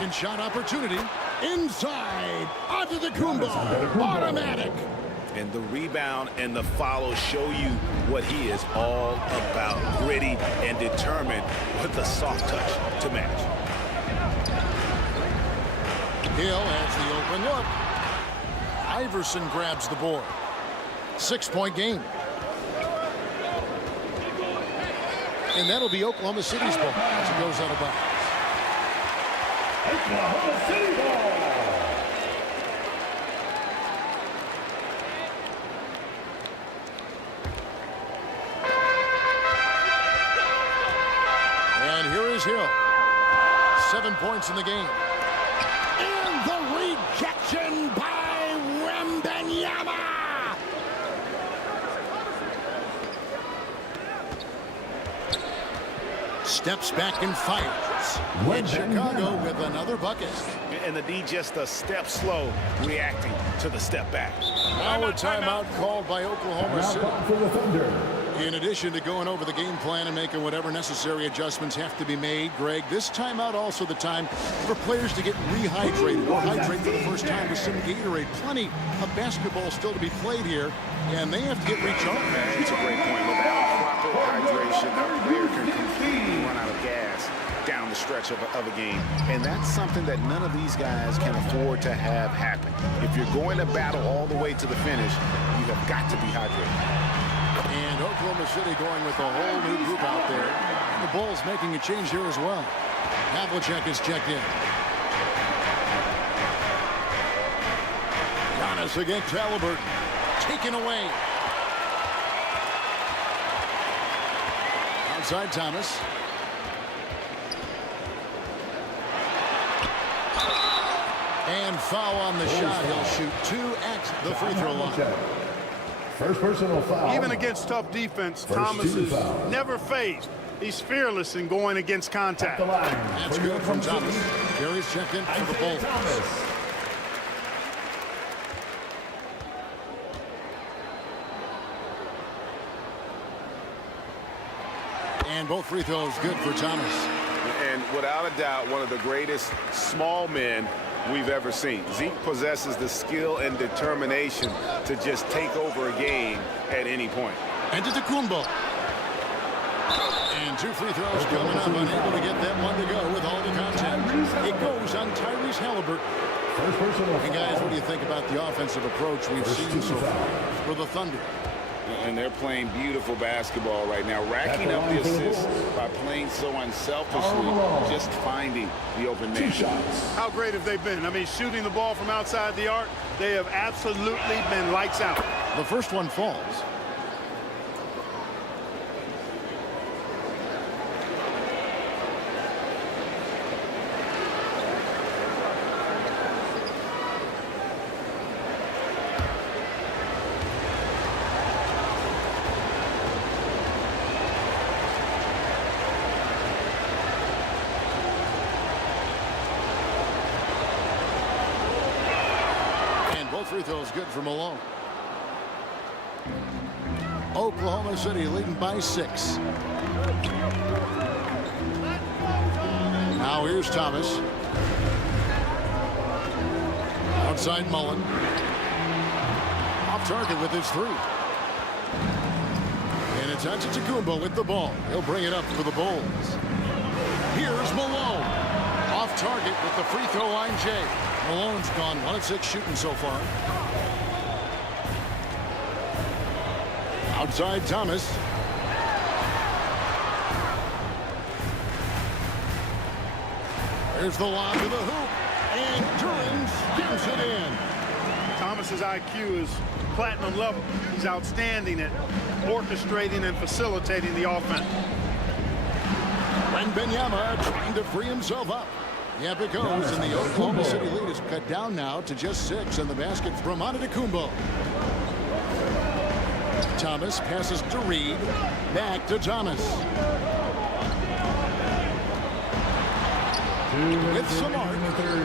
Second shot opportunity. Inside. Onto the Kumbo. Automatic. And the rebound and the follow show you what he is all about. Gritty and determined with the soft touch to match. Hill has the open look. Iverson grabs the board. 6-point game. And that'll be Oklahoma City's ball as it goes out of bounds. Oklahoma City ball. And here is Hill. 7 points in the game. And the rejection by Wembanyama. Steps back and fires. And Chicago with another bucket. And the D just a step slow, reacting to the step back. Now a timeout called by Oklahoma City. For the Thunder. In addition to going over the game plan and making whatever necessary adjustments have to be made, Greg, this timeout also the time for players to get rehydrated or hydrate for the first time with some Gatorade. Plenty of basketball still to be played here, and they have to get recharged. It's a great point. Without proper hydration, a player can completely run out of gas down the stretch of a game. And that's something that none of these guys can afford to have happen. If you're going to battle all the way to the finish, you have got to be hydrated. And Oklahoma City going with a whole new group out there. And the Bulls making a change here as well. Havlicek is checked in. Giannis against Halliburton. Taken away. Outside Thomas. And foul on the shot. He'll shoot 2 at the free throw line. First personal foul. Even against tough defense, Thomas is never phased. He's fearless in going against contact. That's good from Thomas. Gary's checked in for the Bulls. And both free throws good for Thomas. And without a doubt, one of the greatest small men we've ever seen. Zeke possesses the skill and determination to just take over a game at any point. And to Kumbo. And 2 free throws coming up, unable to get that one to go with all the contact. It goes on Tyrese Halliburton. And guys, what do you think about the offensive approach we've seen so far for the Thunder? And they're playing beautiful basketball right now, racking up the assists by playing so unselfishly, just finding the open man. How great have they been? I mean, shooting the ball from outside the arc, they have absolutely been lights out. The first one falls. Free throws good for Malone. Oklahoma City leading by 6. Now here's Thomas. Outside Mullen. Off target with his 3. And it's Antetokounmpo with the ball. He'll bring it up for the Bulls. Here's Malone. Off target with the free throw line, Jay. Malone's gone 1 of 6 shooting so far. Outside Thomas. There's the lob to the hoop. And Durant gets it in. Thomas's IQ is platinum level. He's outstanding at orchestrating and facilitating the offense. Wembanyama trying to free himself up. Yep, it goes, and the Oklahoma City lead is cut down now to just 6, and the basket from Antetokounmpo. Thomas passes to Reed. Back to Thomas. With some arc,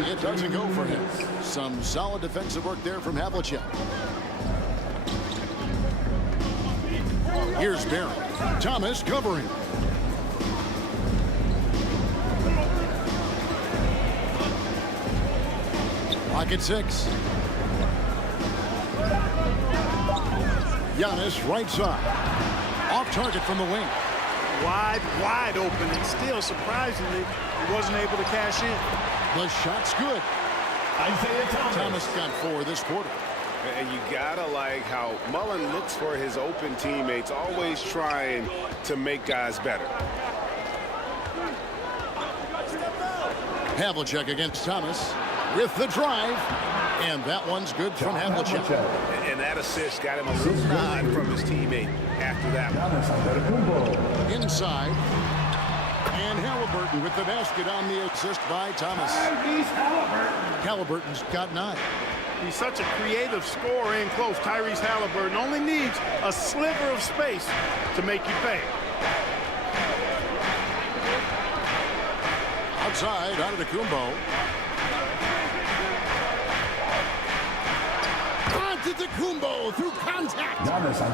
it doesn't go for him. Some solid defensive work there from Havlicek. Here's Barry. Thomas covering. Clock at 6. Giannis right side. Off target from the wing. Wide open, and still surprisingly he wasn't able to cash in. The shot's good. Thomas got 4 this quarter. And you gotta like how Mullen looks for his open teammates, always trying to make guys better. Havlicek against Thomas with the drive, and that one's good from Havlicek. And that assist got him a little nod from his teammate after that one. Inside, and Halliburton with the basket on the assist by Thomas. Halliburton's got 9. He's such a creative scorer in close. Tyrese Halliburton only needs a sliver of space to make you pay. Outside, Antetokounmpo. Antetokounmpo through contact.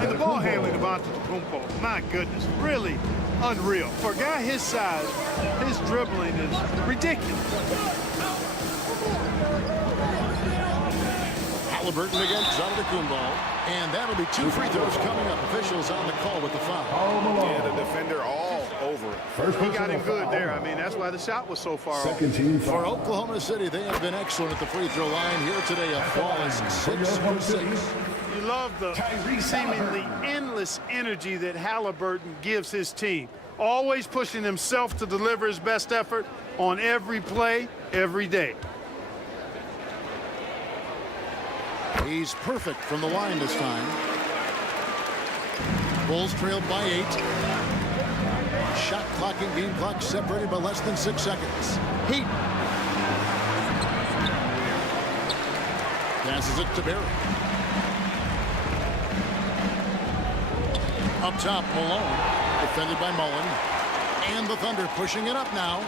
And the ball handling of Antetokounmpo, my goodness, really unreal. For a guy his size, his dribbling is ridiculous. Halliburton against Antetokounmpo, and that'll be 2 free throws coming up. Officials on the call with the foul. Yeah, the defender all over it. He got him good there. I mean, that's why the shot was so far off. For Oklahoma City, they have been excellent at the free throw line. Here today, a flawless 6 for 6. You love the seemingly endless energy that Halliburton gives his team. Always pushing himself to deliver his best effort on every play, every day. He's perfect from the line this time. Bulls trailed by 8. Shot clock and game clock separated by less than 6 seconds. Heat. Passes it to Barry. Up top, Malone. Defended by Mullen. And the Thunder pushing it up now.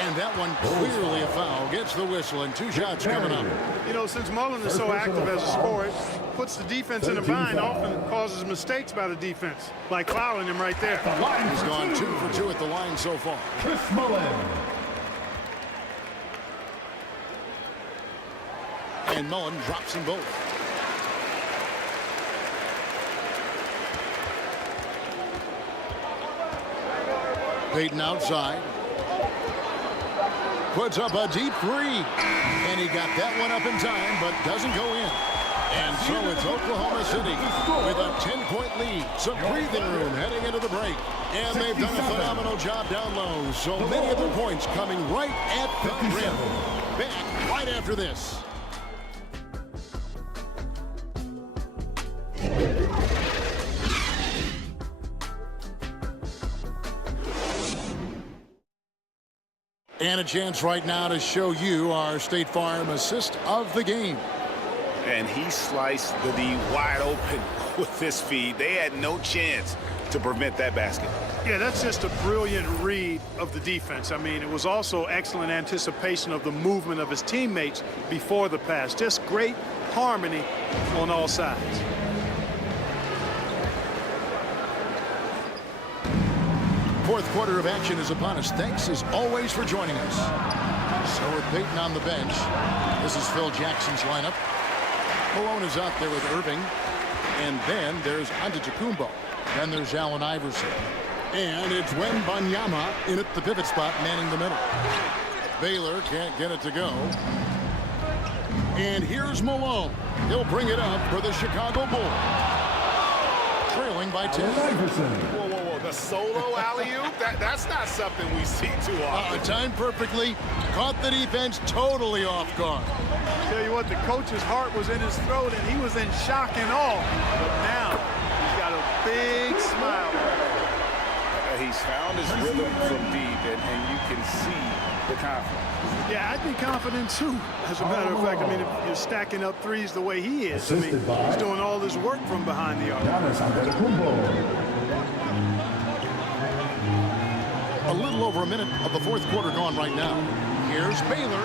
And that one clearly a foul. Gets the whistle, and 2 shots coming up. You know, since Mullen is so active as a scorer, it puts the defense in a bind, often causes mistakes by the defense, like fouling him right there. He's gone 2 for 2 at the line so far. Chris Mullen. And Mullen drops them both. Payton outside. Puts up a deep 3. And he got that one up in time, but doesn't go in. And so it's Oklahoma City with a 10-point lead. Some breathing room heading into the break. And they've done a phenomenal job down low. So many of their points coming right at the rim. Back right after this. And a chance right now to show you our State Farm assist of the game. And he sliced the D wide open with this feed. They had no chance to prevent that basket. Yeah, that's just a brilliant read of the defense. I mean, it was also excellent anticipation of the movement of his teammates before the pass. Just great harmony on all sides. Fourth quarter of action is upon us. Thanks as always for joining us. So with Payton on the bench, this is Phil Jackson's lineup. Malone is out there with Irving. And then there's Antetokounmpo. Then there's Allen Iverson. And it's Wembanyama in at the pivot spot, manning the middle. Baylor can't get it to go. And here's Malone. He'll bring it up for the Chicago Bulls. Trailing by 10. Whoa, whoa, whoa. The solo alley-oop? That's not something we see too often. Timed perfectly. Caught the defense totally off guard. Tell you what, the coach's heart was in his throat, and he was in shock and awe. But now, he's got a big smile. He's found his rhythm from deep, and you can see the confidence. Yeah, I'd be confident too. As a matter of fact, I mean, if you're stacking up threes the way he is, I mean, he's doing all this work from behind the arc. A little over a minute of the fourth quarter gone right now. Here's Baylor.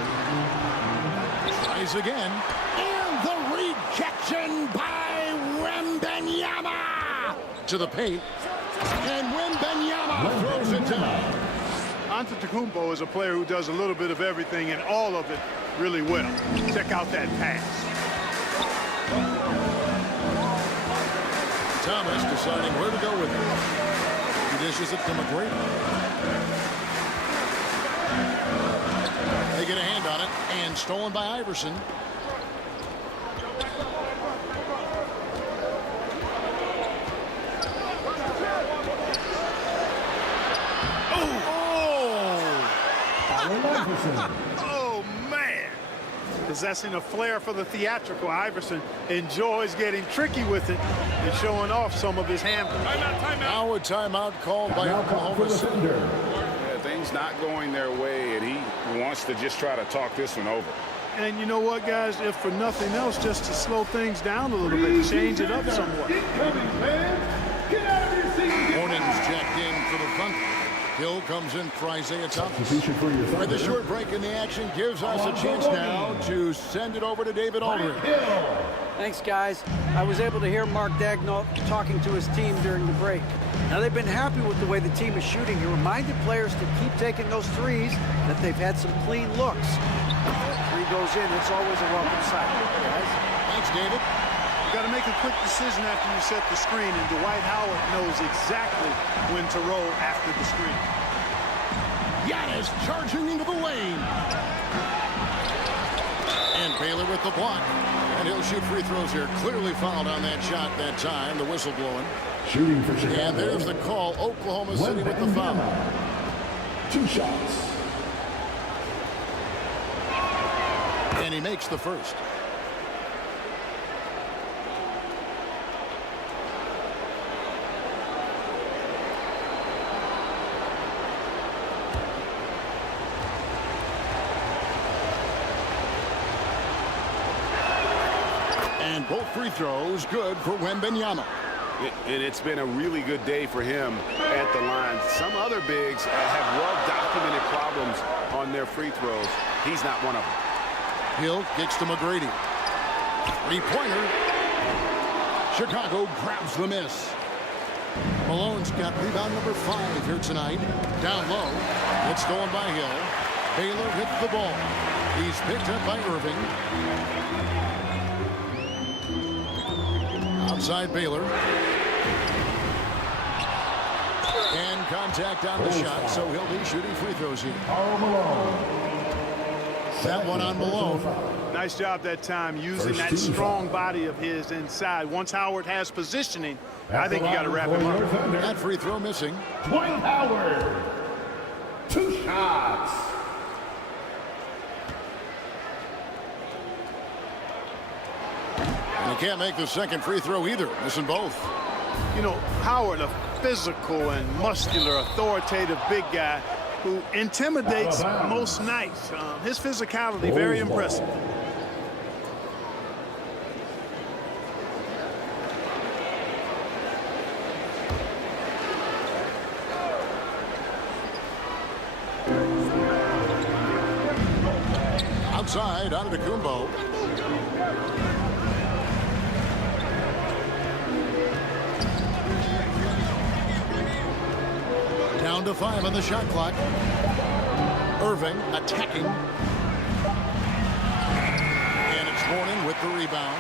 Tries again. And the rejection by Wembanyama. To the paint. And Wembanyama throws it down. Antetokounmpo is a player who does a little bit of everything, and all of it really well. Check out that pass. Thomas deciding where to go with it. He dishes it to McGrady. They get a hand on it, and stolen by Iverson. Oh, man. Possessing a flair for the theatrical, Iverson enjoys getting tricky with it and showing off some of his handles. Now a timeout called by Oklahoma City. Yeah, things not going their way, and he wants to just try to talk this one over. And you know what, guys? If for nothing else, just to slow things down a little bit, change it up somewhat. Morning's checked in for the front. Hill comes in for Isaiah Thomas. With the short break in the action gives us a chance now to send it over to David Aldridge. Thanks, guys. I was able to hear Mark Daigneault talking to his team during the break. Now, they've been happy with the way the team is shooting. He reminded players to keep taking those threes, that they've had some clean looks. Three goes in, it's always a welcome sight. Guys. Thanks, David. You got to make a quick decision after you set the screen, and Dwight Howard knows exactly when to roll after the screen. Giannis charging into the lane. And Baylor with the block. And he'll shoot free throws here. Clearly fouled on that shot that time. The whistle blowing. Shooting for Chicago. And there's the call. Oklahoma City with the foul. 2 shots. And he makes the first. And both free throws good for Wembanyama. And it's been a really good day for him at the line. Some other bigs have well-documented problems on their free throws. He's not one of them. Hill gets to McGrady. Three-pointer. Chicago grabs the miss. Malone's got rebound number 5 here tonight. Down low. It's stolen by Hill. Baylor with the ball. He's picked up by Irving. Outside Baylor. And contact on the shot, so he'll be shooting free throws here. That one on Malone. Nice job that time using that strong body of his inside. Once Howard has positioning, I think you got to wrap him up. That free throw missing. Dwight Howard. 2 shots. And he can't make the second free throw either. Missing both. You know, Howard, a physical and muscular, authoritative big guy who intimidates most nights. His physicality, very impressive. Outside, Antetokounmpo. Down to 5 on the shot clock. Irving attacking. And it's Mourning with the rebound.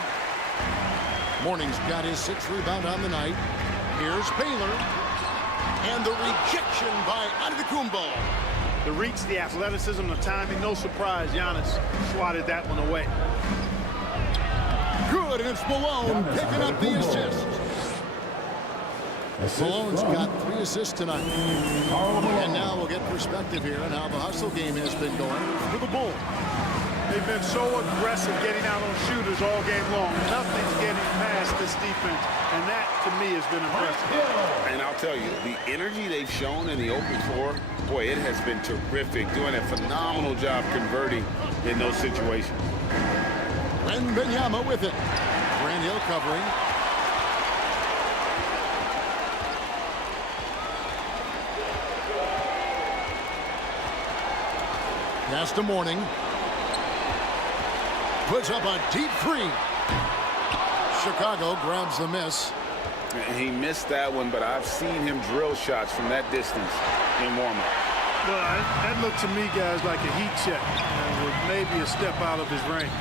Mourning's got his 6th rebound on the night. Here's Baylor. And the rejection by Antetokounmpo. The reach, the athleticism, the timing, no surprise. Giannis swatted that one away. Good, and it's Malone picking up the assist. Malone's got 3 assists tonight. And now we'll get perspective here on how the hustle game has been going for the Bulls. They've been so aggressive getting out on shooters all game long. Nothing's getting past this defense, and that, to me, has been impressive. And I'll tell you, the energy they've shown in the open floor, boy, it has been terrific. Doing a phenomenal job converting in those situations. Wembanyama with it. Grant Hill covering. Pass to Mourning. Puts up a deep 3. Chicago grabs the miss. He missed that one, but I've seen him drill shots from that distance in warm-up. Well, that looked to me, guys, like a heat check, with maybe a step out of his range.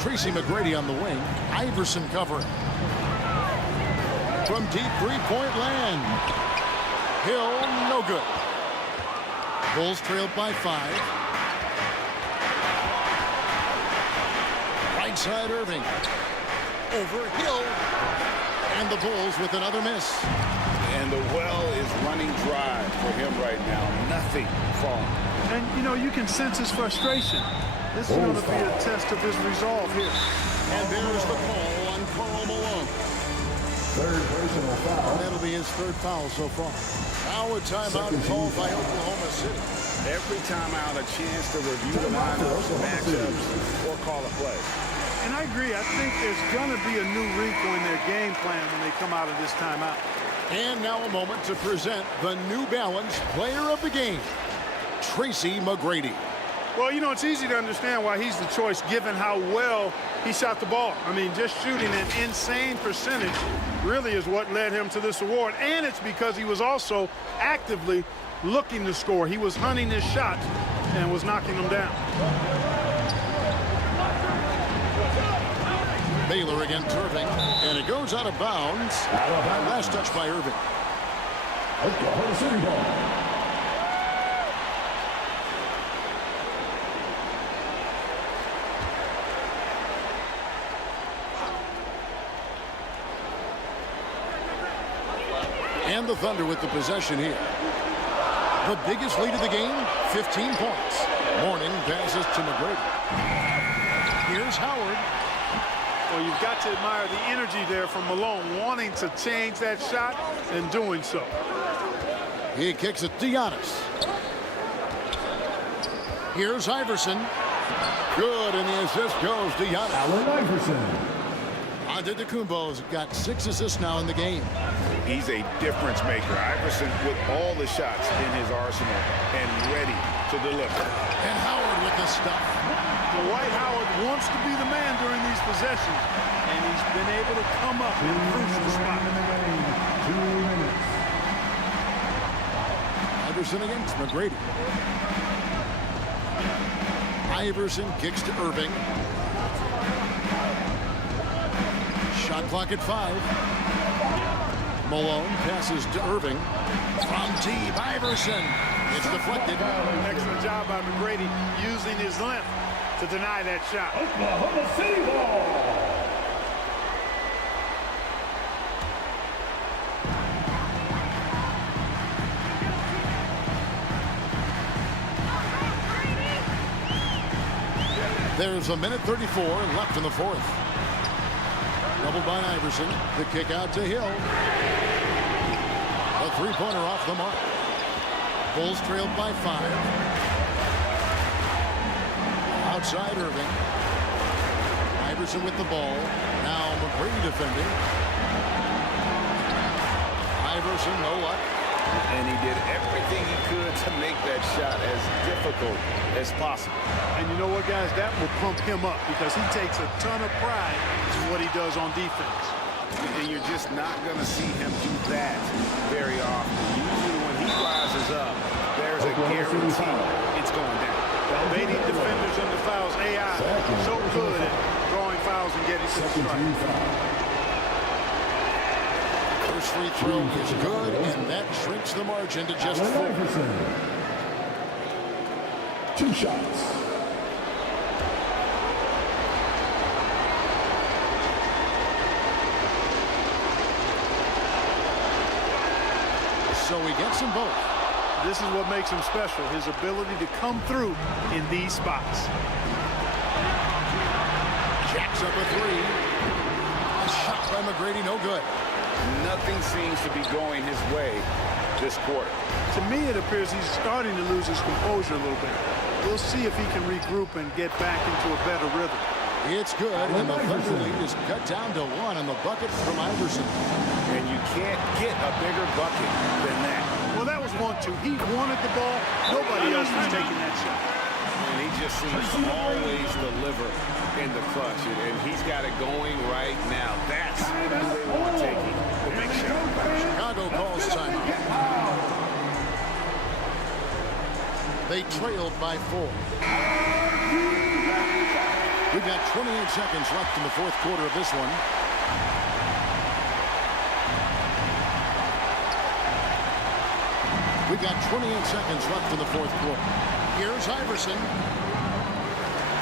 Tracy McGrady on the wing. Iverson covering. From deep three-point land. Hill, no good. Bulls trailed by 5. Right side Irving. Over Hill. And the Bulls with another miss. And the well is running dry for him right now. Nothing falling. And, you know, you can sense his frustration. This is going to be a test of his resolve here. And there's the call on Karl Malone. Third personal foul. That'll be his 3rd foul so far. Now a timeout called by Oklahoma City. Every timeout, a chance to review the lineups, matchups, or call a play. And I agree. I think there's going to be a new wrinkle in their game plan when they come out of this timeout. And now a moment to present the New Balance Player of the Game, Tracy McGrady. Well, you know, it's easy to understand why he's the choice given how well he shot the ball. I mean, just shooting an insane percentage really is what led him to this award. And it's because he was also actively looking to score. He was hunting his shots and was knocking them down. Baylor against Irving, and it goes out of bounds. Last touch by Irving. Oklahoma City ball. And the Thunder with the possession here. The biggest lead of the game, 15 points. Mourning passes to McGrady. Here's Howard. Well, you've got to admire the energy there from Malone, wanting to change that shot and doing so. He kicks it to Giannis. Here's Iverson. Good, and the assist goes to Giannis. Allen Iverson. Antetokounmpo's got 6 assists now in the game. He's a difference maker. Iverson with all the shots in his arsenal and ready to deliver. And Howard with the stuff. Dwight Howard wants to be the man during these possessions, and he's been able to come up in crucial spots. 2 minutes. Iverson against McGrady. Iverson kicks to Irving. Shot clock at 5. Malone passes to Irving. From deep, Iverson. It's deflected. Excellent job by McGrady using his length to deny that shot. Oklahoma City ball. There's a minute 34 left in the 4th. Doubled by Iverson. The kick out to Hill. A 3-pointer off the mark. Bulls trailed by 5. Outside Irving. Iverson with the ball. Now McGrady defending. Iverson, no luck. And he did everything he could to make that shot as difficult as possible. And you know what, guys? That will pump him up because he takes a ton of pride in what he does on defense. And you're just not going to see him do that very often. Usually when he rises up, there's a guarantee it's going down. Baiting defenders into fouls. AI so good at drawing fouls and getting to the strike. First free throw is good, and that shrinks the margin to just 4. 2 shots. So he gets them both. This is what makes him special, his ability to come through in these spots. Jacks up a 3. A shot by McGrady, no good. Nothing seems to be going his way this quarter. To me, it appears he's starting to lose his composure a little bit. We'll see if he can regroup and get back into a better rhythm. It's good, and the Thunder lead is cut down to 1 on the bucket from Iverson. And you can't get a bigger bucket than that. Well, that was 1-2. He wanted the ball. Nobody else was taking that shot. And he just seems to always deliver in the clutch. And he's got it going right now. That's who they want taking the big shot. Chicago calls time They trailed by 4. We've got 28 seconds left in the fourth quarter of this one. We've got 28 seconds left in the fourth quarter. Here's Iverson.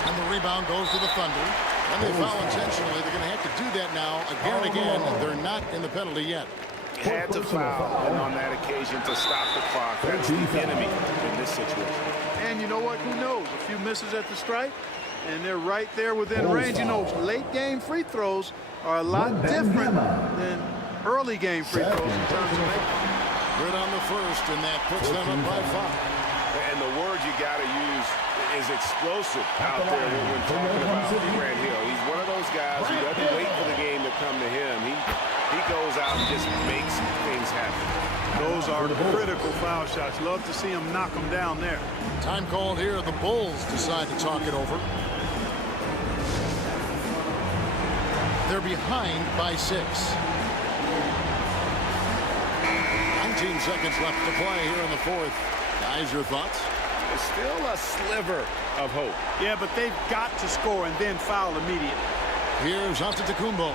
And the rebound goes to the Thunder. And they foul intentionally. They're going to have to do that now again and again. They're not in the penalty yet. Had to foul, and on that occasion to stop the clock. That's the enemy in this situation. And you know what? Who knows? A few misses at the stripe, and they're right there within range. You know, late game free throws are a lot different than early game free throws in terms of making. Good on the first, and that puts them up by 5. And the word you got to use is explosive out there when talking about Grant Hill. He's one of those guys who doesn't wait for the game to come to him. He goes out and just makes things happen. Those are critical foul shots. Love to see him knock them down there. Time called here. The Bulls decide to talk it over. They're behind by 6. 19 seconds left to play here in the fourth. Guys, your thoughts? There's still a sliver of hope. Yeah, but they've got to score and then foul immediately. Here's Antetokounmpo.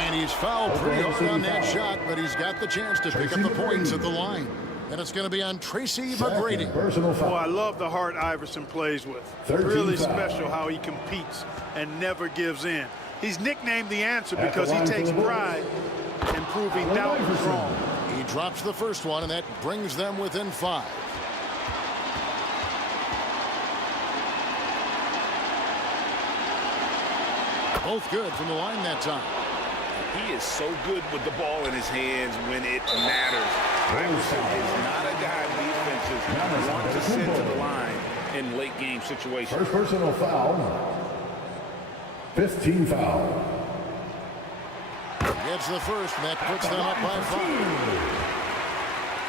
And he's fouled pretty hard on that shot, but he's got the chance to pick up the points at the line. And it's going to be on Tracy McGrady. Oh, I love the heart Iverson plays with. Really special how he competes and never gives in. He's nicknamed the answer because he takes pride in proving doubt was wrong. He drops the first one, and that brings them within 5. Both good from the line that time. He is so good with the ball in his hands when it matters. Iverson is not a guy defenses want to send to the line in late game situations. First personal foul. 15 foul. Gets the first, and that puts them up by 5.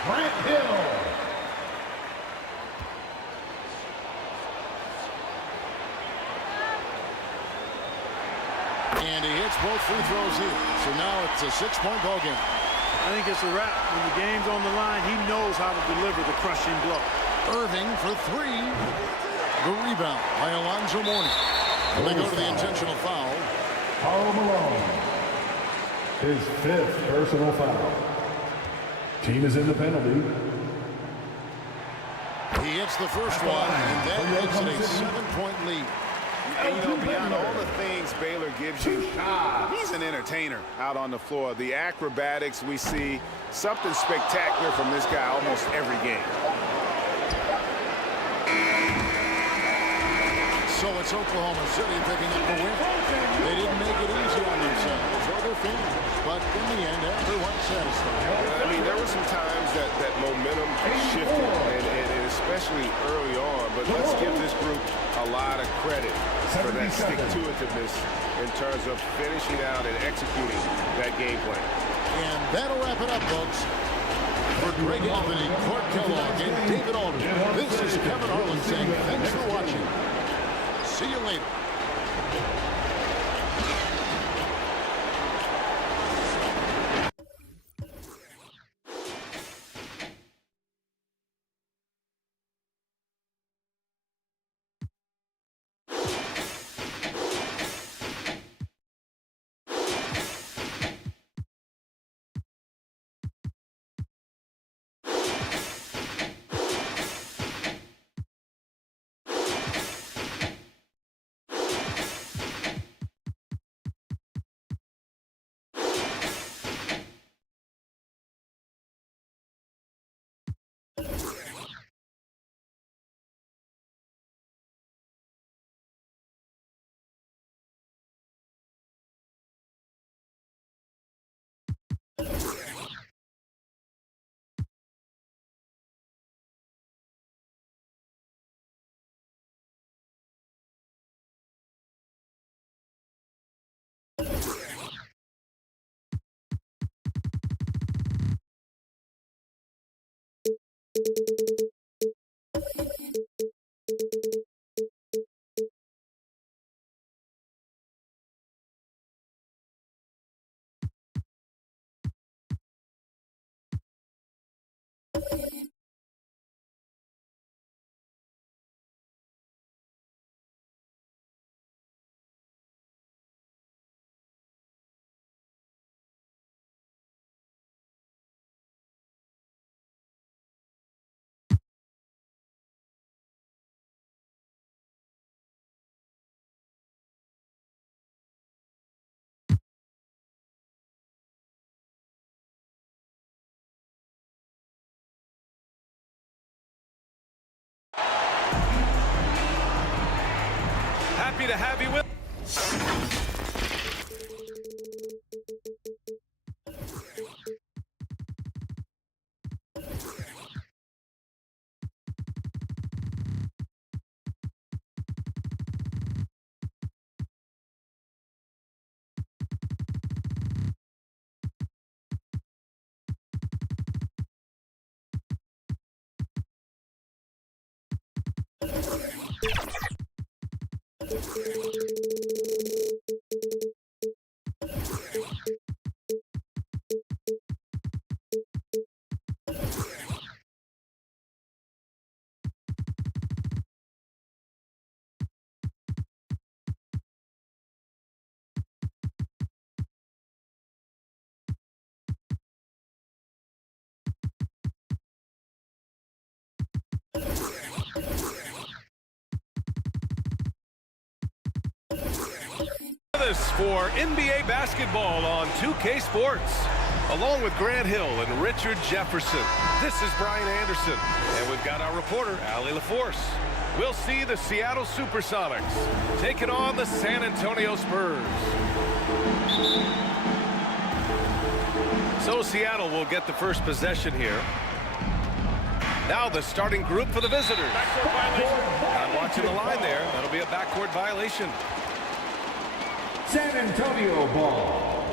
Grant Hill. And he hits both free throws here. So now it's a 6-point ball game. I think it's a wrap. When the game's on the line, he knows how to deliver the crushing blow. Irving for 3. The rebound by Alonzo Mourning. And they go to the intentional foul. Karl Malone. His 5th personal foul. Team is in the penalty. He hits the first one, and that makes it a 7-point lead. And, you know, beyond all the things Baylor gives you, he's an entertainer out on the floor. The acrobatics we see, something spectacular from this guy almost every game. So it's Oklahoma City picking up the win. They didn't make it easy on themselves or their fans, but in the end, everyone's satisfied. I mean, there were some times that momentum shifted, and especially early on, but let's give this group a lot of credit for that stick-to-itiveness in terms of finishing out and executing that game plan. And that'll wrap it up, folks. For Greg Anthony, Clark Kellogg, and David Alder, this is Kevin Harlan saying thanks for watching. See you later. Happy to have you with. This for NBA basketball on 2K Sports. Along with Grant Hill and Richard Jefferson, this is Brian Anderson. And we've got our reporter, Allie LaForce. We'll see the Seattle Supersonics taking on the San Antonio Spurs. So Seattle will get the first possession here. Now the starting group for the visitors. I'm watching the line there. That'll be a backcourt violation. San Antonio ball.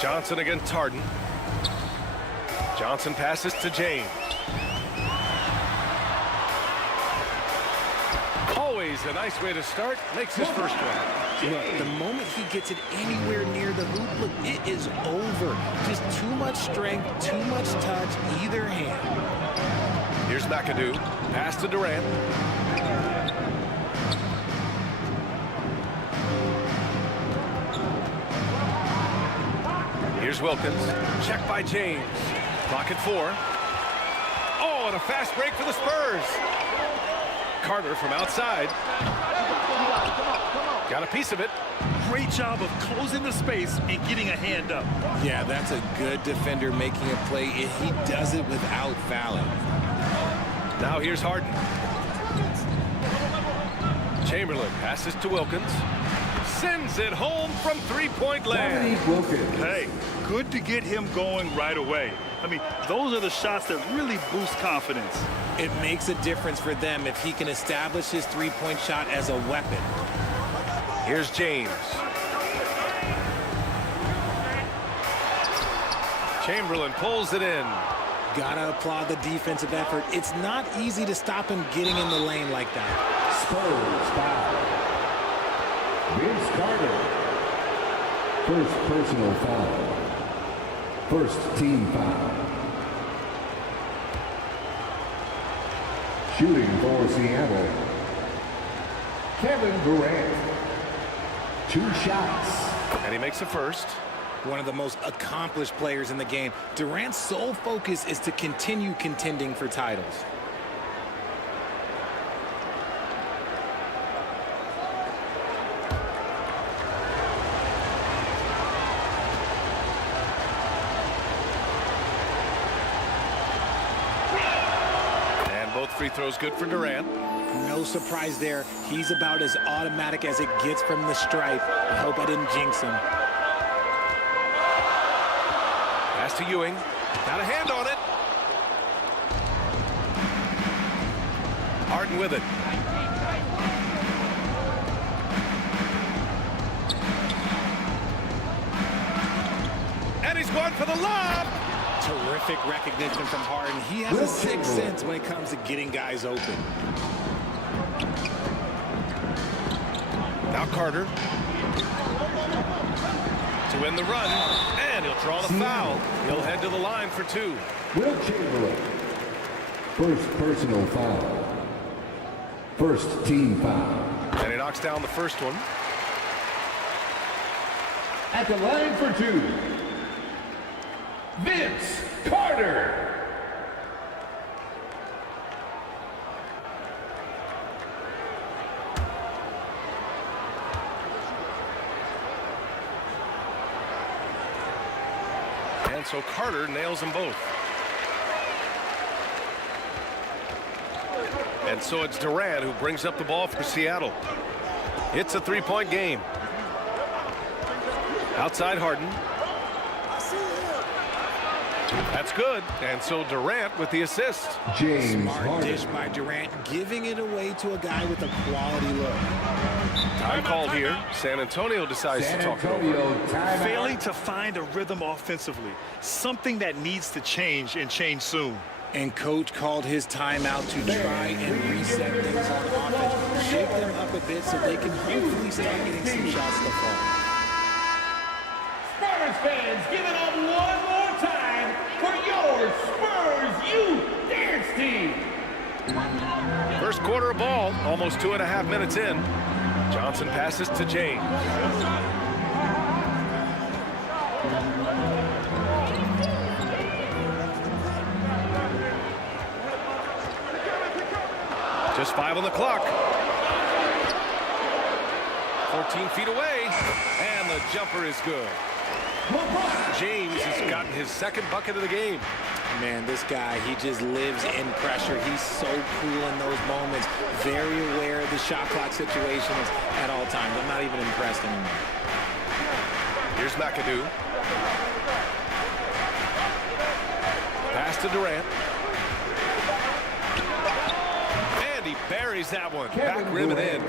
Johnson against Harden. Johnson passes to James. Always a nice way to start. Makes his first one. Look, the moment he gets it anywhere near the hoop, look, it is over. Just too much strength, too much touch, either hand. Here's McAdoo. Pass to Durant. Here's Wilkins. Check by James. Clock at 4. Oh, and a fast break for the Spurs. Carter from outside. Got a piece of it. Great job of closing the space and getting a hand up. Yeah, that's a good defender making a play. He does it without fouling. Now here's Harden. Chamberlain passes to Wilkins. Sends it home from three-point land. Hey, good to get him going right away. I mean, those are the shots that really boost confidence. It makes a difference for them if he can establish his three-point shot as a weapon. Here's James. Chamberlain pulls it in. Gotta applaud the defensive effort. It's not easy to stop him getting in the lane like that. Spurs foul. Vince Carter. First personal foul. First team foul. Shooting for Seattle. Kevin Durant. 2 shots. And he makes the first. One of the most accomplished players in the game. Durant's sole focus is to continue contending for titles. And both free throws good for Durant. No surprise there. He's about as automatic as it gets from the stripe. I hope I didn't jinx him. Pass to Ewing. Got a hand on it. Harden with it. And he's going for the lob. Terrific recognition from Harden. He has a sixth sense when it comes to getting guys open. Now Carter. To win the run, and he'll draw the foul. He'll head to the line for 2. Will Chamberlain. First personal foul. First team foul. And he knocks down the first one. At the line for 2, Vince Carter. And so Carter nails them both. And so it's Durant who brings up the ball for Seattle. It's a three-point game. Outside Harden. That's good. And so Durant with the assist. Smart dish by Durant, giving it away to a guy with a quality look. Time called here. San Antonio decides to talk over. Failing to find a rhythm offensively. Something that needs to change and change soon. And coach called his timeout to try and reset things on offense. Shake them up a bit so they can hopefully start getting some shots to fall. Spurs fans, give it up one more time for your Spurs Youth Dance Team. First quarter of ball, almost 2.5 minutes in. Johnson passes to James. Just 5 on the clock. 14 feet away, and the jumper is good. James has gotten his second bucket of the game. Man, this guy, he just lives in pressure. He's so cool in those moments. Very aware of the shot clock situations at all times. I'm not even impressed anymore. Here's McAdoo. Pass to Durant. And he buries that one. Back rim and in.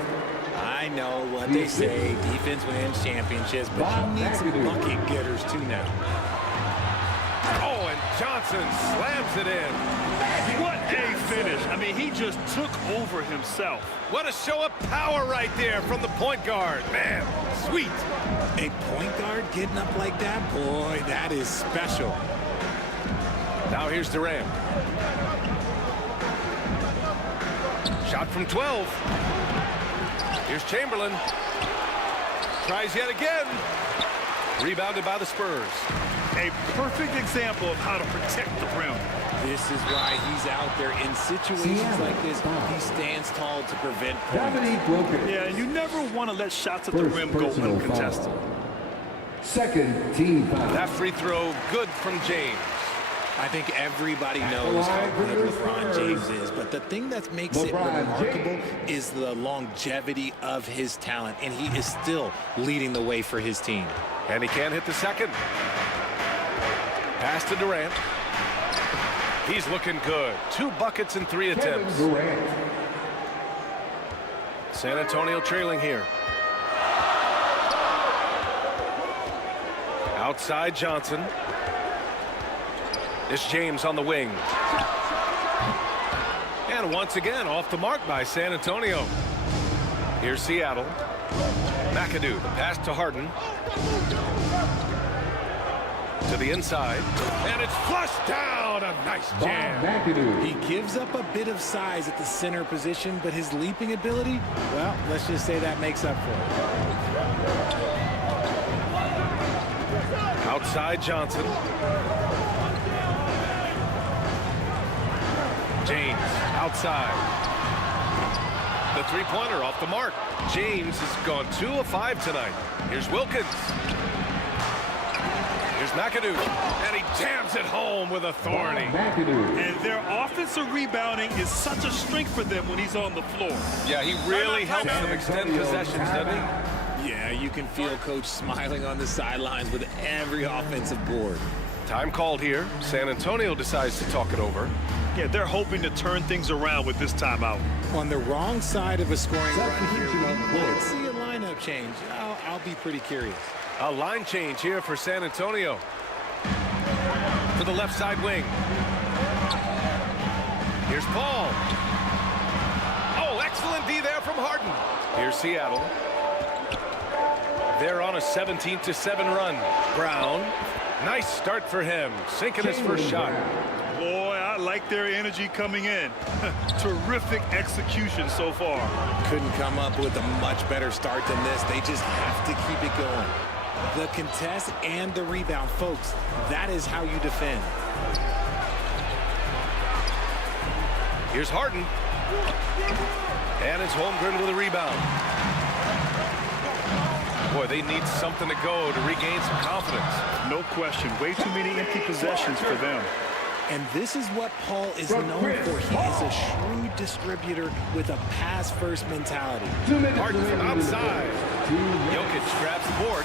I know what they say, defense wins championships, but you need some bucket getters too now. Oh, and Johnson slams it in. What a finish. I mean, he just took over himself. What a show of power right there from the point guard. Man, sweet. A point guard getting up like that? Boy, that is special. Now here's Durant. Shot from 12. Here's Chamberlain. Tries yet again. Rebounded by the Spurs. A perfect example of how to protect the rim. This is why he's out there in situations like this. He stands tall to prevent points. Yeah, you never want to let shots at the rim go uncontested. Second team foul. That free throw good from James. I think everybody knows how good LeBron James is, but the thing that makes it remarkable is the longevity of his talent, and he is still leading the way for his team. And he can't hit the second. Pass to Durant. He's looking good. 2 buckets in 3 attempts. San Antonio trailing here. Outside Johnson. It's James on the wing. And once again, off the mark by San Antonio. Here's Seattle. McAdoo, the pass to Harden. To the inside. And it's flushed down. A nice jam. He gives up a bit of size at the center position, but his leaping ability, well, let's just say that makes up for it. Outside Johnson. James outside. The three-pointer off the mark. James has gone 2 of 5 tonight. Here's Wilkins. Here's McAdoo. And he jams it home with authority. And their offensive rebounding is such a strength for them when he's on the floor. Yeah, he really helps them extend possessions, doesn't he? Yeah, you can feel Coach smiling on the sidelines with every offensive board. Time called here. San Antonio decides to talk it over. Yeah, they're hoping to turn things around with this timeout. On the wrong side of a scoring run here, let's see a lineup change. I'll be pretty curious. A line change here for San Antonio. To the left side wing. Here's Paul. Oh, excellent D there from Harden. Here's Seattle. They're on a 17-7 run. Brown. Nice start for him. Sinking his first shot. Boy, I like their energy coming in. Terrific execution so far. Couldn't come up with a much better start than this. They just have to keep it going. The contest and the rebound, folks, that is how you defend. Here's Harden. And it's Holmgren with a rebound. Boy, they need something to go to regain some confidence. No question. Way too many empty possessions for them. And this is what Paul is known for. He is a shrewd distributor with a pass-first mentality. Harden from outside. Jokic grabs the board.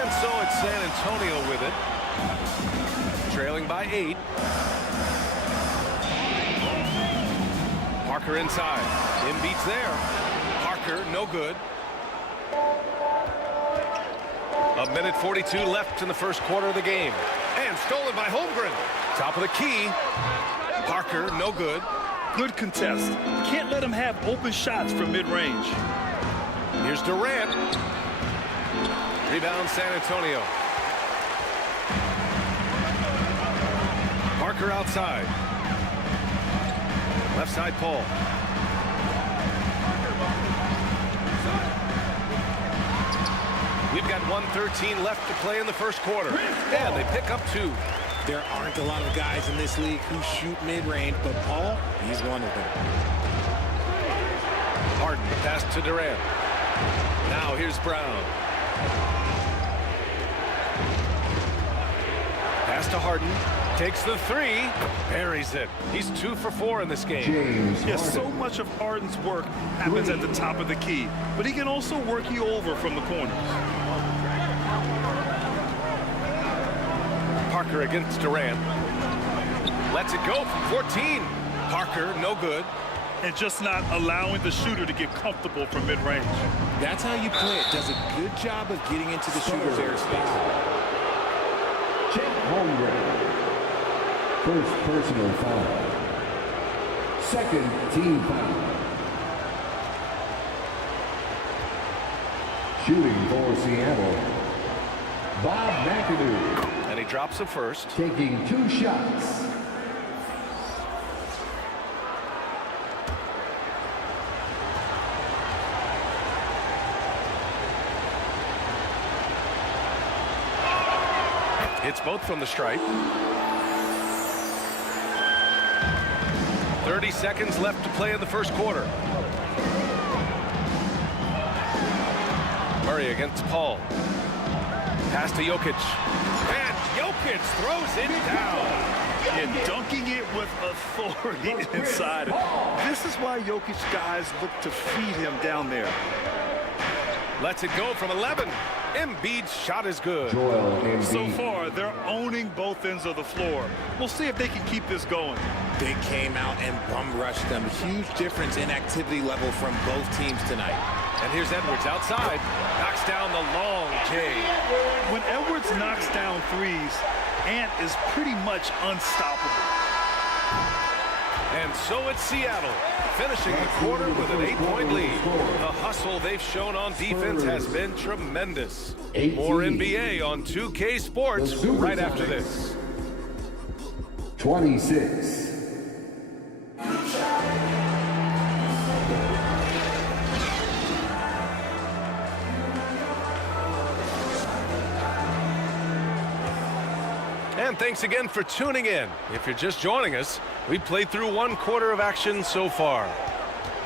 And so it's San Antonio with it. Trailing by 8. Parker inside. Embiid's there. Parker, no good. 1:42 left in the first quarter of the game. And stolen by Holmgren. Top of the key. Parker, no good. Good contest. Can't let him have open shots from mid-range. Here's Durant. Rebound San Antonio. Parker outside. Left side Paul. We've got 1:13 left to play in the first quarter. And they pick up 2. There aren't a lot of guys in this league who shoot mid-range, but Paul, he's one of them. Harden, the pass to Durant. Now here's Brown. Pass to Harden. Takes the 3. Buries it. He's 2 for 4 in this game. Yes, so much of Harden's work happens at the top of the key, but he can also work you over from the corners. Parker against Durant. Lets it go from 14. Parker, no good. And just not allowing the shooter to get comfortable from mid-range. That's how you play it. Does a good job of getting into the shooter's airspace. Chet Holmgren. First personal foul. Second team foul. Shooting for Seattle, Bob McAdoo. And he drops it first. Taking 2 shots. Hits both from the stripe. 30 seconds left to play in the first quarter. Murray against Paul. Pass to Jokic. And Jokic throws it down. And dunking it with authority inside. This is why Jokic guys look to feed him down there. Lets it go from 11. Embiid's shot is good. So far, they're owning both ends of the floor. We'll see if they can keep this going. They came out and bum-rushed them. Huge difference in activity level from both teams tonight. And here's Edwards outside. Knocks down the long J. When Edwards knocks down threes, Ant is pretty much unstoppable. And so it's Seattle, finishing the quarter with an 8-point lead. The hustle they've shown on defense has been tremendous. More NBA on 2K Sports right after this. 26. And thanks again for tuning in. If you're just joining us, we played through 1 quarter of action so far.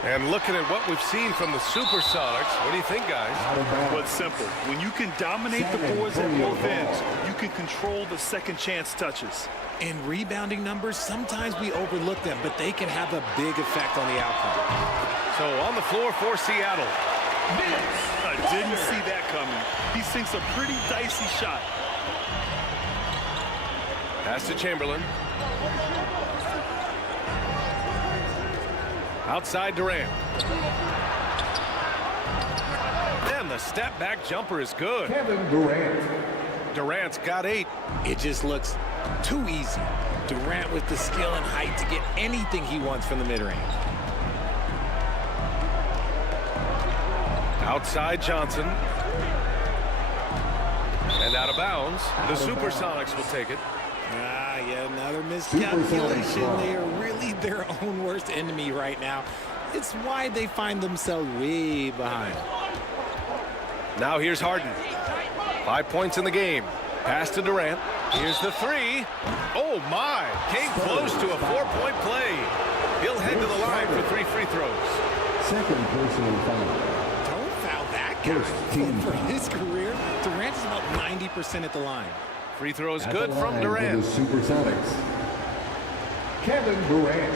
And looking at what we've seen from the Supersonics, what do you think, guys? Well, it's simple. When you can dominate the boards at both ends, you can control the second chance touches. In rebounding numbers, sometimes we overlook them, but they can have a big effect on the outcome. So on the floor for Seattle. I didn't see that coming. He sinks a pretty dicey shot. Pass to Chamberlain. Outside Durant. And the step back jumper is good. Kevin Durant. Durant's got 8. It just looks too easy. Durant with the skill and height to get anything he wants from the mid-range. Outside Johnson. And out of bounds. The Supersonics will take it. Yeah, another miscalculation. They are really their own worst enemy right now. It's why they find themselves way behind. Now here's Harden. 5 points in the game. Pass to Durant. Here's the 3. Oh, my. Came close to a 4-point play. He'll head to the line for 3 free throws. Second personal foul. Don't foul that guy. For his career, Durant is about 90% at the line. Free throw is At good the from line Durant. for the Supersonics, Kevin Durant.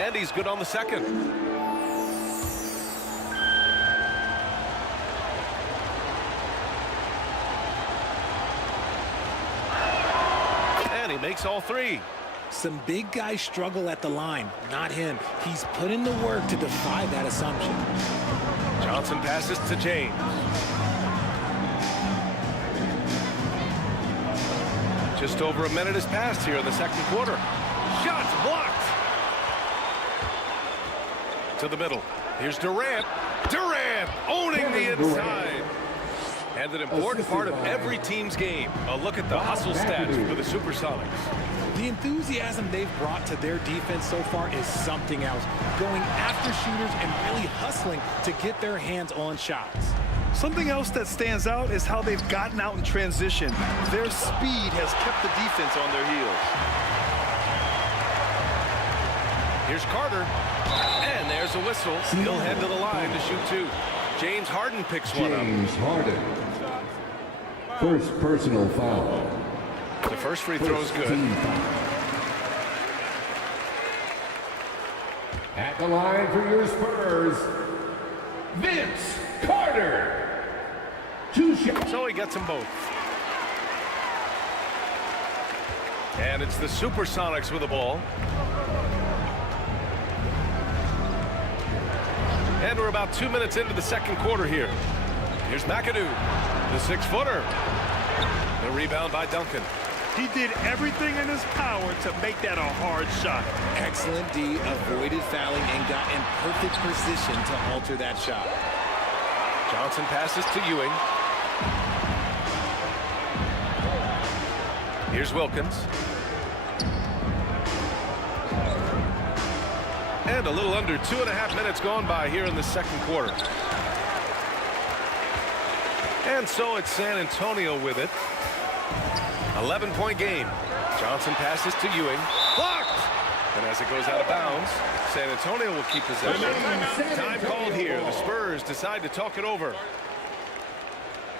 And he's good on the second. And he makes all three. Some big guys struggle at the line, not him. He's put in the work to defy that assumption. Johnson passes to James. Just over a minute has passed here in the second quarter. Shots blocked. To the middle. Here's Durant. Durant owning the inside. And an important part of every team's game. A look at the hustle stats for the Supersonics. The enthusiasm they've brought to their defense so far is something else. Going after shooters and really hustling to get their hands on shots. Something else that stands out is how they've gotten out in transition. Their speed has kept the defense on their heels. Here's Carter. And there's a whistle. He'll head to the line to shoot two. James Harden picks one up. James Harden. First personal foul. The first free throw is good. At the line for your Spurs, Vince Carter. 2 shots. So he gets them both. And it's the Supersonics with the ball. And we're about 2 minutes into the second quarter here. Here's McAdoo, the 6-footer. The rebound by Duncan. He did everything in his power to make that a hard shot. Excellent D, avoided fouling and got in perfect position to alter that shot. Johnson passes to Ewing. Here's Wilkins. And a little under 2.5 minutes gone by here in the second quarter. And so it's San Antonio with it. 11-point game. Johnson passes to Ewing. Blocked! And as it goes out of bounds, San Antonio will keep possession. Time called here. The Spurs decide to talk it over.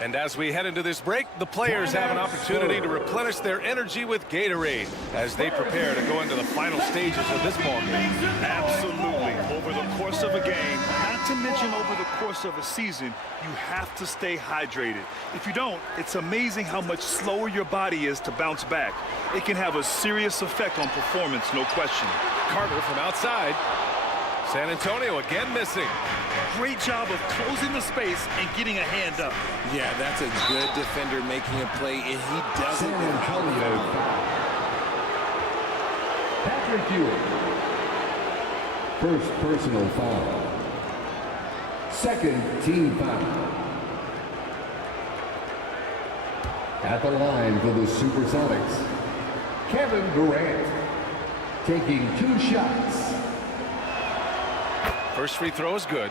And as we head into this break, the players have an opportunity to replenish their energy with Gatorade as they prepare to go into the final stages of this ballgame. Absolutely. Over the course of a game, not to mention over the course of a season, you have to stay hydrated. If you don't, it's amazing how much slower your body is to bounce back. It can have a serious effect on performance, no question. Carter from outside. San Antonio again missing. Great job of closing the space and getting a hand up. Yeah, that's a good defender making a play, and he does it San without Antonio. Patrick Ewing. First personal foul. Second team foul. At the line for the Supersonics, Kevin Durant. Taking 2 shots. First free throw is good.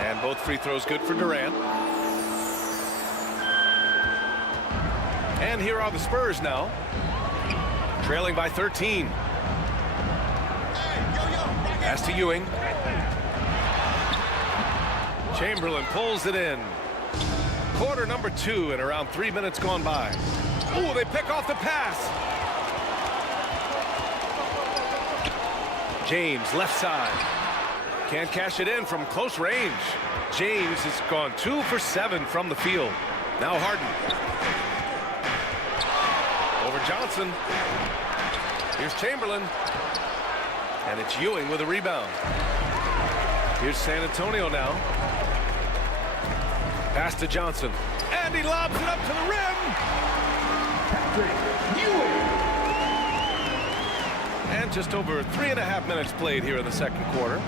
And both free throws good for Durant. And here are the Spurs now, trailing by 13. Pass to Ewing. Chamberlain pulls it in. Quarter number 2 and around 3 minutes gone by. Ooh, they pick off the pass. James left side. Can't cash it in from close range. James has gone 2 for 7 from the field. Now Harden. Over Johnson. Here's Chamberlain. And it's Ewing with a rebound. Here's San Antonio now. Pass to Johnson. And he lobs it up to the rim. Patrick Ewing. And just over 3.5 minutes played here in the second quarter.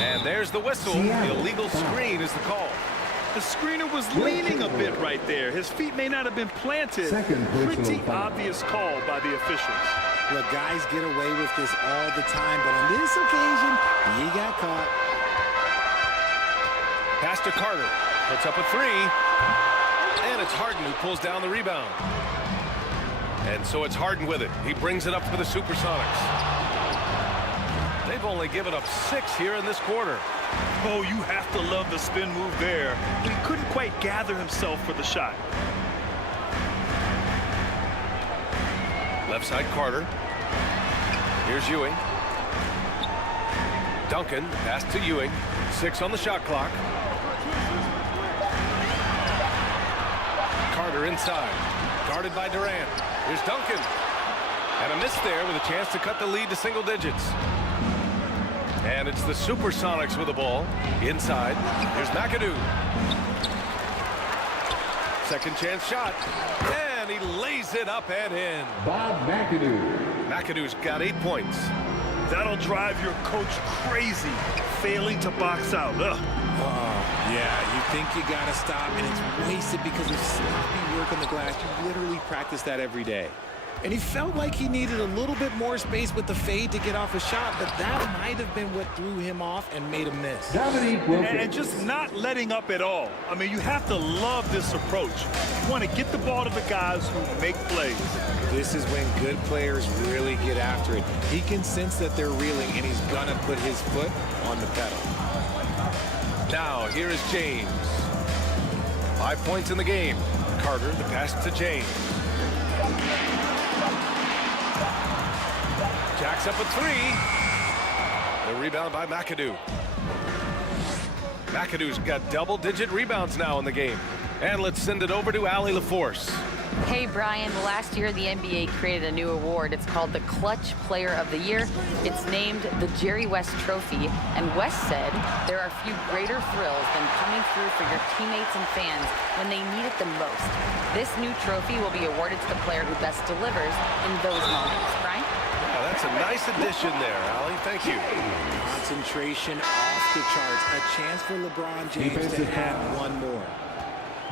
And there's the whistle. The illegal screen is the call. The screener was leaning a bit right there. His feet may not have been planted. Pretty obvious call by the officials. Look, guys get away with this all the time, but on this occasion, he got caught. Pass to Carter. Puts up a three. And it's Harden who pulls down the rebound. And so it's Harden with it. He brings it up for the Supersonics. They've only given up 6 here in this quarter. Oh, you have to love the spin move there. He couldn't quite gather himself for the shot. Left side Carter. Here's Ewing. Duncan, pass to Ewing. 6 on the shot clock. Carter inside. Guarded by Durant. Here's Duncan. And a miss there with a chance to cut the lead to single digits. And it's the Supersonics with the ball. Inside. Here's McAdoo. Second chance shot. And he lays it up and in. Bob McAdoo. McAdoo's got 8 points. That'll drive your coach crazy, failing to box out. Ugh. Oh, yeah, you think you got to stop, and it's wasted because of sloppy work on the glass. You literally practice that every day. And he felt like he needed a little bit more space with the fade to get off a shot, but that might have been what threw him off and made him miss. And just not letting up at all. I mean, you have to love this approach. You want to get the ball to the guys who make plays. This is when good players really get after it. He can sense that they're reeling, and he's going to put his foot on the pedal. Now, here is James. 5 points in the game. Carter, the pass to James. Jacks up a three. The rebound by McAdoo. McAdoo's got double-digit rebounds now in the game. And let's send it over to Allie LaForce. Hey, Brian, last year the NBA created a new award. It's called the Clutch Player of the Year. It's named the Jerry West Trophy. And West said there are few greater thrills than coming through for your teammates and fans when they need it the most. This new trophy will be awarded to the player who best delivers in those moments. Brian? Yeah, that's a nice addition there, Allie. Thank you. Concentration off the charts. A chance for LeBron James to have one more.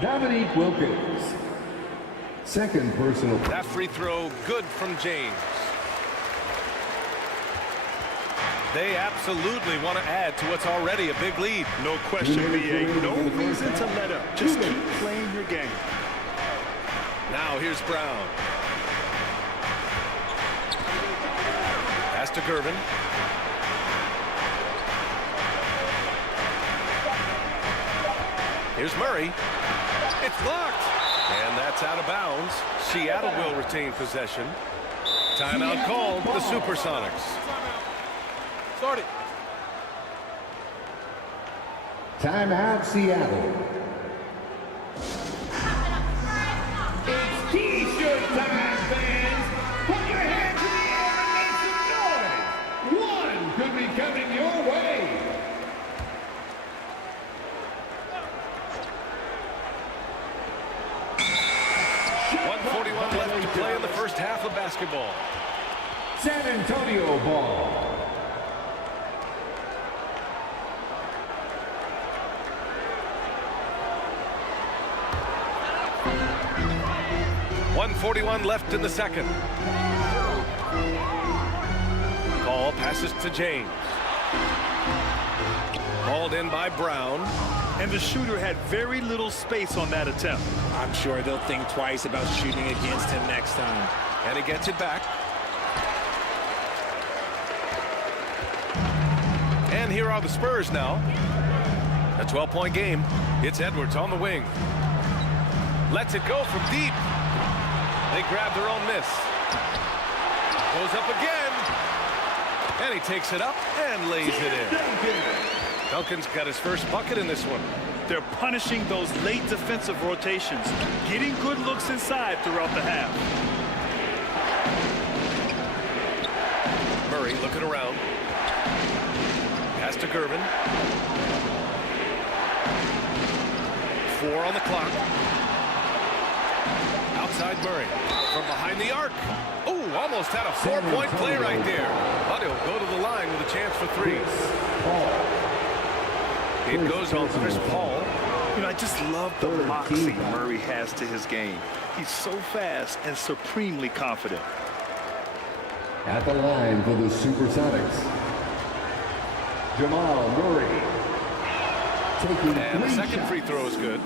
Dominique Wilkins. Second personal. That free throw good from James. They absolutely want to add to what's already a big lead. No question, B.A. No reason to let up. Just keep playing your game. Now here's Brown. Pass to Gervin. Here's Murray. It's blocked. And that's out of bounds. Seattle will retain possession. Timeout called, the Supersonics. Start it. Timeout, Seattle. It's T-shirt time, fans. Put your hands in the air and make some noise. One could be coming your way. Left to play in the first half of basketball. San Antonio ball. .141 left in the second. Ball passes to James. Hauled in by Brown. And the shooter had very little space on that attempt. I'm sure they'll think twice about shooting against him next time. And he gets it back. And here are the Spurs now. A 12-point game. It's Edwards on the wing. Lets it go from deep. They grab their own miss. Goes up again. And he takes it up and lays it in. Duncan's got his first bucket in this one. They're punishing those late defensive rotations, getting good looks inside throughout the half. Murray looking around. Pass to Gervin. 4 on the clock. Outside Murray. From behind the arc. Oh, almost had a 4-point play right there. But he'll go to the line with a chance for 3. It goes on Chris Paul. You know, I just love the moxie Murray has to his game. He's so fast and supremely confident. At the line for the Supersonics, Jamal Murray. And the second free throw is good.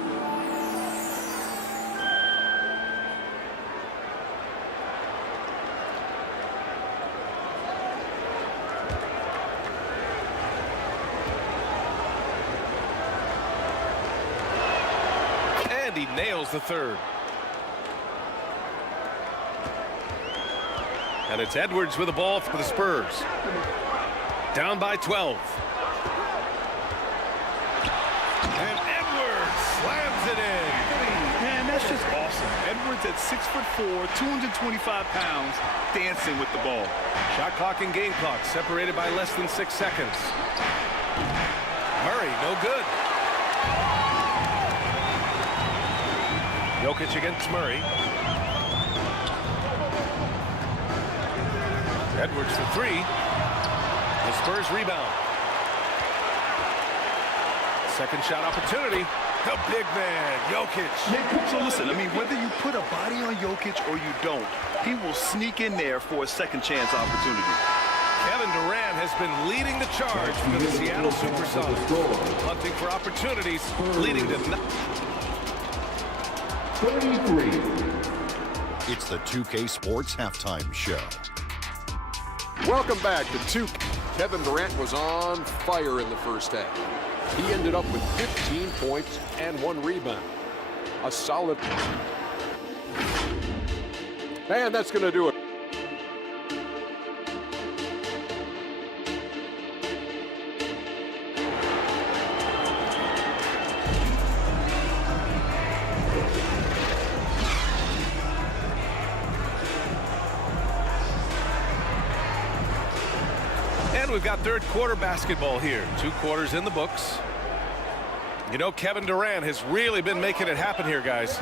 And he nails the third. And it's Edwards with the ball for the Spurs. Down by 12. And Edwards slams it in. Man, that's just awesome. Edwards at 6'4", 225 pounds, dancing with the ball. Shot clock and game clock separated by less than 6 seconds. Murray, no good. Jokic against Murray. Edwards for three. The Spurs rebound. Second shot opportunity. The big man, Jokic. So listen, I mean, whether you put a body on Jokic or you don't, he will sneak in there for a second chance opportunity. Kevin Durant has been leading the charge for the Seattle Supersonics. Hunting for opportunities, leading to 33. It's the 2K Sports Halftime Show. Welcome back to 2. Kevin Durant was on fire in the first half. He ended up with 15 points and 1 rebound. A solid. And that's going to do it. We've got third quarter basketball here. 2 quarters in the books. You know, Kevin Durant has really been making it happen here, guys.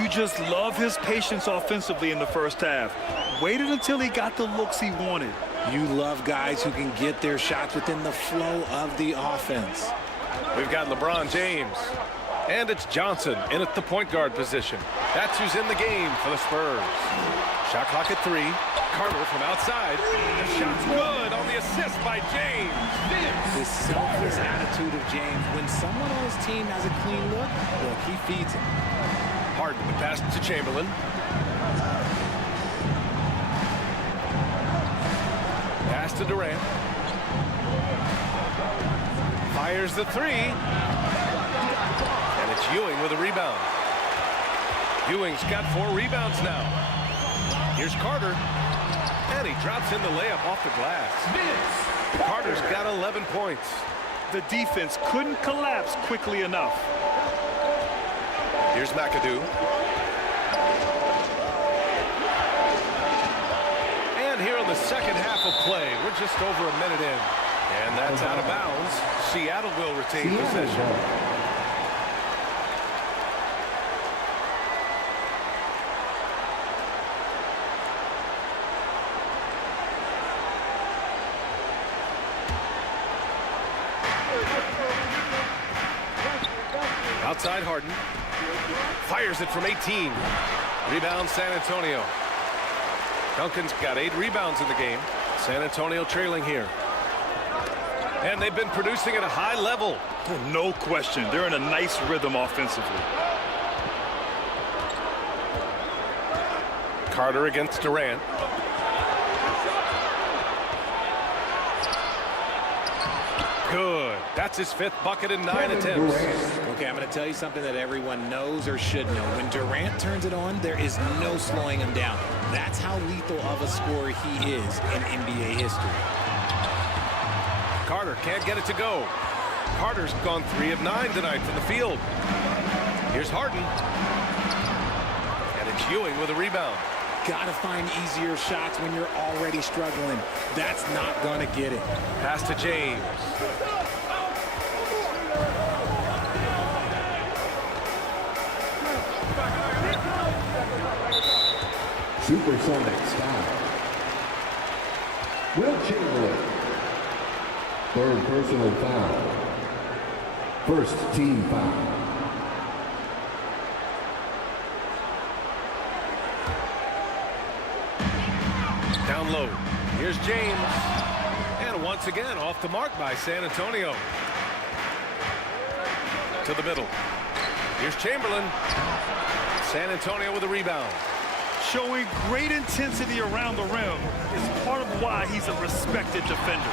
You just love his patience offensively in the first half. Waited until he got the looks he wanted. You love guys who can get their shots within the flow of the offense. We've got LeBron James. And it's Johnson in at the point guard position. That's who's in the game for the Spurs. Shot clock at 3. Carter from outside. The shot's good on the assist by James. This selfless attitude of James. When someone on his team has a clean look, well, he feeds him. Harden the pass to Chamberlain. Pass to Durant. Fires the 3. And it's Ewing with a rebound. Ewing's got 4 rebounds now. Here's Carter. And he drops in the layup off the glass. Carter's got 11 points. The defense couldn't collapse quickly enough. Here's McAdoo. And here in the second half of play, we're just over a minute in. And that's out of bounds. Seattle will retain possession. Outside Harden. Fires it from 18. Rebound San Antonio. Duncan's got 8 rebounds in the game. San Antonio trailing here. And they've been producing at a high level. Oh, no question. They're in a nice rhythm offensively. Carter against Durant. Good. That's his 5th bucket in 9 attempts. Okay, I'm going to tell you something that everyone knows or should know. When Durant turns it on, there is no slowing him down. That's how lethal of a scorer he is in NBA history. Carter can't get it to go. Carter's gone 3 of 9 tonight from the field. Here's Harden. And it's Ewing with a rebound. Got to find easier shots when you're already struggling. That's not going to get it. Pass to James. Supersonics foul. Will Chamberlain. 3rd personal foul. 1st team foul. Down low. Here's James. And once again, off the mark by San Antonio. To the middle. Here's Chamberlain. San Antonio with a rebound. Showing great intensity around the rim is part of why he's a respected defender.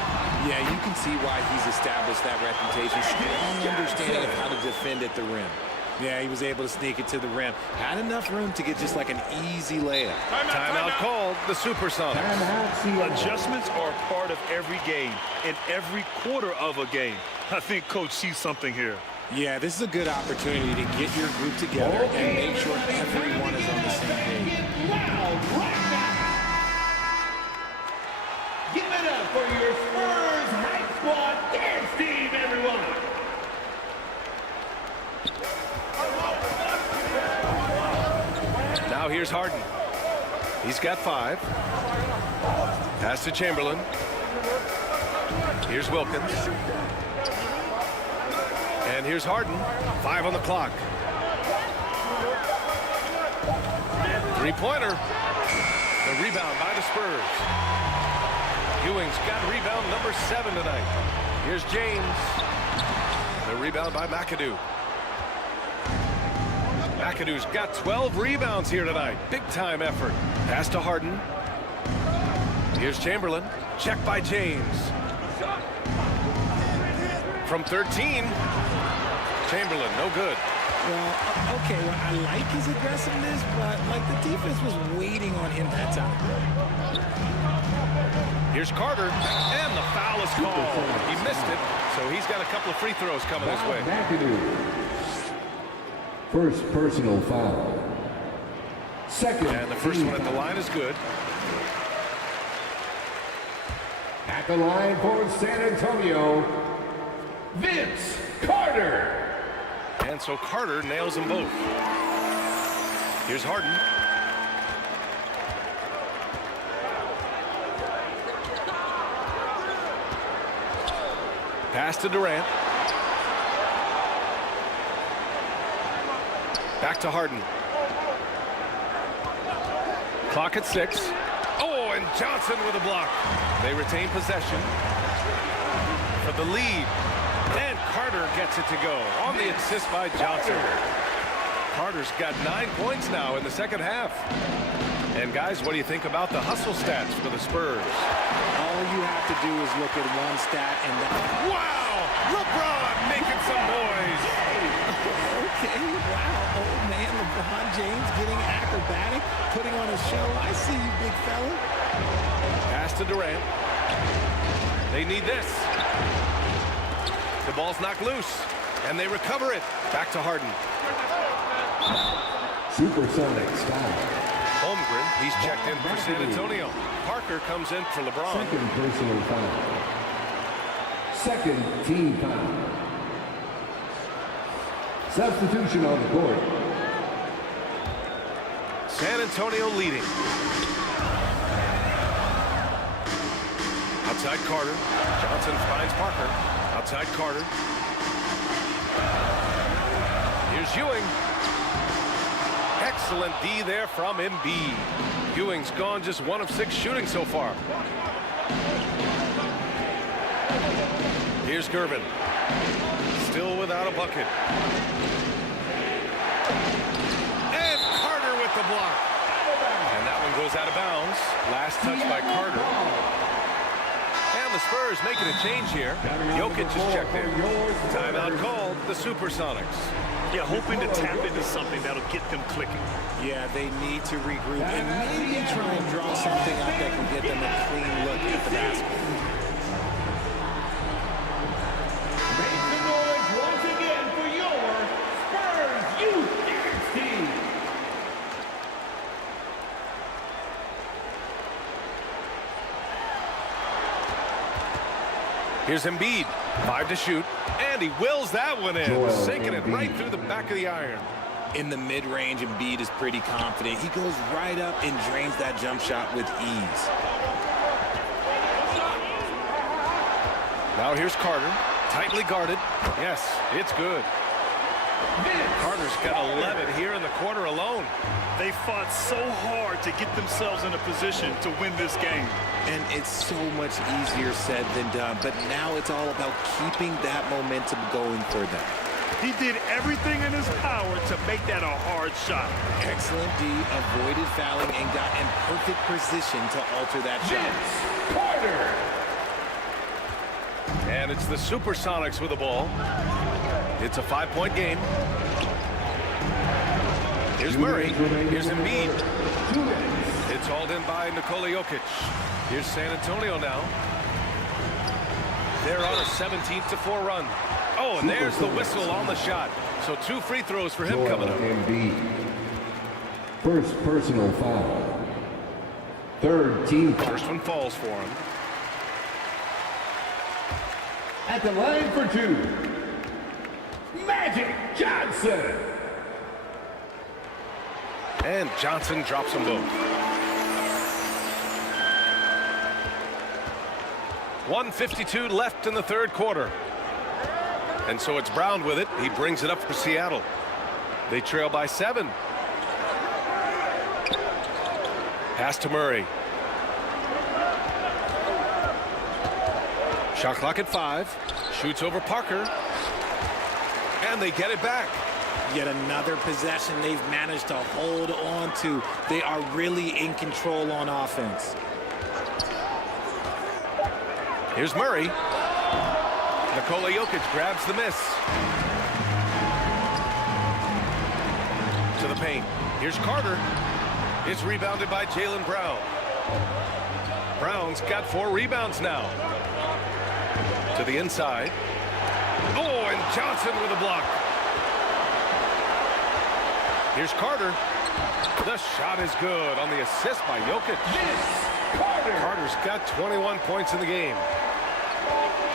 Yeah, you can see why he's established that reputation. Strong understanding of how to defend at the rim. Yeah, he was able to sneak it to the rim. Had enough room to get just like an easy layup. Timeout called, the Supersonics. Adjustments are part of every game, in every quarter of a game. I think Coach sees something here. Yeah, this is a good opportunity to get your group together and make sure everyone is on the same page. Give it up for your Spurs Hype Squad dance team, everyone. Now here's Harden. He's got 5. Pass to Chamberlain. Here's Wilkins. And here's Harden. 5 on the clock. 3-pointer. The rebound by the Spurs. Ewing's got rebound number 7 tonight. Here's James. The rebound by McAdoo. McAdoo's got 12 rebounds here tonight. Big time effort. Pass to Harden. Here's Chamberlain. Check by James. From 13. Chamberlain, no good. Well, okay, well, I like his aggressiveness, but like the defense was waiting on him that time. Here's Carter, and the foul is called. He missed it, so he's got a couple of free throws coming his way. First personal foul. Second. And the first one at the line is good. At the line for San Antonio, Vince Carter. And so Carter nails them both. Here's Harden. Pass to Durant. Back to Harden. Clock at 6. Oh, and Johnson with a block. They retain possession for the lead. And Carter gets it to go on the assist by Johnson. Carter's got 9 points now in the second half. And guys, what do you think about the hustle stats for the Spurs? All you have to do is look at one stat and that. Wow! LeBron making some noise. Okay, wow. Old man LeBron James getting acrobatic, putting on a show. I see you, big fella. Pass to Durant. They need this. The ball's knocked loose, and they recover it. Back to Harden. Supersonics foul. Holmgren, he's checked in for San Antonio. Parker comes in for LeBron. Second personal foul. Second team foul. Substitution on the court. San Antonio leading. Outside Carter. Johnson finds Parker. Outside Carter. Here's Ewing. Excellent D there from Embiid. Ewing's gone just 1 of 6 shooting so far. Here's Gervin. Still without a bucket. And Carter with the block. And that one goes out of bounds. Last touch by Carter. And the Spurs making a change here. Jokic is checked in. Timeout called, the Supersonics. Yeah, hoping to tap into something that'll get them clicking. Yeah, they need to regroup and maybe try and draw something up that can get them a clean look at the basket. Make the noise once again for your Spurs Youth Dance Team. Here's Embiid. 5 to shoot. And he wills that one in. Sinking it right through the back of the iron. In the mid-range, Embiid is pretty confident. He goes right up and drains that jump shot with ease. Now here's Carter. Tightly guarded. Yes, it's good. Carter's got 11 here in the quarter alone. They fought so hard to get themselves in a position to win this game. And it's so much easier said than done, but now it's all about keeping that momentum going for them. He did everything in his power to make that a hard shot. Excellent D, avoided fouling and got in perfect position to alter that shot. Carter. And it's the Supersonics with the ball. It's a 5-point game. Here's Murray. Here's Embiid. It's hauled in by Nikola Jokic. Here's San Antonio now. They're on a 17-4 run. Oh, and there's the whistle on the shot. So 2 free throws for him coming up. Embiid. First personal foul. Third team foul. First one falls for him. At the line for 2, Magic Johnson. And Johnson drops them both. 1:52 left in the third quarter. And so it's Brown with it. He brings it up for Seattle. They trail by 7. Pass to Murray. Shot clock at 5. Shoots over Parker. And they get it back. Yet another possession they've managed to hold on to. They are really in control on offense. Here's Murray. Nikola Jokic grabs the miss. To the paint. Here's Carter. It's rebounded by Jaylen Brown. Brown's got 4 rebounds now. To the inside. Oh, and Johnson with a block. Here's Carter. The shot is good on the assist by Jokic. Carter's got 21 points in the game.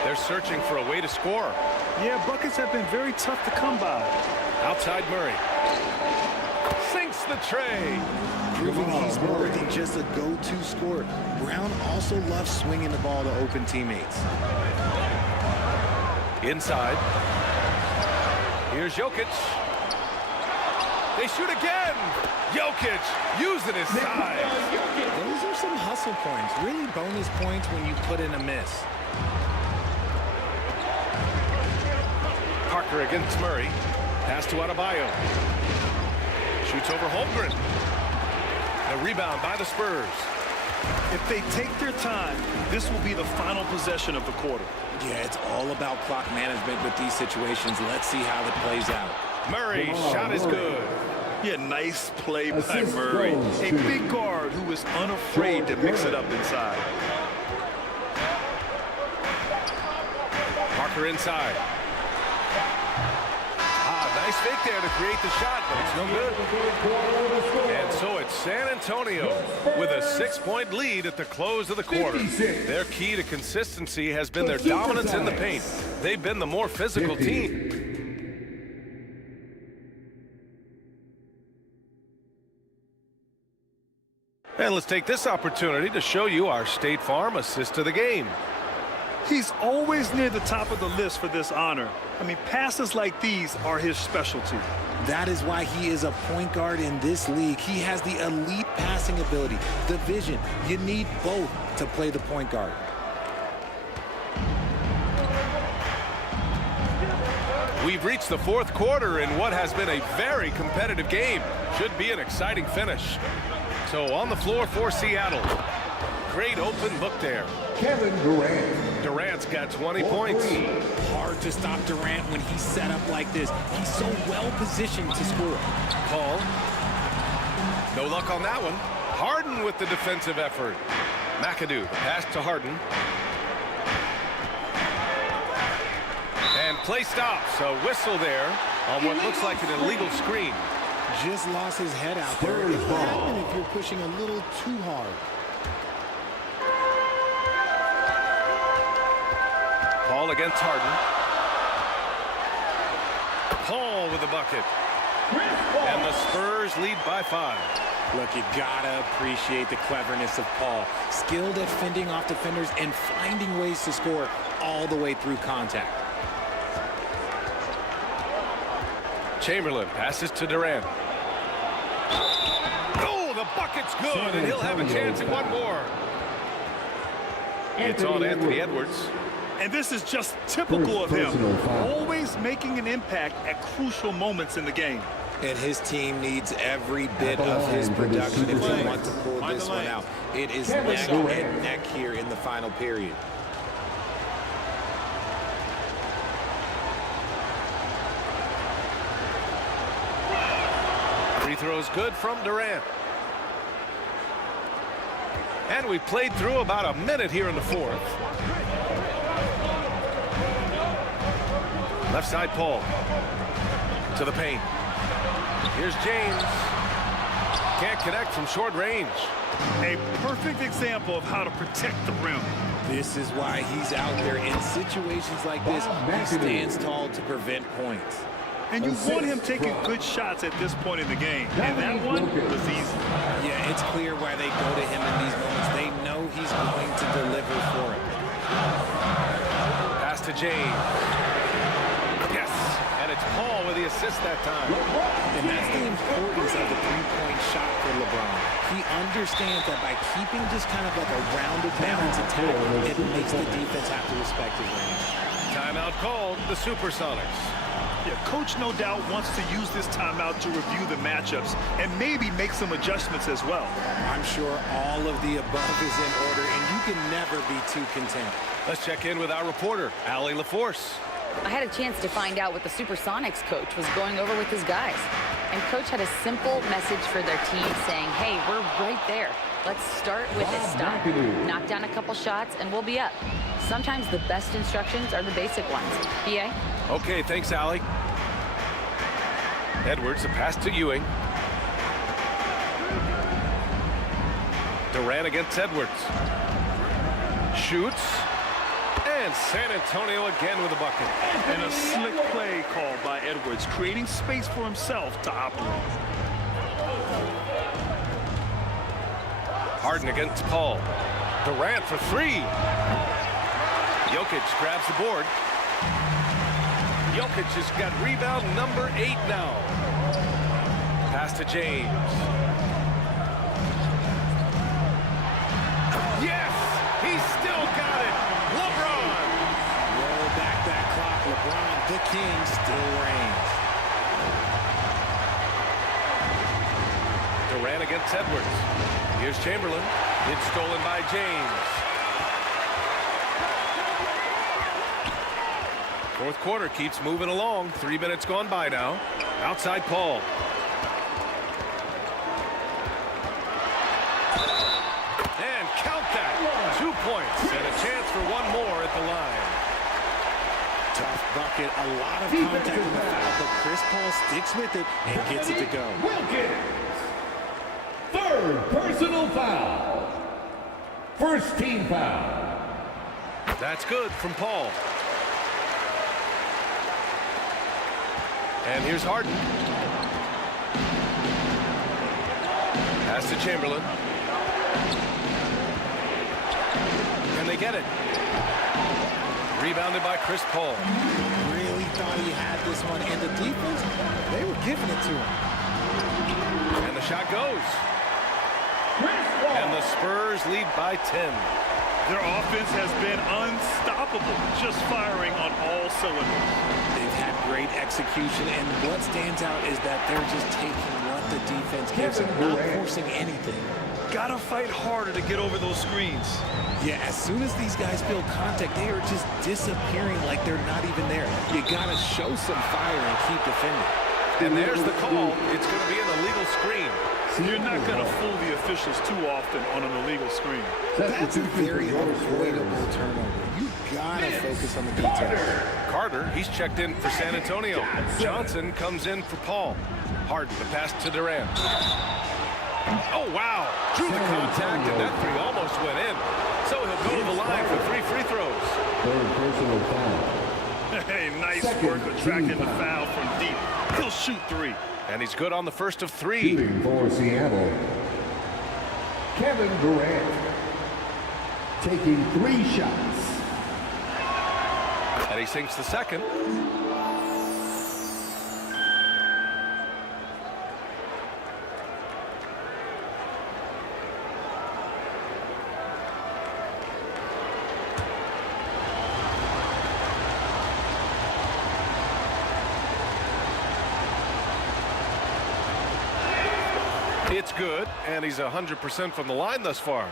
They're searching for a way to score. Yeah, buckets have been very tough to come by. Outside Murray. Sinks the tray. Proving he's more than just a go-to scorer. Brown also loves swinging the ball to open teammates. Inside. Here's Jokic. They shoot again. Jokic using his size. Those are some hustle points. Really bonus points when you put in a miss. Parker against Murray. Pass to Adebayo. Shoots over Holmgren. The rebound by the Spurs. If they take their time, this will be the final possession of the quarter. Yeah, it's all about clock management with these situations. Let's see how it plays out. Murray's shot is good. Yeah, nice play by Murray. A big guard who is unafraid to mix it up inside. Parker inside. Nice fake there to create the shot, but it's no good. And so it's San Antonio with a 6-point lead at the close of the quarter. Their key to consistency has been their dominance in the paint. They've been the more physical team. And let's take this opportunity to show you our State Farm assist of the game. He's always near the top of the list for this honor. I mean, passes like these are his specialty. That is why he is a point guard in this league. He has the elite passing ability, the vision. You need both to play the point guard. We've reached the fourth quarter in what has been a very competitive game. Should be an exciting finish. So on the floor for Seattle. Great open look there. Kevin Durant. Durant's got 20 points. Hard to stop Durant when he's set up like this. He's so well positioned to score. Paul. No luck on that one. Harden with the defensive effort. McAdoo, pass to Harden. And play stops. A whistle there on what looks like an illegal screen. Just lost his head out there. It'll happen if you're pushing a little too hard. Paul against Harden. Paul with the bucket. And the Spurs lead by 5. Look, you gotta appreciate the cleverness of Paul. Skilled at fending off defenders and finding ways to score all the way through contact. Chamberlain passes to Durant. Oh, the bucket's good, and he'll have a chance at one more. It's on Anthony Edwards. And this is just typical of him, always making an impact at crucial moments in the game. And his team needs every bit of his production if they want to pull this one out. It is neck and neck here in the final period. Free throw's good from Durant. And we played through about a minute here in the fourth. Left side, Paul. To the paint. Here's James. Can't connect from short range. A perfect example of how to protect the rim. This is why he's out there in situations like this. He stands tall to prevent points. And you want him taking good shots at this point in the game. And that one was easy. Yeah, it's clear why they go to him in these moments. They know he's going to deliver for it. Pass to James. Yes, and it's Paul with the assist that time. And that's the importance of the three-point shot for LeBron. He understands that by keeping just kind of like a rounded balance attack, it makes the defense have to respect his range. Timeout called, the Supersonics. Yeah, coach no doubt wants to use this timeout to review the matchups and maybe make some adjustments as well. I'm sure all of the above is in order, and you can never be too content. Let's check in with our reporter, Allie LaForce. I had a chance to find out what the Supersonics coach was going over with his guys. And coach had a simple message for their team saying, hey, we're right there. Let's start with this stuff. Knock down a couple shots and we'll be up. Sometimes the best instructions are the basic ones. BA? Okay, thanks, Allie. Edwards, a pass to Ewing. Durant against Edwards. Shoots. And San Antonio again with a bucket. And a slick play called by Edwards, creating space for himself to operate. Harden against Paul. Durant for three. Jokic grabs the board. Jokic has got rebound number 8 now. Pass to James. Yes, he's still got it. LeBron. Roll back that clock. LeBron, the king, still reigns. Durant against Edwards. Here's Chamberlain. It's stolen by James. Fourth quarter keeps moving along. 3 minutes gone by now. Outside Paul. And count that. 2 points and a chance for one more at the line. Tough bucket. A lot of contact in the foul, but Chris Paul sticks with it and gets it to go. Third personal foul. First team foul. That's good from Paul. And here's Harden. Pass to Chamberlain. And they get it. Rebounded by Chris Paul. Really thought he had this one, and the defense, they were giving it to him. And the shot goes. And the Spurs lead by 10. Their offense has been unstoppable, just firing on all cylinders. They've had great execution, and what stands out is that they're just taking what the defense gives them, not forcing anything. Gotta fight harder to get over those screens. Yeah, as soon as these guys feel contact, they are just disappearing like they're not even there. You gotta show some fire and keep defending. And there's the call. It's going to be an illegal screen. You're not going to fool the officials too often on an illegal screen. That's a very avoidable turnover. You gotta focus on the details. Carter, he's checked in for San Antonio. Johnson comes in for Paul. Harden, the pass to Durant. Oh, wow. Drew the contact, and that three almost went in. So he'll go to the line for 3 free throws. Third personal foul. Hey, nice work attracting the foul from deep. He'll shoot 3. And he's good on the first of 3. Shooting for Seattle, Kevin Durant. Taking 3 shots. And he sinks the second. good, and he's 100% from the line thus far.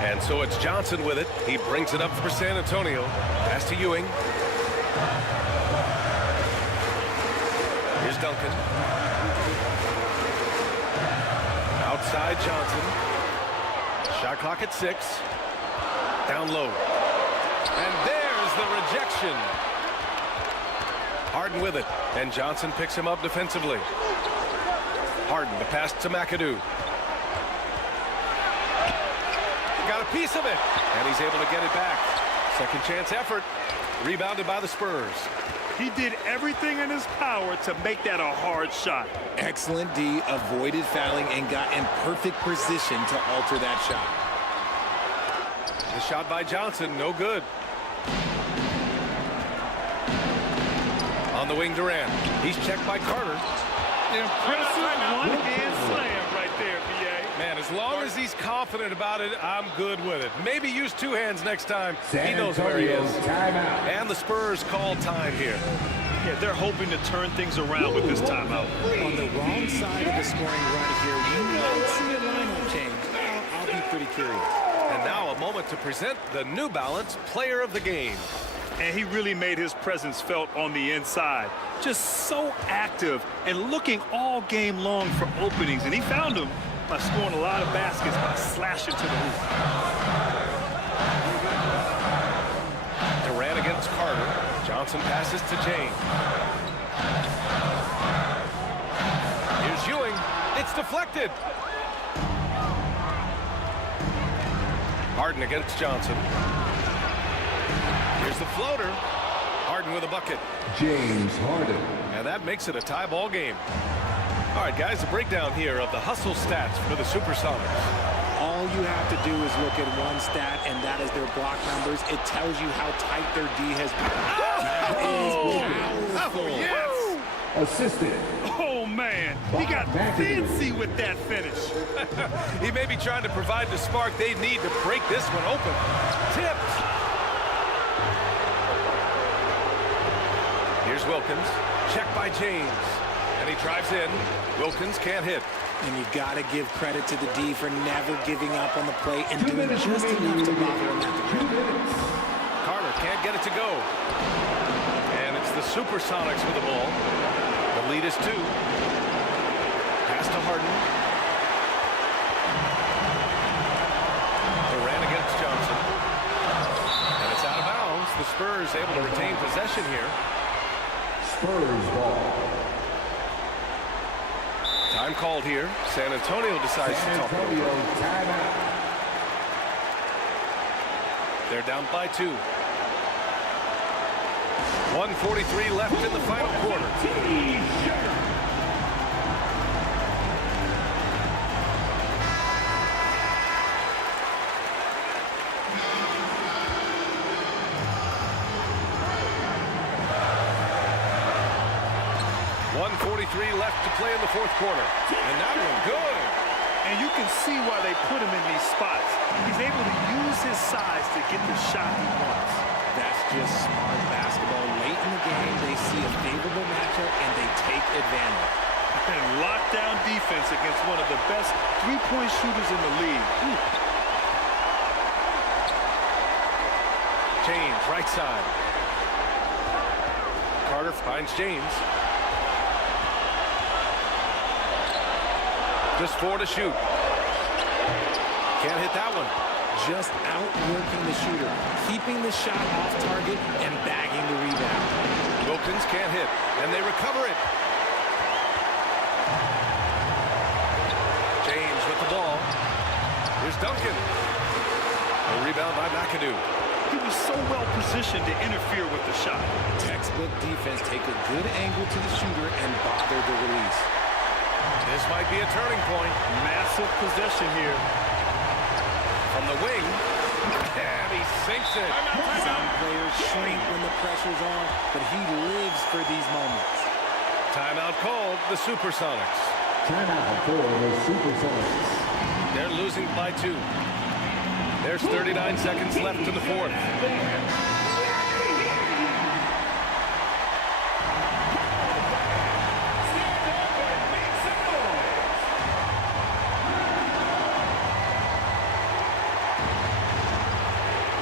And so it's Johnson with it. He brings it up for San Antonio. Pass to Ewing. Here's Duncan. Outside Johnson. Shot clock at 6. Down low. And there's the rejection. Harden with it. And Johnson picks him up defensively. Harden, the pass to McAdoo. Got a piece of it. And he's able to get it back. Second chance effort. Rebounded by the Spurs. He did everything in his power to make that a hard shot. Excellent D, avoided fouling and got in perfect position to alter that shot. The shot by Johnson, no good. On the wing, Durant. He's checked by Carter. Impressive one-hand slam right there, PA. Man, as long as he's confident about it, I'm good with it. Maybe use 2 hands next time. He knows where he is. And the Spurs call time here. Yeah, they're hoping to turn things around with this timeout. On the wrong side of the scoring run here, you might see a lineup change. I'll be pretty curious. And now a moment to present the New Balance Player of the Game. And he really made his presence felt on the inside. Just so active and looking all game long for openings. And he found them by scoring a lot of baskets by slashing to the hoop. Durant against Carter. Johnson passes to James. Here's Ewing. It's deflected. Harden against Johnson. Here's the floater. Harden with a bucket. James Harden. And that makes it a tie ball game. All right, guys, a breakdown here of the hustle stats for the Supersonics. All you have to do is look at one stat, and that is their block numbers. It tells you how tight their D has been. That is powerful. Yes! Assisted. Oh, man. He got fancy with that finish. He may be trying to provide the spark they need to break this one open. Tipped. Here's Wilkins. Checked by James. And he drives in. Wilkins can't hit. And you got to give credit to the D for never giving up on the plate and doing just enough to bother him at the rim. Carter can't get it to go. And it's the Supersonics with the ball. The lead is 2. Pass to Harden. Durant against Johnson. And it's out of bounds. The Spurs able to retain possession here. Spurs ball. Time called here. San Antonio decides to talk. Timeout. They're down by 2. 1:43 left in the final quarter. Left to play in the 4th quarter. And that one good. And you can see why they put him in these spots. He's able to use his size to get the shot he wants. That's just smart basketball. Late in the game, they see a favorable matchup, and they take advantage. And lockdown defense against one of the best three-point shooters in the league. James, right side. Carter finds James. Just 4 to shoot. Can't hit that one. Just outworking the shooter, keeping the shot off target and bagging the rebound. Wilkins can't hit, and they recover it. James with the ball. Here's Duncan. A rebound by McAdoo. He was so well positioned to interfere with the shot. Textbook defense, take a good angle to the shooter and bother the release. This might be a turning point. Massive possession here. From the wing. And he sinks it. Some players shrink when the pressure's on, but he lives for these moments. Timeout called, the Supersonics. Timeout for the Supersonics. They're losing by 2. There's 39 seconds left in the 4th.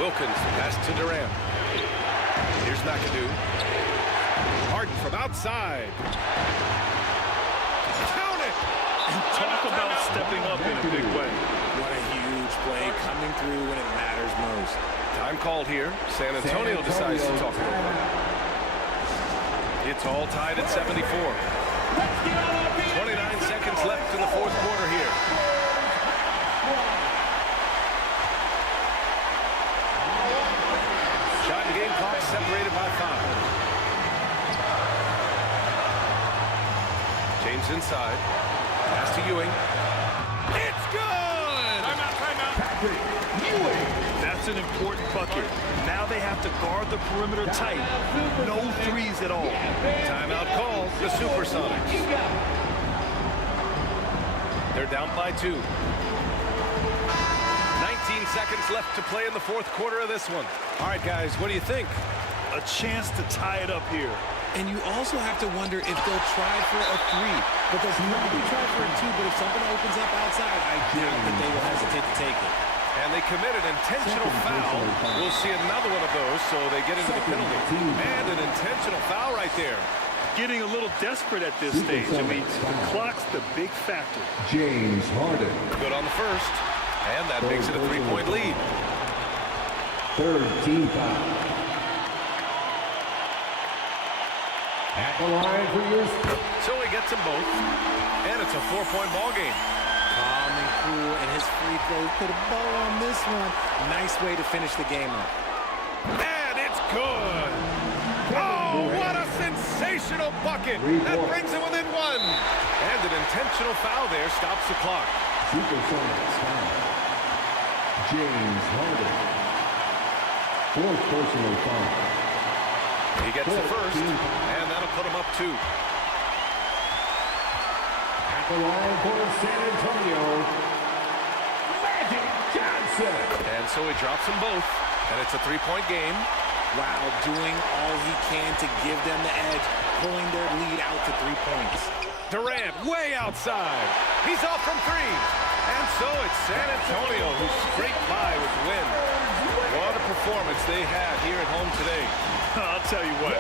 Wilkins, pass to Durant. Here's McAdoo. Harden from outside. Count it! And talk about stepping up in a big way. What a huge play coming through when it matters most. Time called here. San Antonio decides to talk it over. It's all tied at 74. 29 seconds left in the fourth quarter here. Shot and game clock separated by 5. James inside. Pass to Ewing. It's good! Timeout. Ewing. That's an important bucket. Now they have to guard the perimeter tight. No threes at all. Timeout called. The Supersonics. They're down by 2. 19 seconds left to play in the fourth quarter of this one. All right, guys, what do you think? A chance to tie it up here. And you also have to wonder if they'll try for a 3. Because nobody tried for a 2, but if something opens up outside, I doubt that they will hesitate to take it. And they committed intentional foul. We'll see another one of those, so they get into the penalty. And an intentional foul right there. Getting a little desperate at this stage. I mean, the clock's the big factor. James Harden. Good on the first. And that makes it a 3-point lead. Third team foul. At the line for your... So he gets them both. And it's a 4-point ball game. Calm and cool, and his free throws put a bow on this one. Nice way to finish the game up. And it's good. Oh, what a sensational bucket. That brings him within 1. And an intentional foul there stops the clock. Supersonics foul. James Harden. Fourth personal foul. He gets the first, and that'll put him up 2. At the line for San Antonio, Magic Johnson. And so he drops them both, and it's a 3-point game. Wow, doing all he can to give them the edge, pulling their lead out to 3 points. Durant way outside. He's off from 3. And so it's San Antonio who scraped by with the win. What a performance they had here at home today. I'll tell you what,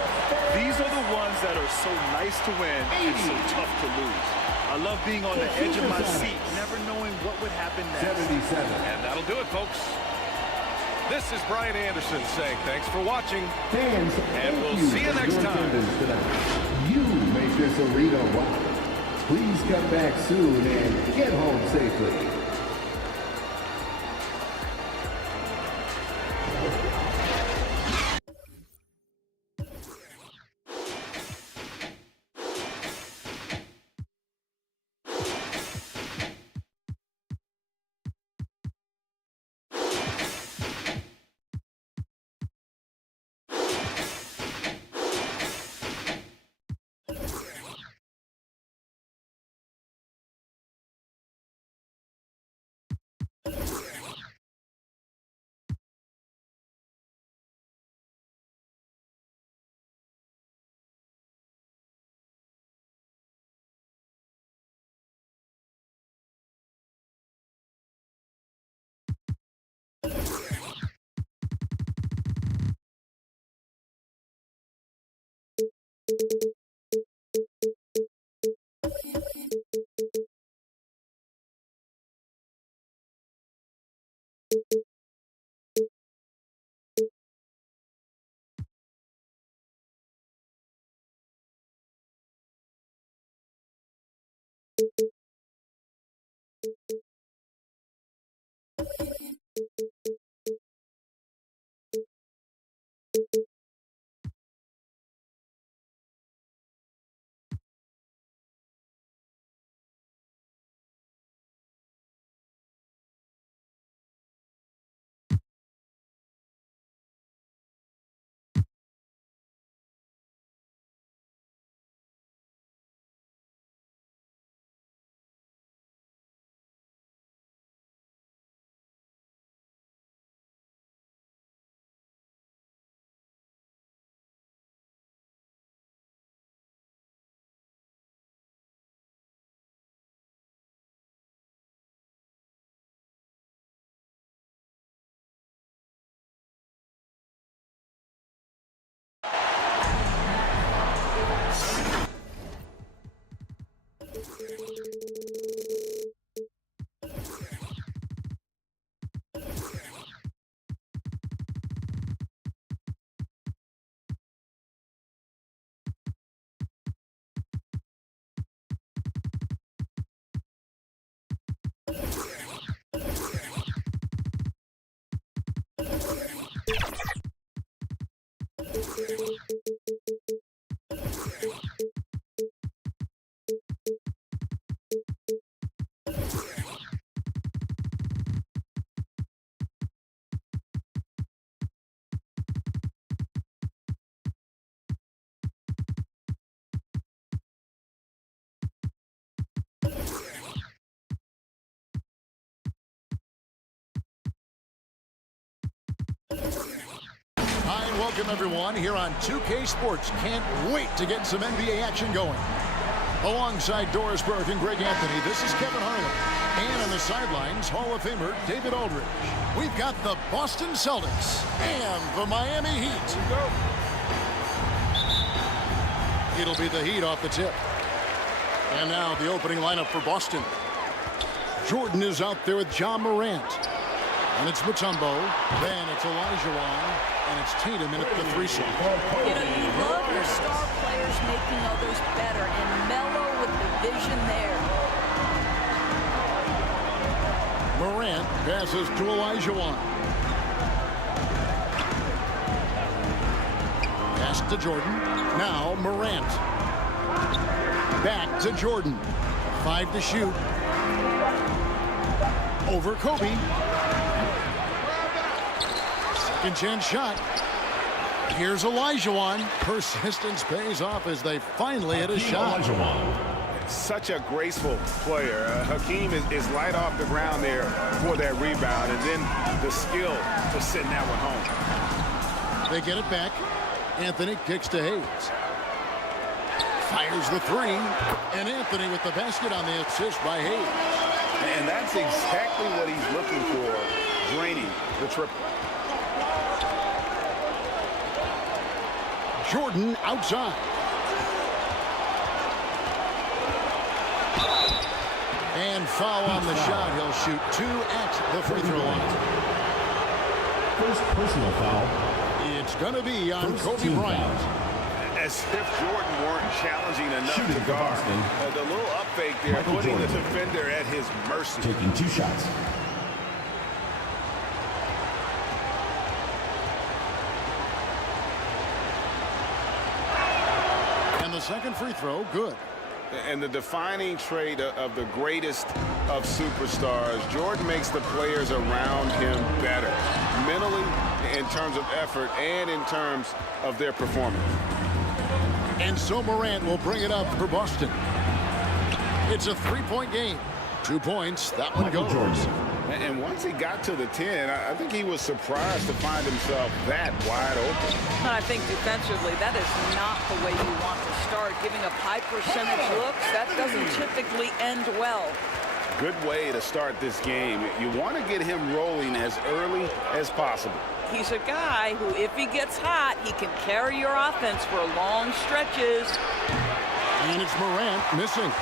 these are the ones that are so nice to win and so tough to lose. I love being on the edge of my seat, never knowing what would happen next. 77. And that'll do it, folks. This is Brian Anderson saying thanks for watching. Fans, and we'll see you next time. You make this arena rock. Please come back soon and get home safely. Hi, and welcome everyone here on 2K Sports. Can't wait to get some NBA action going. Alongside Doris Burke and Greg Anthony, this is Kevin Harlan. And on the sidelines, Hall of Famer David Aldridge. We've got the Boston Celtics and the Miami Heat. It'll be the Heat off the tip. And now the opening lineup for Boston. Jordan is out there with John Morant. And it's Mutombo. Then it's Olajuwon. And it's Tatum in at the 3 slot. You know, you love your star players making others better. And Melo with the vision there. Morant passes to Olajuwon. Pass to Jordan. Now Morant. Back to Jordan. 5 to shoot. Over Kobe. Second chance shot. Here's Olajuwon. Persistence pays off as they finally hit a shot. Such a graceful player. Hakeem is light off the ground there for that rebound, and then the skill to send that one home. They get it back. Anthony kicks to Hayes. Fires the 3. And Anthony with the basket on the assist by Hayes. And that's exactly what he's looking for, draining the triple. Jordan outside. And foul on the shot. He'll shoot 2 at the free throw line. First personal foul. It's going to be on Kobe Bryant. As if Jordan weren't challenging enough to guard. The little up fake there, putting the defender at his mercy. Taking 2 shots. And the second free throw, good. And the defining trait of the greatest of superstars, Jordan makes the players around him better. Mentally, in terms of effort, and in terms of their performance. And so Morant will bring it up for Boston. It's a 3-point game. 2 points, that one goes. And once he got to the 10, I think he was surprised to find himself that wide open. I think defensively, that is not the way you want to start. Giving up high percentage looks, that doesn't typically end well. Good way to start this game. You want to get him rolling as early as possible. He's a guy who, if he gets hot, he can carry your offense for long stretches. And it's Morant missing.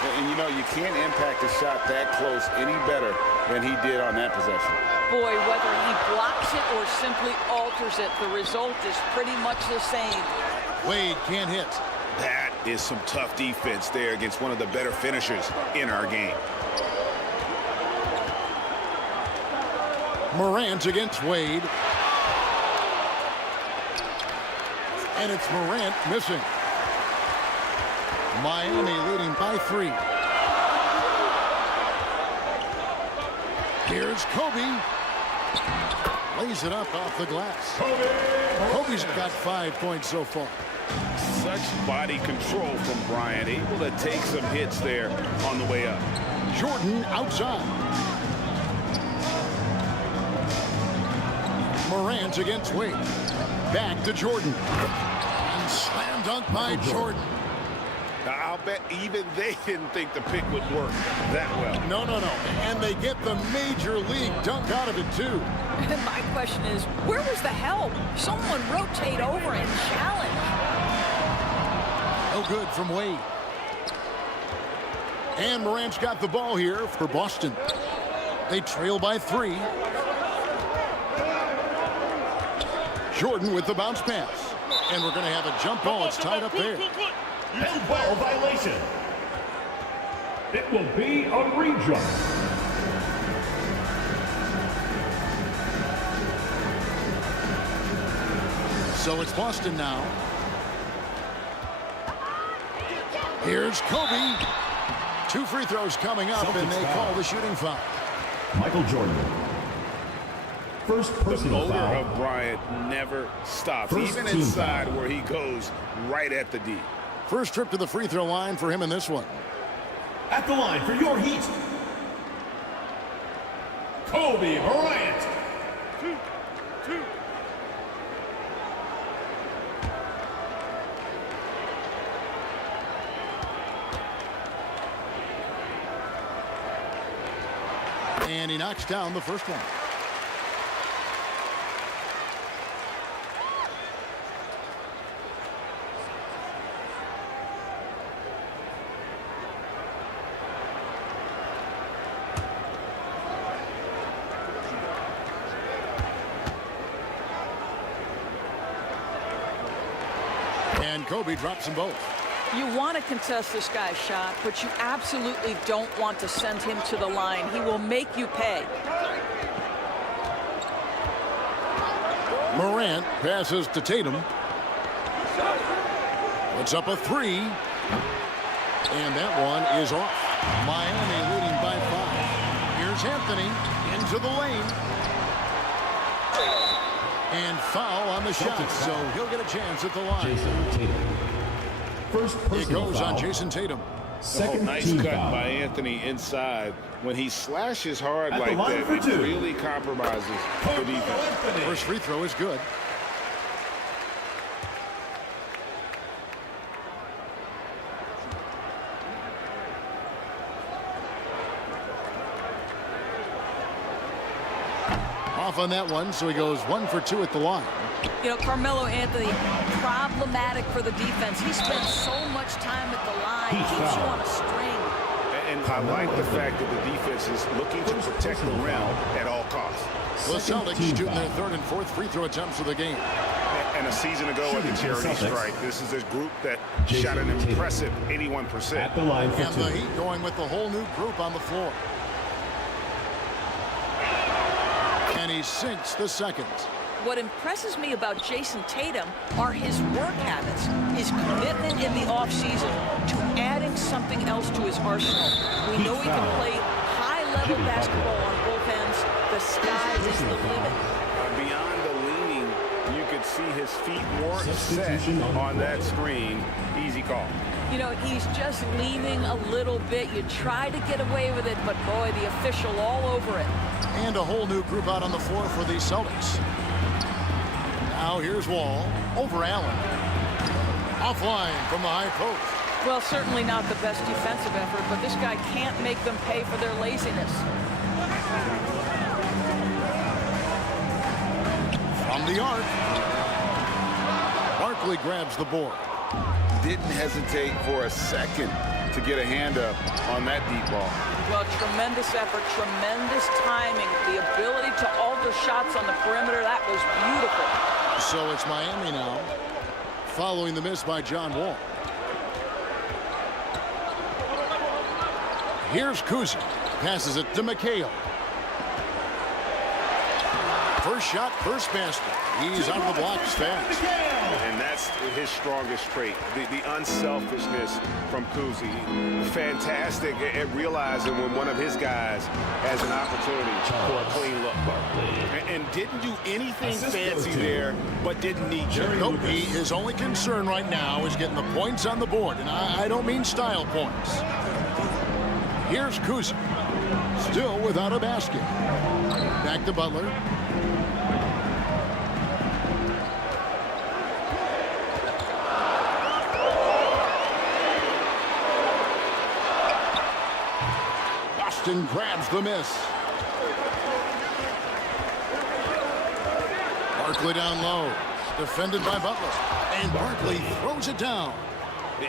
And you know, you can't impact a shot that close any better than he did on that possession. Boy, whether he blocks it or simply alters it, the result is pretty much the same. Wade can't hit. That is some tough defense there against one of the better finishers in our game. Morant against Wade. And it's Morant missing. Miami leading by 3. Here's Kobe. Lays it up off the glass. Kobe's got 5 points so far. Such body control from Bryant, able to take some hits there on the way up. Jordan outside. Morant against Wade. Back to Jordan. And slam dunk by Jordan. I'll bet even they didn't think the pick would work that well. No. And they get the major league dunk out of it, too. My question is, where was the help? Someone rotate over and challenge. No good from Wade. And Morant's got the ball here for Boston. They trail by 3. Jordan with the bounce pass. And we're going to have a jump ball. It's tied up there. And ball violation. It will be a rejump. So it's Boston now. Here's Kobe. 2 free throws coming up, and they call the shooting foul. Michael Jordan. First personal foul. The motor foul. of Bryant never stops, First even team inside foul. where he goes right at the D. First trip to the free throw line for him in this one. At the line for your Heat, Kobe Bryant. knocks down the first one. And Kobe drops them both. You want to contest this guy's shot, but you absolutely don't want to send him to the line. He will make you pay. Morant passes to Tatum. Puts up a three. And that one is off. Miami leading by 5. Here's Anthony into the lane. And foul on the shot, so he'll get a chance at the line. Jason Tatum. First It goes on Jason Tatum. Second nice cut by Anthony inside. When he slashes hard like that, it really compromises the defense. First free throw is good. Off on that one, so he goes 1 for 2 at the line. You know, Carmelo Anthony, problematic for the defense. He spends so much time at the line, keeps you on a string. And I like the fact that the defense is looking to protect the rim at all costs. The Celtics shooting their 3rd and 4th free throw attempts of the game. And a season ago at the charity strike, this is a group that shot an impressive 81%. At the line for and 2. the Heat going with the whole new group on the floor. And he sinks the second. What impresses me about Jason Tatum are his work habits, his commitment in the offseason to adding something else to his arsenal. We know he can play high-level basketball on both ends. The sky is the limit. Beyond the leaning, you could see his feet more set on that screen. Easy call. You know, he's just leaning a little bit. You try to get away with it, but boy, the official all over it. And a whole new group out on the floor for the Celtics. Now here's Wall over Allen. Offline from the high post. Well, certainly not the best defensive effort, but this guy can't make them pay for their laziness. From the arc. Barkley grabs the board. Didn't hesitate for a second to get a hand up on that deep ball. Well, tremendous effort, tremendous timing, the ability to alter shots on the perimeter. That was beautiful. So it's Miami now, following the miss by John Wall. Here's Kuzic, passes it to McHale. First shot, first basket. He's out of the blocks fast. And that's his strongest trait, the unselfishness from Kuzi. Fantastic at realizing when one of his guys has an opportunity for a clean look. And didn't do anything fancy there, but didn't need to. Nope, his only concern right now is getting the points on the board. And I don't mean style points. Here's Kuzic, still without a basket. Back to Butler. Boston grabs the miss. Barkley down low, defended by Butler. And Barkley throws it down.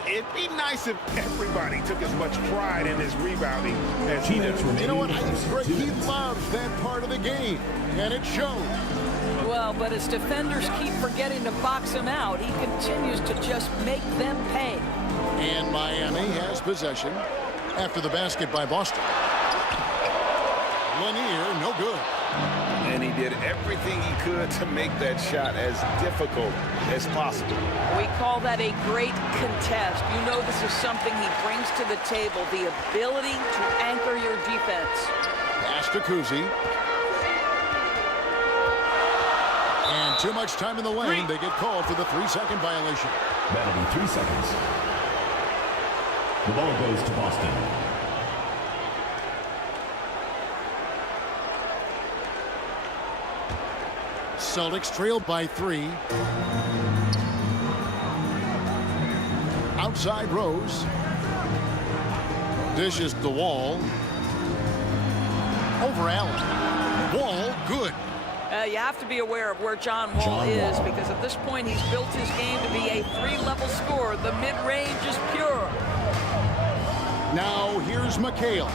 It'd be nice if everybody took as much pride in his rebounding as he does. You know what? He loves that part of the game, and it shows. Well, but as defenders keep forgetting to box him out, he continues to just make them pay. And Miami has possession after the basket by Boston. Lanier, no good. And he did everything he could to make that shot as difficult as possible. We call that a great contest. You know this is something he brings to the table, the ability to anchor your defense. Pass to Kuzi. And too much time in the lane. They get called for the 3-second violation. That'll be 3 seconds. The ball goes to Boston. Celtics trailed by 3. Outside Rose. Dishes the Wall. Over Allen. Wall, good. You have to be aware of where John Wall is, because at this point he's built his game to be a 3-level scorer. The mid-range is pure. Now here's McHale.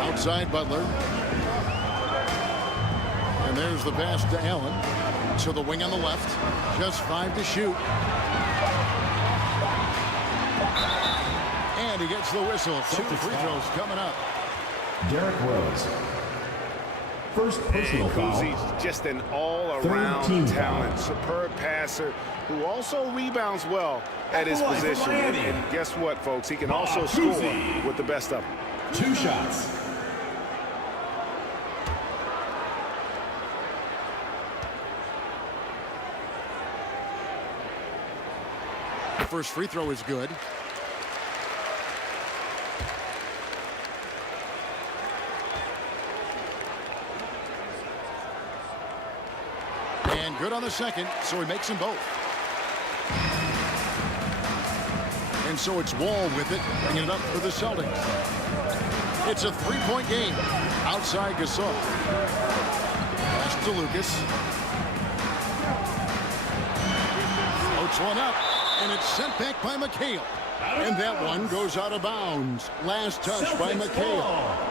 Outside Butler. And there's the pass to Allen. To the wing on the left. Just 5 to shoot. And he gets the whistle. 2 free throws coming up. Derrick Rose. First personal foul. Kuzzi's just an all-around talent. Superb passer who also rebounds well at his position. And guess what, folks? He can also score with the best of them. 2 shots. The first free throw is good. And good on the second, so he makes them both. And so it's Wall with it, bringing it up for the Celtics. It's a 3-point game. Outside Gasol. Pass to Lucas. Floats one up, and it's sent back by McHale. And that one goes out of bounds. Last touch by McHale.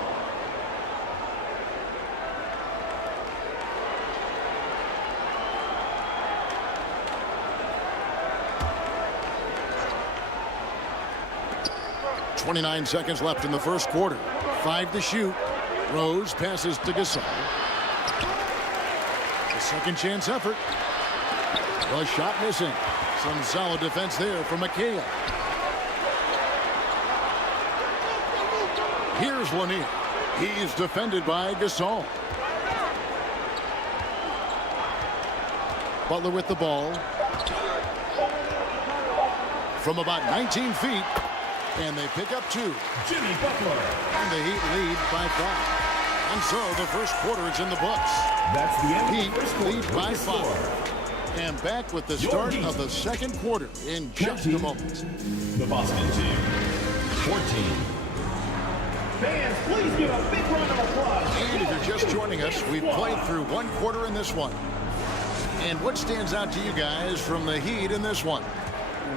.29 seconds left in the first quarter. 5 to shoot. Rose passes to Gasol. A second chance effort. The shot missing. Some solid defense there from McHale. Here's Lanier. He's defended by Gasol. Butler with the ball. From about 19 feet. And they pick up 2. Jimmy Butler. And the Heat lead by 5. And so the first quarter is in the books. That's the end Heat of the first quarter. lead by 5. And back with the start of the second quarter in just a moment. The Boston team. 14. Fans, please give a big round of applause. And if you're just joining us, we've played through 1 quarter in this one. And what stands out to you guys from the Heat in this one?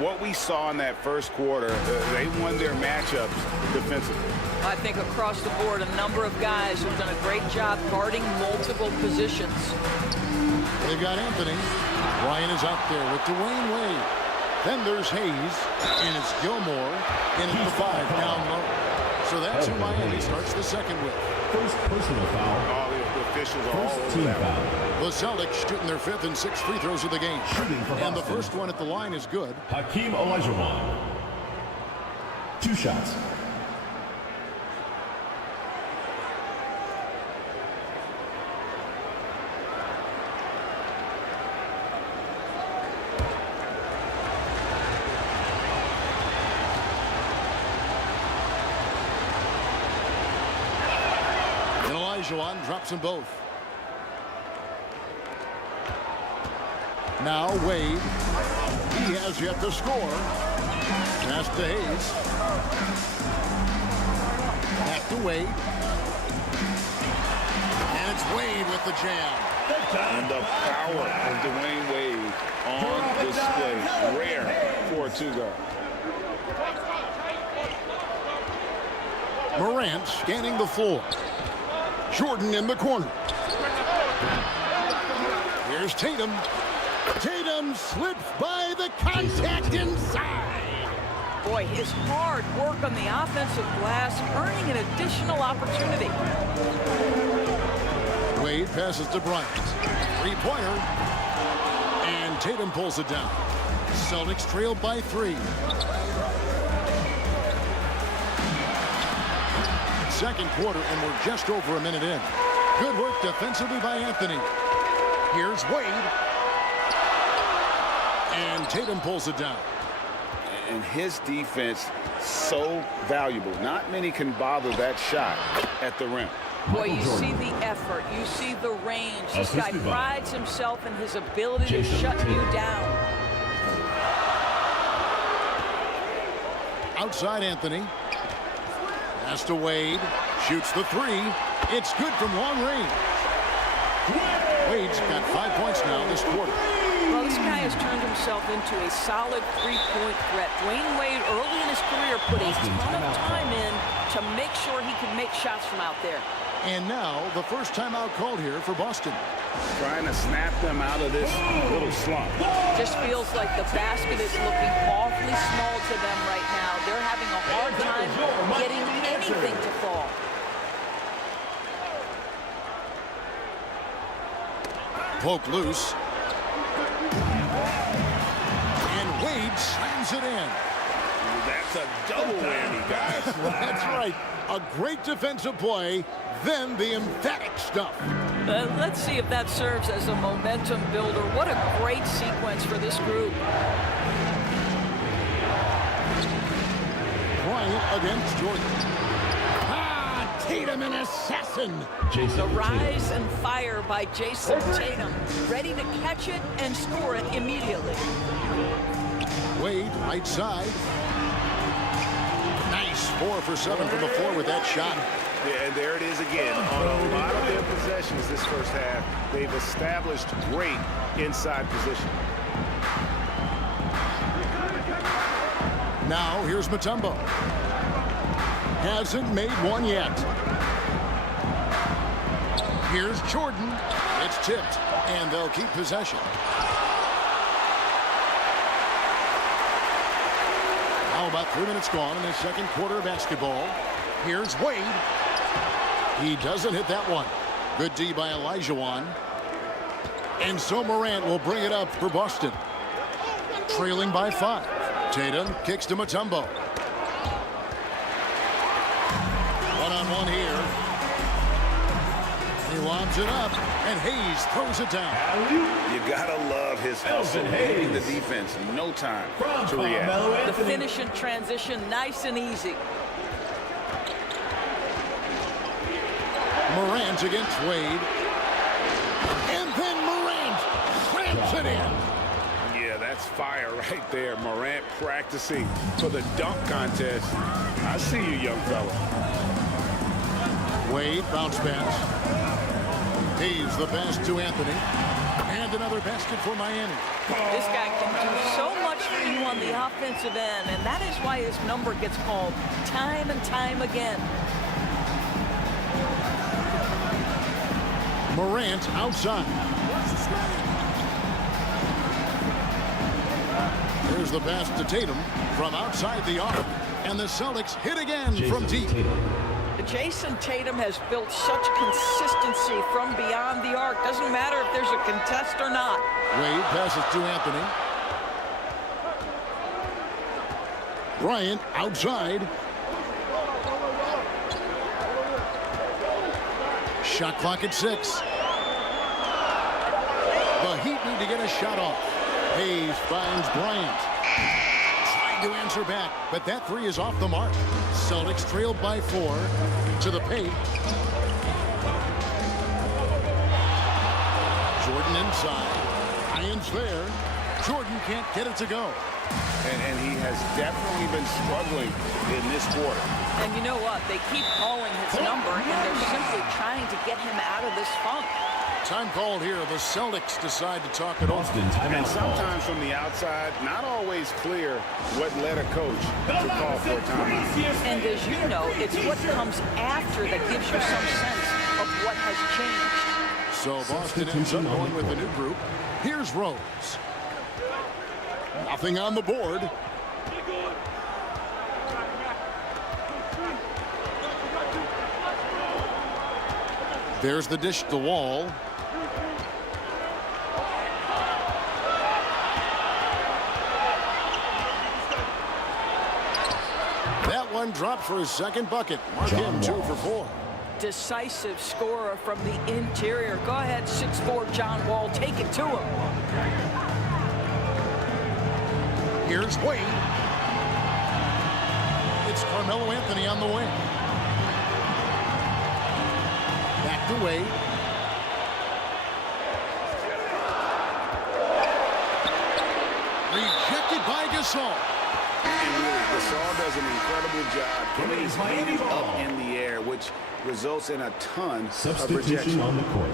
What we saw in that first quarter, they won their matchups defensively. I think across the board, a number of guys who've done a great job guarding multiple positions. They've got Anthony. Ryan is out there with Dwayne Wade. Then there's Hayes, and it's Gilmore in at the 5 down low. So that's who Miami starts the second with. First personal foul. All the officials are all over Team that foul. The Celtics shooting their 5th and 6th free throws of the game. And the first one at the line is good. Hakeem Olajuwon. 2 shots. And Olajuwon drops them both. Now Wade. He has yet to score. Pass to Hayes. Back to Wade. And it's Wade with the jam. And the power of Dwayne Wade on display. Rare for a 2-guard. Morant scanning the floor. Jordan in the corner. Here's Tatum. Tatum slips by the contact inside. Boy, his hard work on the offensive glass earning an additional opportunity. Wade passes to Bryant. 3-pointer. And Tatum pulls it down. Celtics trail by 3. Second quarter, and we're just over a minute in. Good work defensively by Anthony. Here's Wade. And Tatum pulls it down. And his defense so valuable. Not many can bother that shot at the rim. Boy, you see the effort. You see the range. This guy prides himself in his ability to shut you down. Outside Anthony. Pass to Wade. Shoots the three. It's good from long range. Wade's got 5 points now this quarter. Well, this guy has turned himself into a solid three-point threat. Dwayne Wade, early in his career, put a ton of time in to make sure he could make shots from out there. And now, the first timeout called here for Boston. Trying to snap them out of this little slump. Just feels like the basket is looking awfully small to them right now. They're having a hard time getting anything to fall. Poke loose. And Wade slams it in. That's a double whammy, guys. That's right. A great defensive play, then the emphatic stuff. Let's see if that serves as a momentum builder. What a great sequence for this group. Bryant against Jordan. Tatum, an assassin. The rise and fire by Jason Tatum, ready to catch it and score it immediately. Wade, right side. Nice 4 for 7 from the floor with that shot. Yeah, and there it is again. On a lot of their possessions this first half, they've established great inside position. Now, here's Mutombo. Hasn't made one yet. Here's Jordan. It's tipped, and they'll keep possession. Now about 3 minutes gone in the second quarter of basketball. Here's Wade. He doesn't hit that one. Good D by Olajuwon. And so Morant will bring it up for Boston. Trailing by 5. Tatum kicks to Mutombo. One-on-one here. He lobs it up, and Hayes throws it down. You gotta love his hustle, hitting the defense in no time to react. The finish in transition, nice and easy. Morant against Wade. And then Morant slams it in. Yeah, that's fire right there. Morant practicing for the dunk contest. I see you, young fella. Wade, bounce pass. Hayes, the pass to Anthony. And another basket for Miami. This guy can do so much for you on the offensive end, and that is why his number gets called time and time again. Morant outside. Here's the pass to Tatum from outside the arc. And the Celtics hit again from deep. Jason Tatum has built such consistency from beyond the arc. Doesn't matter if there's a contest or not. Wade passes to Anthony. Bryant outside. Shot clock at 6. The Heat need to get a shot off. Hayes finds Bryant. Trying to answer back, but that 3 is off the mark. Celtics trailed by 4 to the paint. Jordan inside. Irons there. Jordan can't get it to go. And he has definitely been struggling in this quarter. And you know what? They keep calling his number, and they're simply trying to get him out of this funk. Time called here. The Celtics decide to talk it over. And sometimes from the outside, not always clear what led a coach to call for a timeout. And as you know, it's what comes after that gives you some sense of what has changed. So Boston ends up going with the new group. Here's Rose. Nothing on the board. There's the dish to the wall. That one dropped for his second bucket. Mark him 2 for 4. Decisive scorer from the interior. Go ahead, 6'4" John Wall. Take it to him. Here's Wade. It's Carmelo Anthony on the wing. Back to Wade. Rejected by Gasol. And really, Gasol does an incredible job getting his feet up in the air, which results in a ton of rejection on the court.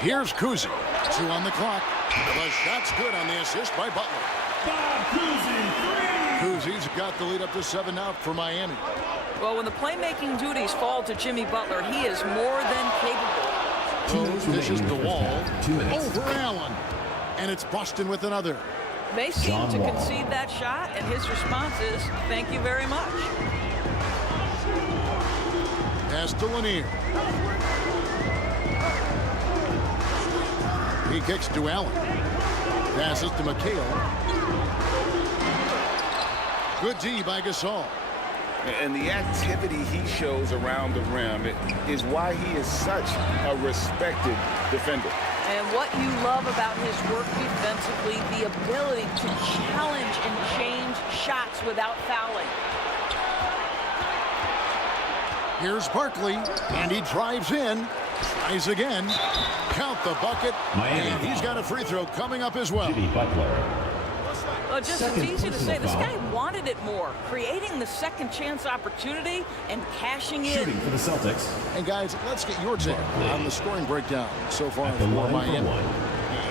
Here's Kuzi. 2 on the clock. The shot's good on the assist by Butler. Kuzi's got the lead up to 7 out for Miami. Well, when the playmaking duties fall to Jimmy Butler, he is more than capable. Rose dishes the wall over Allen. And it's Boston with another. They seem to concede that shot, and his response is, thank you very much. Pass to Lanier. He kicks to Allen. Passes to McHale. Good D by Gasol. And the activity he shows around the rim is why he is such a respected defender. And what you love about his work defensively, the ability to challenge and change shots without fouling. Here's Barkley, and he drives in. Tries again. Count the bucket. And he's got a free throw coming up as well. Well, just it's easy to say. This guy wanted it more. Creating the second chance opportunity and cashing in. Shooting for the Celtics. And guys, let's get your take on the scoring breakdown so far for Miami.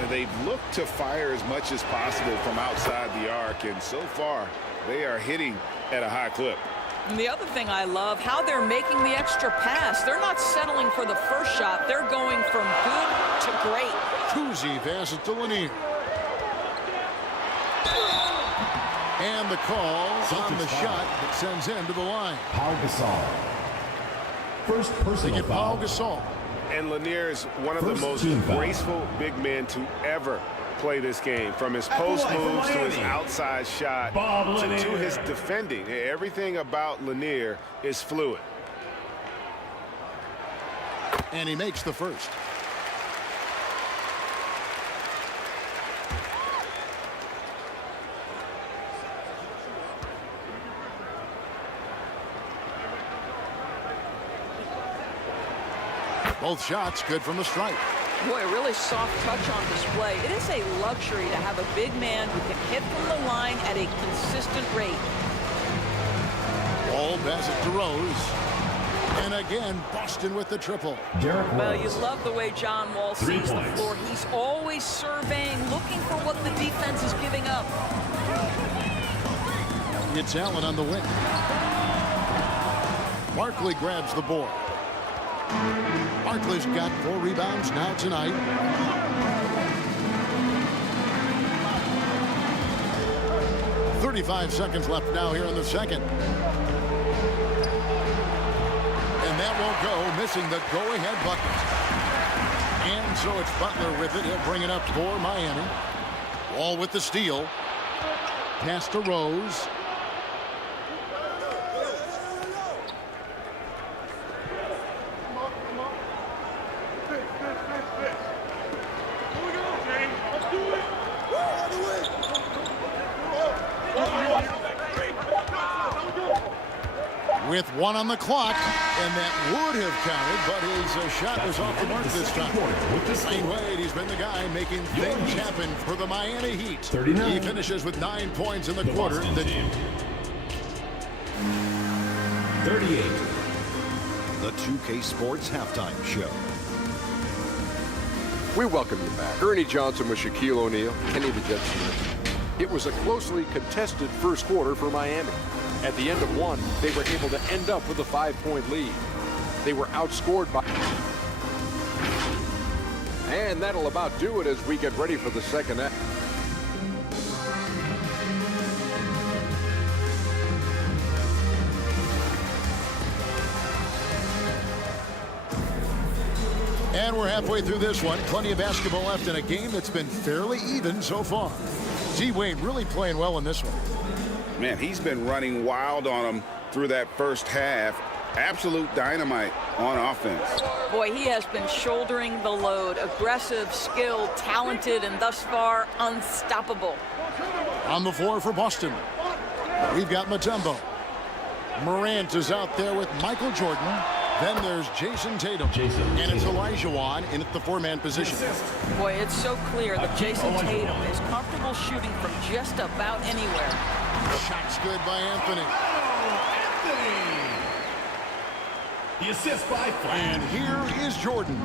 They've looked to fire as much as possible from outside the arc, and so far they are hitting at a high clip. And the other thing I love, how they're making the extra pass. They're not settling for the first shot. They're going from good to great. Kuzi passes to Lanier. And the call on the shot that sends him to the line. Paul Gasol. First personal foul. Paul Gasol. And Lanier is one of the most graceful big men to ever play this game. From his post moves to his outside shot to his defending. Everything about Lanier is fluid. And he makes the first. Both shots good from the stripe. Boy, a really soft touch on display. It is a luxury to have a big man who can hit from the line at a consistent rate. Ball pass it to Rose. And again, Boston with the triple. Well, you love the way John Wall sees the floor. He's always surveying, looking for what the defense is giving up. It's Allen on the wing. Barkley grabs the board. Barkley's got 4 rebounds now tonight. .35 seconds left now here in the second. And that won't go, missing the go-ahead bucket. And so it's Butler with it. He'll bring it up for Miami. Wall with the steal. Pass to Rose. With 1 on the clock, and that would have counted, but his shot was off the mark this time. Dwayne Wade, he's been the guy making things happen for the Miami Heat. 39. He finishes with 9 points in the quarter. 38. The 2K Sports Halftime Show. We welcome you back. Ernie Johnson with Shaquille O'Neal, Kenny the Jet Smith. It was a closely contested first quarter for Miami. At the end of one, they were able to end up with a 5-point lead. They were outscored by... And that'll about do it as we get ready for the second half. And we're halfway through this one. Plenty of basketball left in a game that's been fairly even so far. Wade really playing well in this one. Man, he's been running wild on him through that first half. Absolute dynamite on offense. Boy, he has been shouldering the load. Aggressive, skilled, talented, and thus far unstoppable. On the floor for Boston, we've got Mutombo. Morant is out there with Michael Jordan. Then there's Jason Tatum. And it's Elijah Wan in at the four-man position. Boy, it's so clear that Jason Tatum is comfortable shooting from just about anywhere. Shot's good by Anthony. The assist by Flash. And here is Jordan.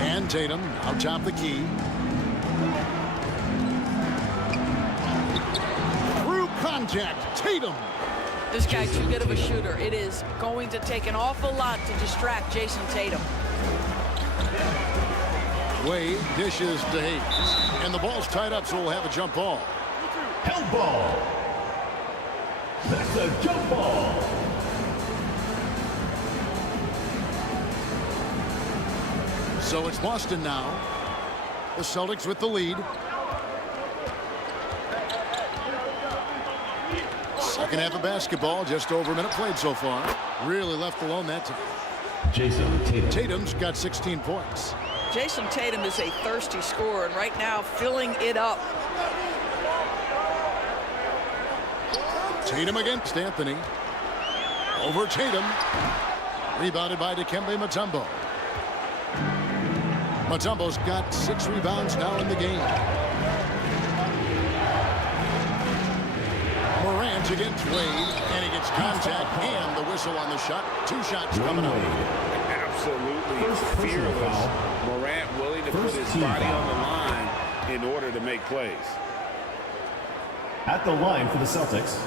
And Tatum out top the key. Through contact, Tatum. This guy's too good of a shooter. It is going to take an awful lot to distract Jason Tatum. Wade dishes to Hayes. And the ball's tied up, so we'll have a jump ball. Held ball. That's a jump ball. So it's Boston now. The Celtics with the lead. Second half of basketball, just over a minute played so far. Really left alone that time. Jason Tatum. Tatum's got 16 points. Jason Tatum is a thirsty scorer, and right now filling it up. Tatum against Anthony. Over Tatum. Rebounded by Dikembe Mutombo. Mutombo's got 6 rebounds now in the game. Morant against Wade, and he gets contact and the whistle on the shot. 2 shots coming up. Absolutely fearless. Morant willing to put his body on the line in order to make plays. At the line for the Celtics,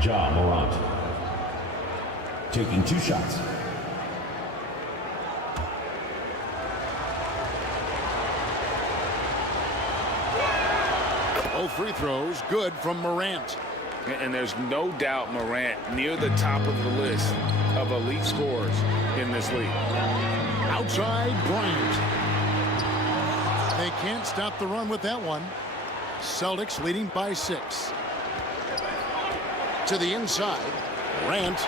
Ja Morant. Taking 2 shots. Both free throws good from Morant. And there's no doubt Morant near the top of the list of elite scorers in this league. Outside Bryant. They can't stop the run with that one. Celtics leading by 6. To the inside. Morant.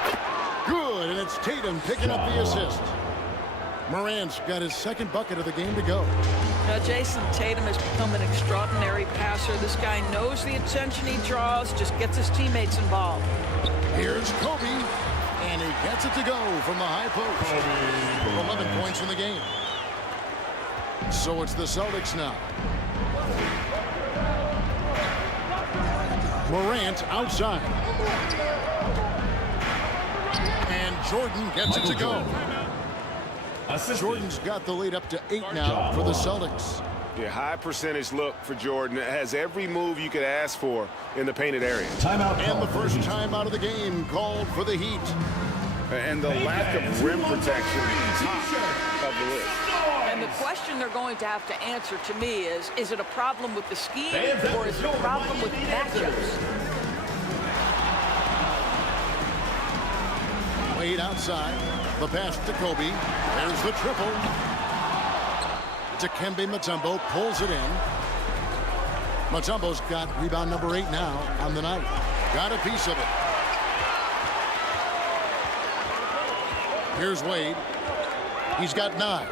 Good, and it's Tatum picking up the assist. Morant's got his second bucket of the game to go. Now, Jason Tatum has become an extraordinary passer. This guy knows the attention he draws, just gets his teammates involved. Here's Kobe, and he gets it to go from the high post. 11 points in the game. So it's the Celtics now. Morant outside. And Jordan gets it to go. Jordan's got the lead up to 8 now for the Celtics. Yeah, high percentage look for Jordan. It has every move you could ask for in the painted area. Timeout. And the first timeout of the game called for the Heat. And the lack of rim protection top of the list. And the question they're going to have to answer to me is it a problem with the scheme or is it a problem with matchups? Wade outside. The pass to Kobe. There's the triple. Dikembe Mutombo pulls it in. Mutombo's got rebound number 8 now on the night. Got a piece of it. Here's Wade. He's got 9.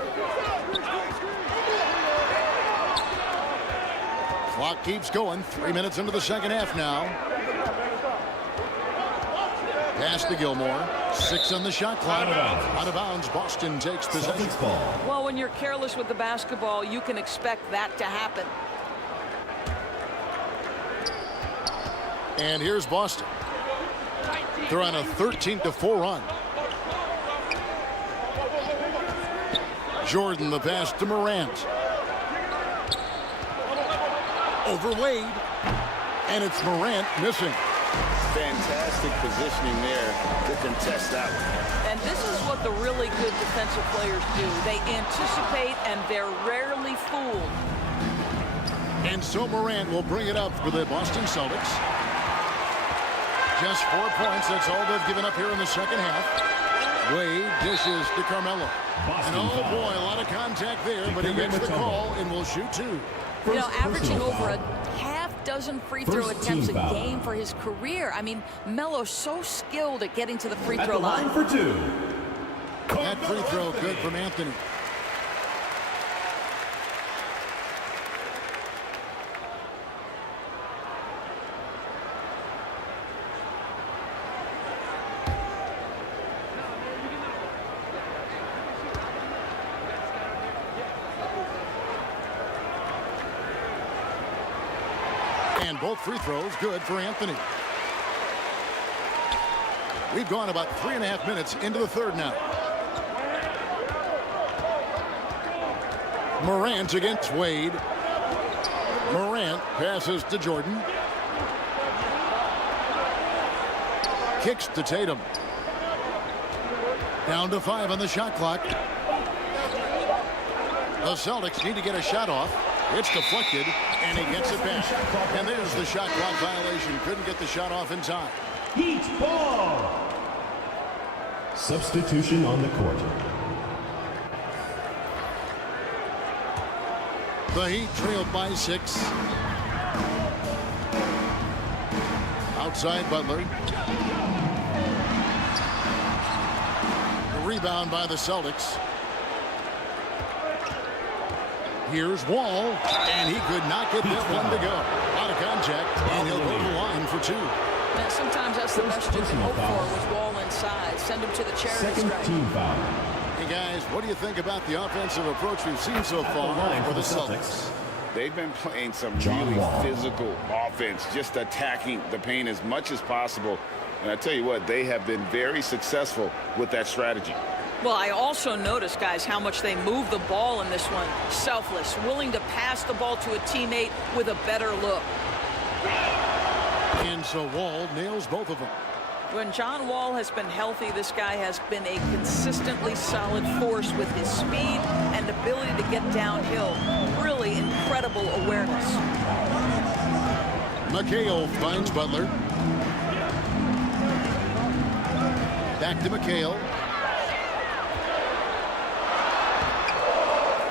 Clock keeps going. 3 minutes into the second half now. Pass to Gilmore. 6 on the shot clock. Out of bounds. Boston takes possession. Well, when you're careless with the basketball, you can expect that to happen. And here's Boston. They're on a 13-4 run. Jordan, the pass to Morant. Over Wade. And it's Morant missing. Fantastic positioning there to contest that one. And this is what the really good defensive players do. They anticipate and they're rarely fooled. And so Morant will bring it up for the Boston Celtics. Just 4 points. That's all they've given up here in the second half. Wade dishes to Carmelo. And oh boy, a lot of contact there, but he gets the call and will shoot 2. You know, averaging over a half-dozen free throw attempts a game for his career. I mean, Melo's so skilled at getting to the free throw line. For 2. That free throw good from Anthony. And both free throws good for Anthony. We've gone about 3.5 minutes into the third now. Morant against Wade. Morant passes to Jordan. Kicks to Tatum. Down to 5 on the shot clock. The Celtics need to get a shot off. It's deflected, and he gets it back. And there's the shot clock violation. Couldn't get the shot off in time. Heat ball. Substitution on the court. The Heat trailed by 6. Outside Butler. The rebound by the Celtics. Here's Wall, and he could not get that one to go. Out of contact, and he'll go to the line for 2. Now, sometimes that's the best you can hope for with Wall inside. Send him to the charity Second stripe. team foul. Hey, guys, what do you think about the offensive approach we've seen so far for the Celtics? They've been playing some really physical offense, just attacking the paint as much as possible. And I tell you what, they have been very successful with that strategy. Well, I also noticed, guys, how much they move the ball in this one. Selfless, willing to pass the ball to a teammate with a better look. And so Wall nails both of them. When John Wall has been healthy, this guy has been a consistently solid force with his speed and ability to get downhill. Really incredible awareness. McHale finds Butler. Back to McHale.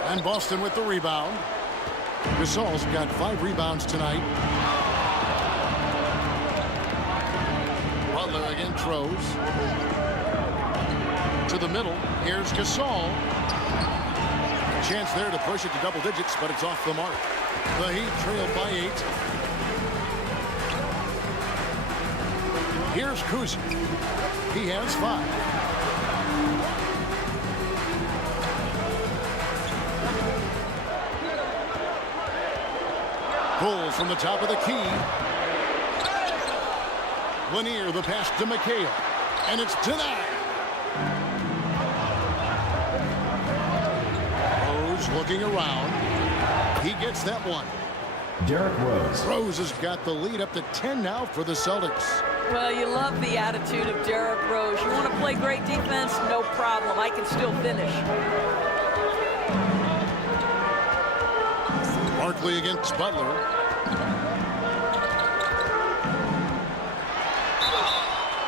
And Boston with the rebound. Gasol's got 5 rebounds tonight. Butler again throws. To the middle. Here's Gasol. Chance there to push it to double digits, but it's off the mark. The Heat trailed by 8. Here's Kuzma. He has 5. Pull from the top of the key. Lanier, the pass to McHale. And it's denied. Rose looking around. He gets that one. Derrick Rose. Rose has got the lead up to 10 now for the Celtics. Well, you love the attitude of Derrick Rose. You want to play great defense? No problem. I can still finish. Barkley against Butler.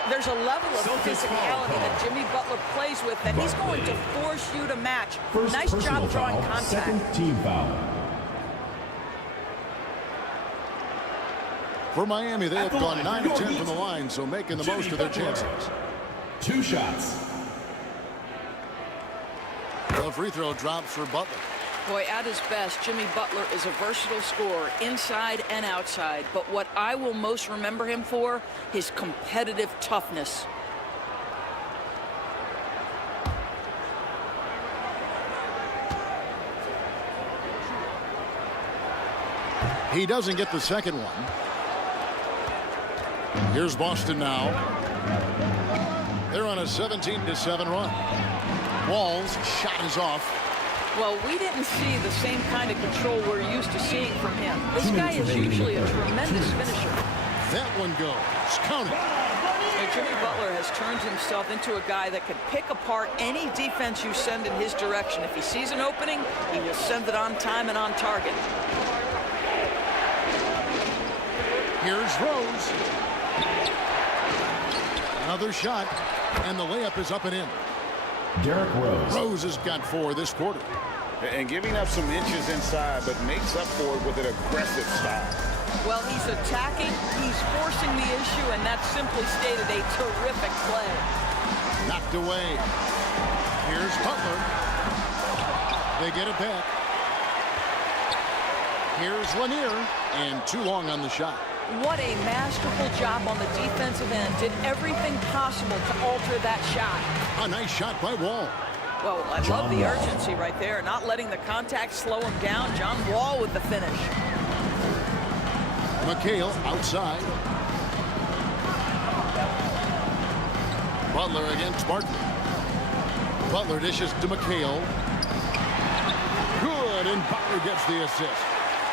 There's a level of physicality that Jimmy Butler plays with that he's going to force you to match. Nice job drawing contact. Second team foul. For Miami, they have gone 9 of 10 from the line, so making the most of their chances. 2 shots. The free throw drops for Butler. Boy, at his best, Jimmy Butler is a versatile scorer inside and outside. But what I will most remember him for, his competitive toughness. He doesn't get the second one. Here's Boston now. They're on a 17-7 run. Wall's shot is off. Well, we didn't see the same kind of control we're used to seeing from him. This guy is usually a tremendous finisher. That one goes. Count it. Hey, Jimmy Butler has turned himself into a guy that can pick apart any defense you send in his direction. If he sees an opening, he will send it on time and on target. Here's Rose. Another shot, and the layup is up and in. Derrick Rose. Rose has got 4 this quarter. And giving up some inches inside, but makes up for it with an aggressive style. Well, he's attacking, he's forcing the issue, and that's simply stated a terrific play. Knocked away. Here's Butler. They get it back. Here's Lanier, and too long on the shot. What a masterful job on the defensive end. Did everything possible to alter that shot. A nice shot by Wall. Well, I love the urgency right there. Not letting the contact slow him down. John Wall with the finish. McHale outside. Butler against Barton. Butler dishes to McHale. Good, and Butler gets the assist.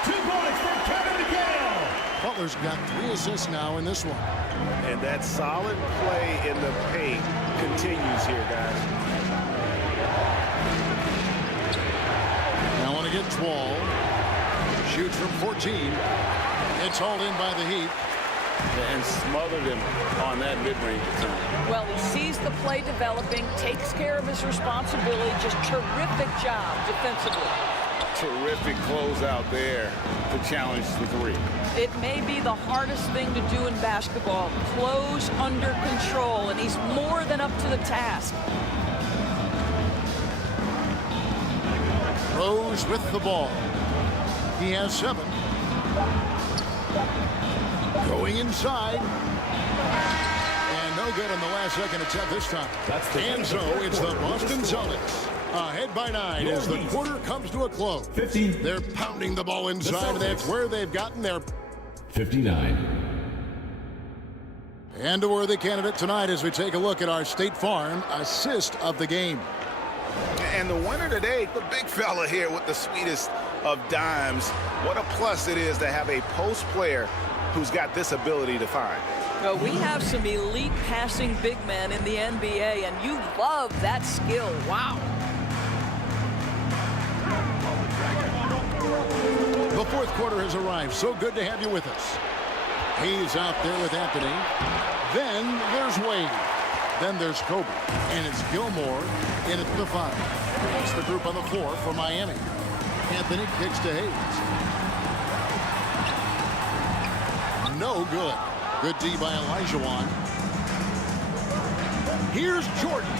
2 points for Kevin McHale. Butler's got 3 assists now in this one. And that solid play in the paint continues here, guys. Now on against Wall. Shoots from 14. It's hauled in by the Heat. And smothered him on that mid-range attempt. Well, he sees the play developing, takes care of his responsibility. Just terrific job defensively. Terrific closeout there to challenge the 3. It may be the hardest thing to do in basketball. Close under control, and he's more than up to the task. Rose with the ball. He has 7. Going inside. And no good on the last second attempt this time. And so it's the Boston Celtics. Ahead by 9 as the quarter comes to a close. 15. They're pounding the ball inside, and that's where they've gotten their 59. And a worthy candidate tonight as we take a look at our State Farm assist of the game. And the winner today, the big fella here with the sweetest of dimes. What a plus it is to have a post player who's got this ability to find. Well, we have some elite passing big men in the NBA, and you love that skill. Wow. The fourth quarter has arrived. So good to have you with us. Hayes out there with Anthony. Then there's Wade. Then there's Kobe. And it's Gilmore in at the 5. That's the group on the floor for Miami. Anthony kicks to Hayes. No good. Good D by Olajuwon. Here's Jordan.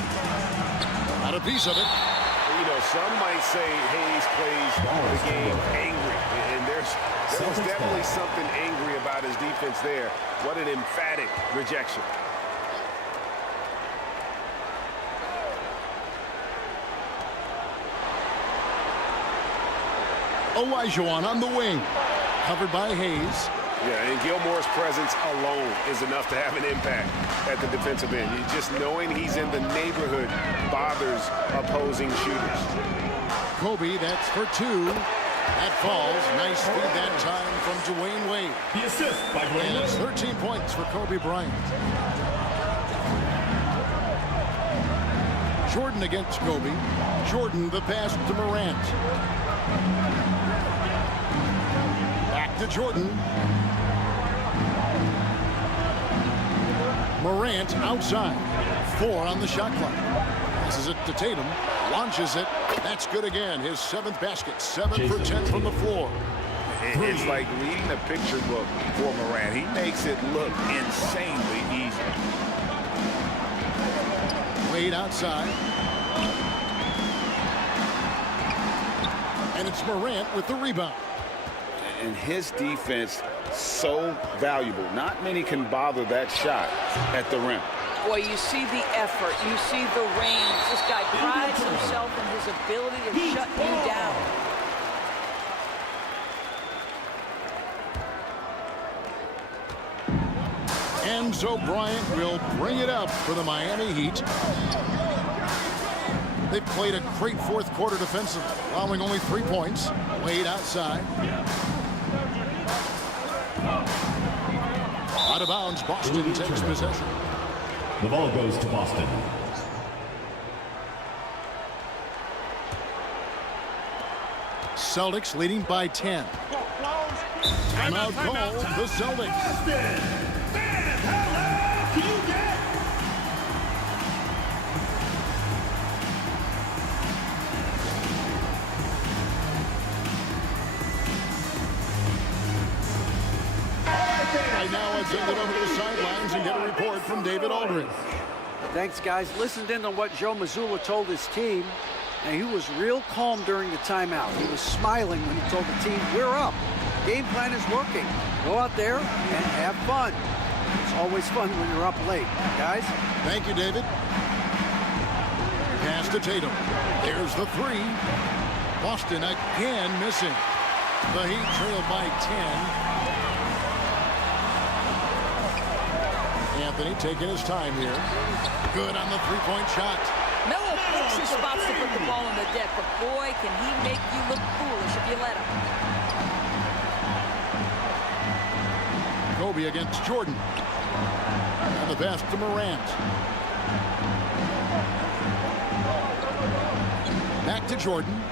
Not a piece of it. You know, some might say Hayes plays the game angry. And there was definitely something angry about his defense there. What an emphatic rejection. Olajuwon on the wing. Covered by Hayes. Yeah, and Gilmore's presence alone is enough to have an impact at the defensive end. You just knowing he's in the neighborhood bothers opposing shooters. Kobe, that's for 2. That falls. Nice feed that time from Dwayne Wade. The assist by Dwayne And it's Wade. 13 points for Kobe Bryant. Jordan against Kobe. Jordan the pass to Morant. Back to Jordan. Morant outside. 4 on the shot clock. Passes it to Tatum. Launches it. That's good again. His 7th basket. 7 for 10 from the floor. It's like reading a picture book for Morant. He makes it look insanely easy. Wade outside. And it's Morant with the rebound. And his defense so valuable. Not many can bother that shot at the rim. Boy, you see the effort. You see the range. This guy prides himself in his ability to shut you down. Enzo Bryant will bring it up for the Miami Heat. They played a great fourth quarter defensively, allowing only 3 points. Wade outside. Out of bounds, Boston takes possession. The ball goes to Boston. Celtics leading by 10. Timeout call, the Celtics. Right now, I'll send it over to the sidelines and get a report from David Aldridge. Thanks, guys. Listened in on what Joe Mazzulla told his team, and he was real calm during the timeout. He was smiling when he told the team, we're up. Game plan is working. Go out there and have fun. It's always fun when you're up late. Guys? Thank you, David. Pass to Tatum. There's the 3. Boston again missing. The Heat trail by 10. Anthony taking his time here. Good on the three-point shot. Melo picks his spots to put the ball on the deck, but boy, can he make you look foolish if you let him. Kobe against Jordan. And the pass to Morant. Back to Jordan.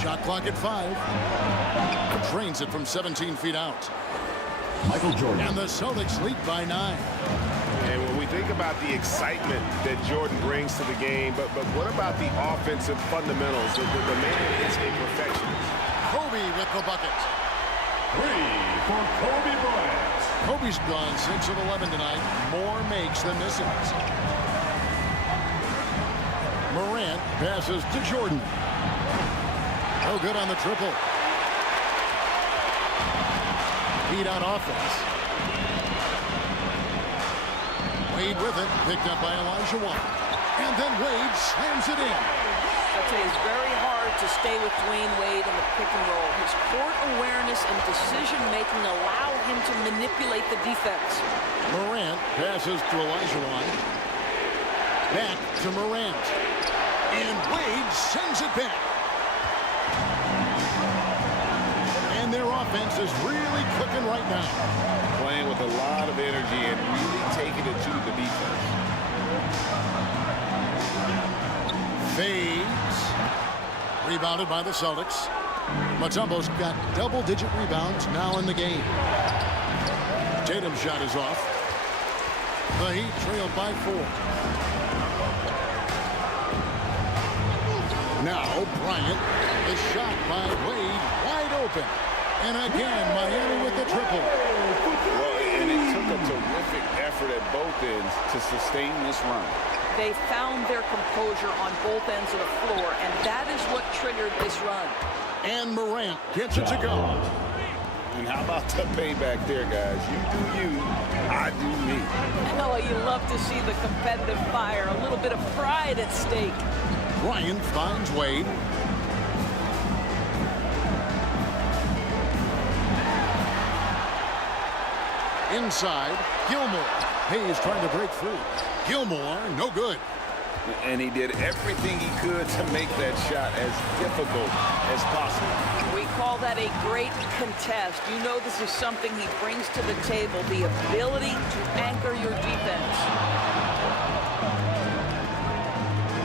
Shot clock at 5. Drains it from 17 feet out. Michael Jordan. And the Celtics lead by 9. And when we think about the excitement that Jordan brings to the game, but what about the offensive fundamentals? The man is a perfectionist. Kobe with the bucket. 3 for Kobe Bryant. Kobe's gone 6 of 11 tonight. More makes than misses. Morant passes to Jordan. No good on the triple. Beat on offense. Wade with it, picked up by Elijah Wan. And then Wade slams it in. I'll tell you, it's very hard to stay with Dwayne Wade in the pick and roll. His court awareness and decision-making allow him to manipulate the defense. Morant passes to Elijah Wan. Back to Morant. And Wade sends it back. And their offense is really clicking right now. Playing with a lot of energy and really taking it to the defense. Fades. Rebounded by the Celtics. Mutombo's got double-digit rebounds now in the game. Tatum's shot is off. The Heat trailed by 4. Now Bryant. The shot by Wade wide open. And again, Miami with the triple. Well, and it took a terrific effort at both ends to sustain this run. They found their composure on both ends of the floor, and that is what triggered this run. And Morant gets it to go. And how about the payback there, guys? You do you, I do me. Oh, you love to see the competitive fire, a little bit of pride at stake. Bryant finds Wade. Inside, Gilmore. Hayes trying to break free. Gilmore, no good. And he did everything he could to make that shot as difficult as possible. We call that a great contest. You know this is something he brings to the table, the ability to anchor your defense.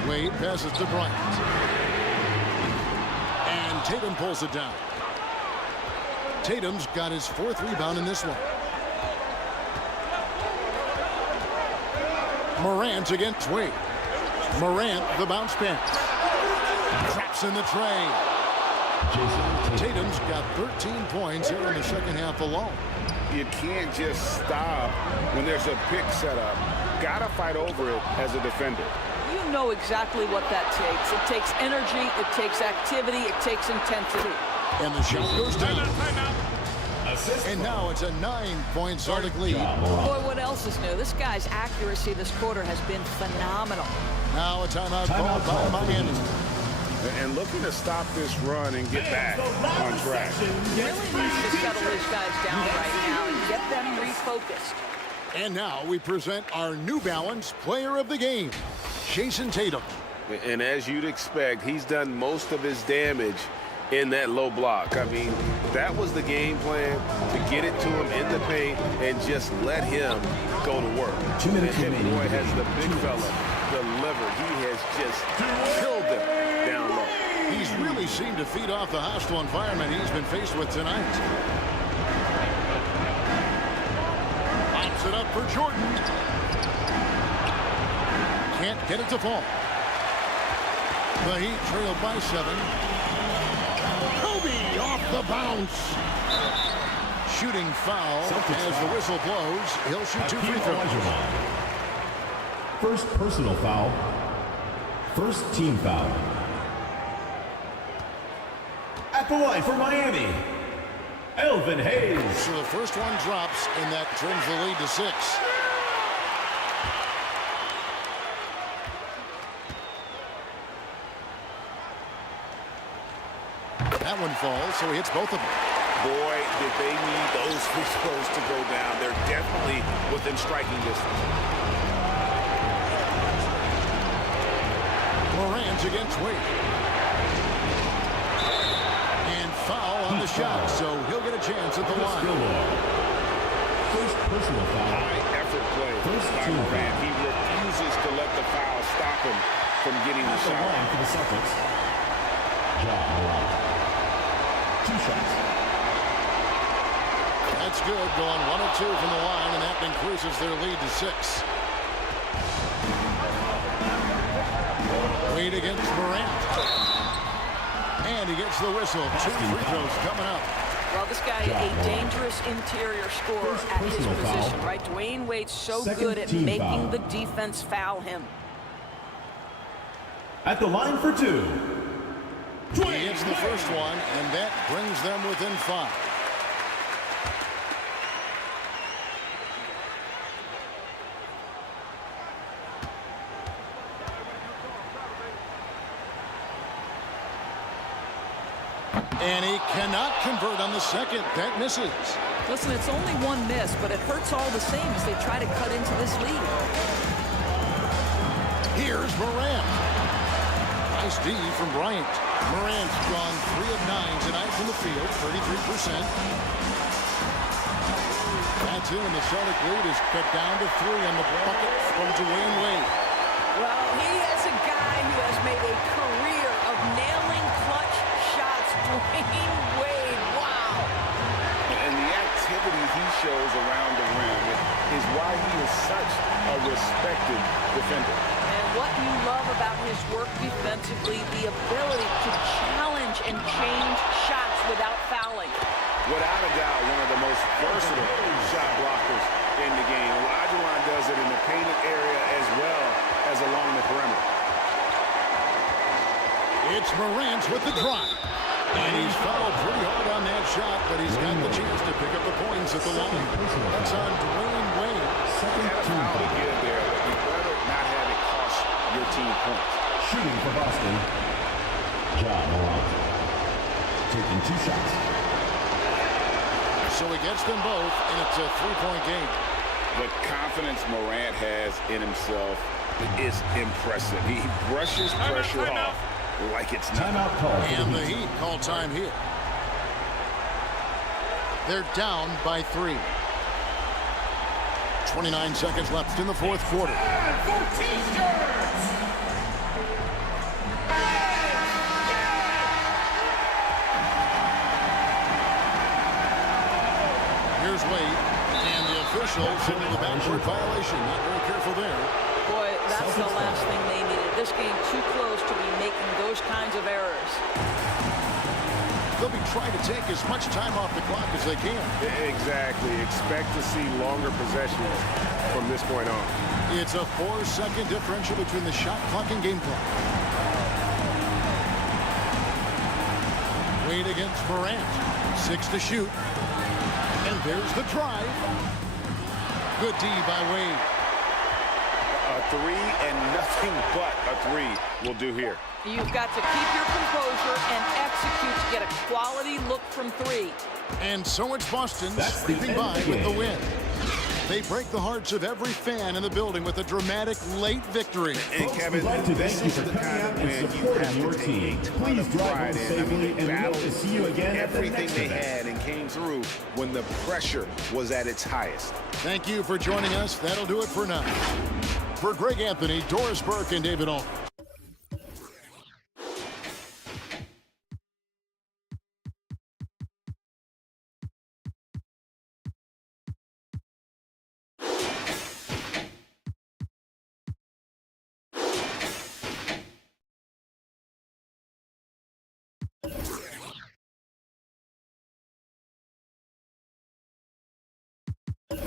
Wade passes to Bryant. And Tatum pulls it down. Tatum's got his 4th rebound in this one. Morant against Wade. Morant, the bounce pass. Traps in the tray. Tatum's got 13 points here in the second half alone. You can't just stop when there's a pick set up. Gotta fight over it as a defender. You know exactly what that takes. It takes energy, it takes activity, it takes intensity. And the shot goes down. And now it's a 9-point Celtic lead. Boy, what else is new? This guy's accuracy this quarter has been phenomenal. Now a timeout called by Miami. And looking to stop this run and get back on track. Really needs to settle his guys down right now and get them refocused. And now we present our New Balance player of the game, Jason Tatum. And as you'd expect, he's done most of his damage in that low block. I mean, that was the game plan, to get it to him in the paint and just let him go to work. 2 minutes and remaining. boy, has the big fella delivered. He has just killed them down low. He's really seemed to feed off the hostile environment he's been faced with tonight. Pops it up for Jordan. Can't get it to fall. The Heat trailed by 7. Kobe off the bounce. Shooting foul as the whistle blows. He'll shoot 2 free throws. First personal foul. First team foul. At the line for Miami, Elvin Hayes. So the first one drops, and that trims the lead to 6. That one falls, so he hits both of them. boy, did they need those free throws to go down. They're definitely within striking distance. Morant against Wade. And foul on the shot, so he'll get a chance at the line. First personal foul. High effort play by Morant. He refuses to let the foul stop him from getting the shot. Line for the Celtics. Ja Morant. 2 shots. That's good, going 1 of 2 from the line, and that increases their lead to 6. Wade against Morant. And he gets the whistle. 2 free throws coming up. Well, this guy is a dangerous interior scorer at his position, right? Dwayne Wade's so good at making the defense foul him. At the line for 2. He hits the first one, and that brings them within 5. And he cannot convert on the second. That misses. Listen, it's only 1 miss, but it hurts all the same as they try to cut into this lead. Here's Morant. Nice D from Bryant. Morant's gone 3 of 9 tonight from the field, 33%. That's it, and the Celtic lead is cut down to 3 on the bucket from Dwayne Wade. Well, he is a guy who has made a career of nailing clutch shots. Dwayne Wade, wow. And the activity he shows around the rim is why he is such a respected defender. And what you love about his work defensively, the ability to challenge and change shots without fouling. Without a doubt, one of the most versatile shot blockers in the game. Olajuwon does it in the painted area as well as along the perimeter. It's Morant with the drive. And he's fouled pretty hard on that shot, but he's got the chance to pick up the points at the line. That's on Dwayne Wade. Second foul to get there, but you better not have it cost your team points. Shooting for Boston. Ja Morant. Taking 2 shots. So he gets them both, and it's a 3-point game. The confidence Morant has in himself is impressive. He brushes pressure off like it's nothing. Timeout call. And the Heat call time here. They're down by 3. 29 seconds left in the 4th quarter. Here's Wade, and the official signaled the backcourt violation. Not very careful there. Boy, that's the last thing they needed. This game too close to be making those kinds of errors. They'll be trying to take as much time off the clock as they can. Exactly. Expect to see longer possessions from this point on. It's a 4-second differential between the shot clock and game clock. Wade against Morant. 6 to shoot. And there's the drive. Good D by Wade. A 3 and nothing but a 3 will do here. You've got to keep your composure and execute to get a quality look from 3. And so it's Boston sweeping by with the win. They break the hearts of every fan in the building with a dramatic late victory. And Kevin, we'd like to this thank is you the for coming kind out of and win you supporting have your to team. take a ton Please of drive pride home in. safely, and we hope battled to see you again at the everything next they event. had and came through when the pressure was at its highest. Thank you for joining us. That'll do it for now. For Greg Anthony, Doris Burke, and David Alton. You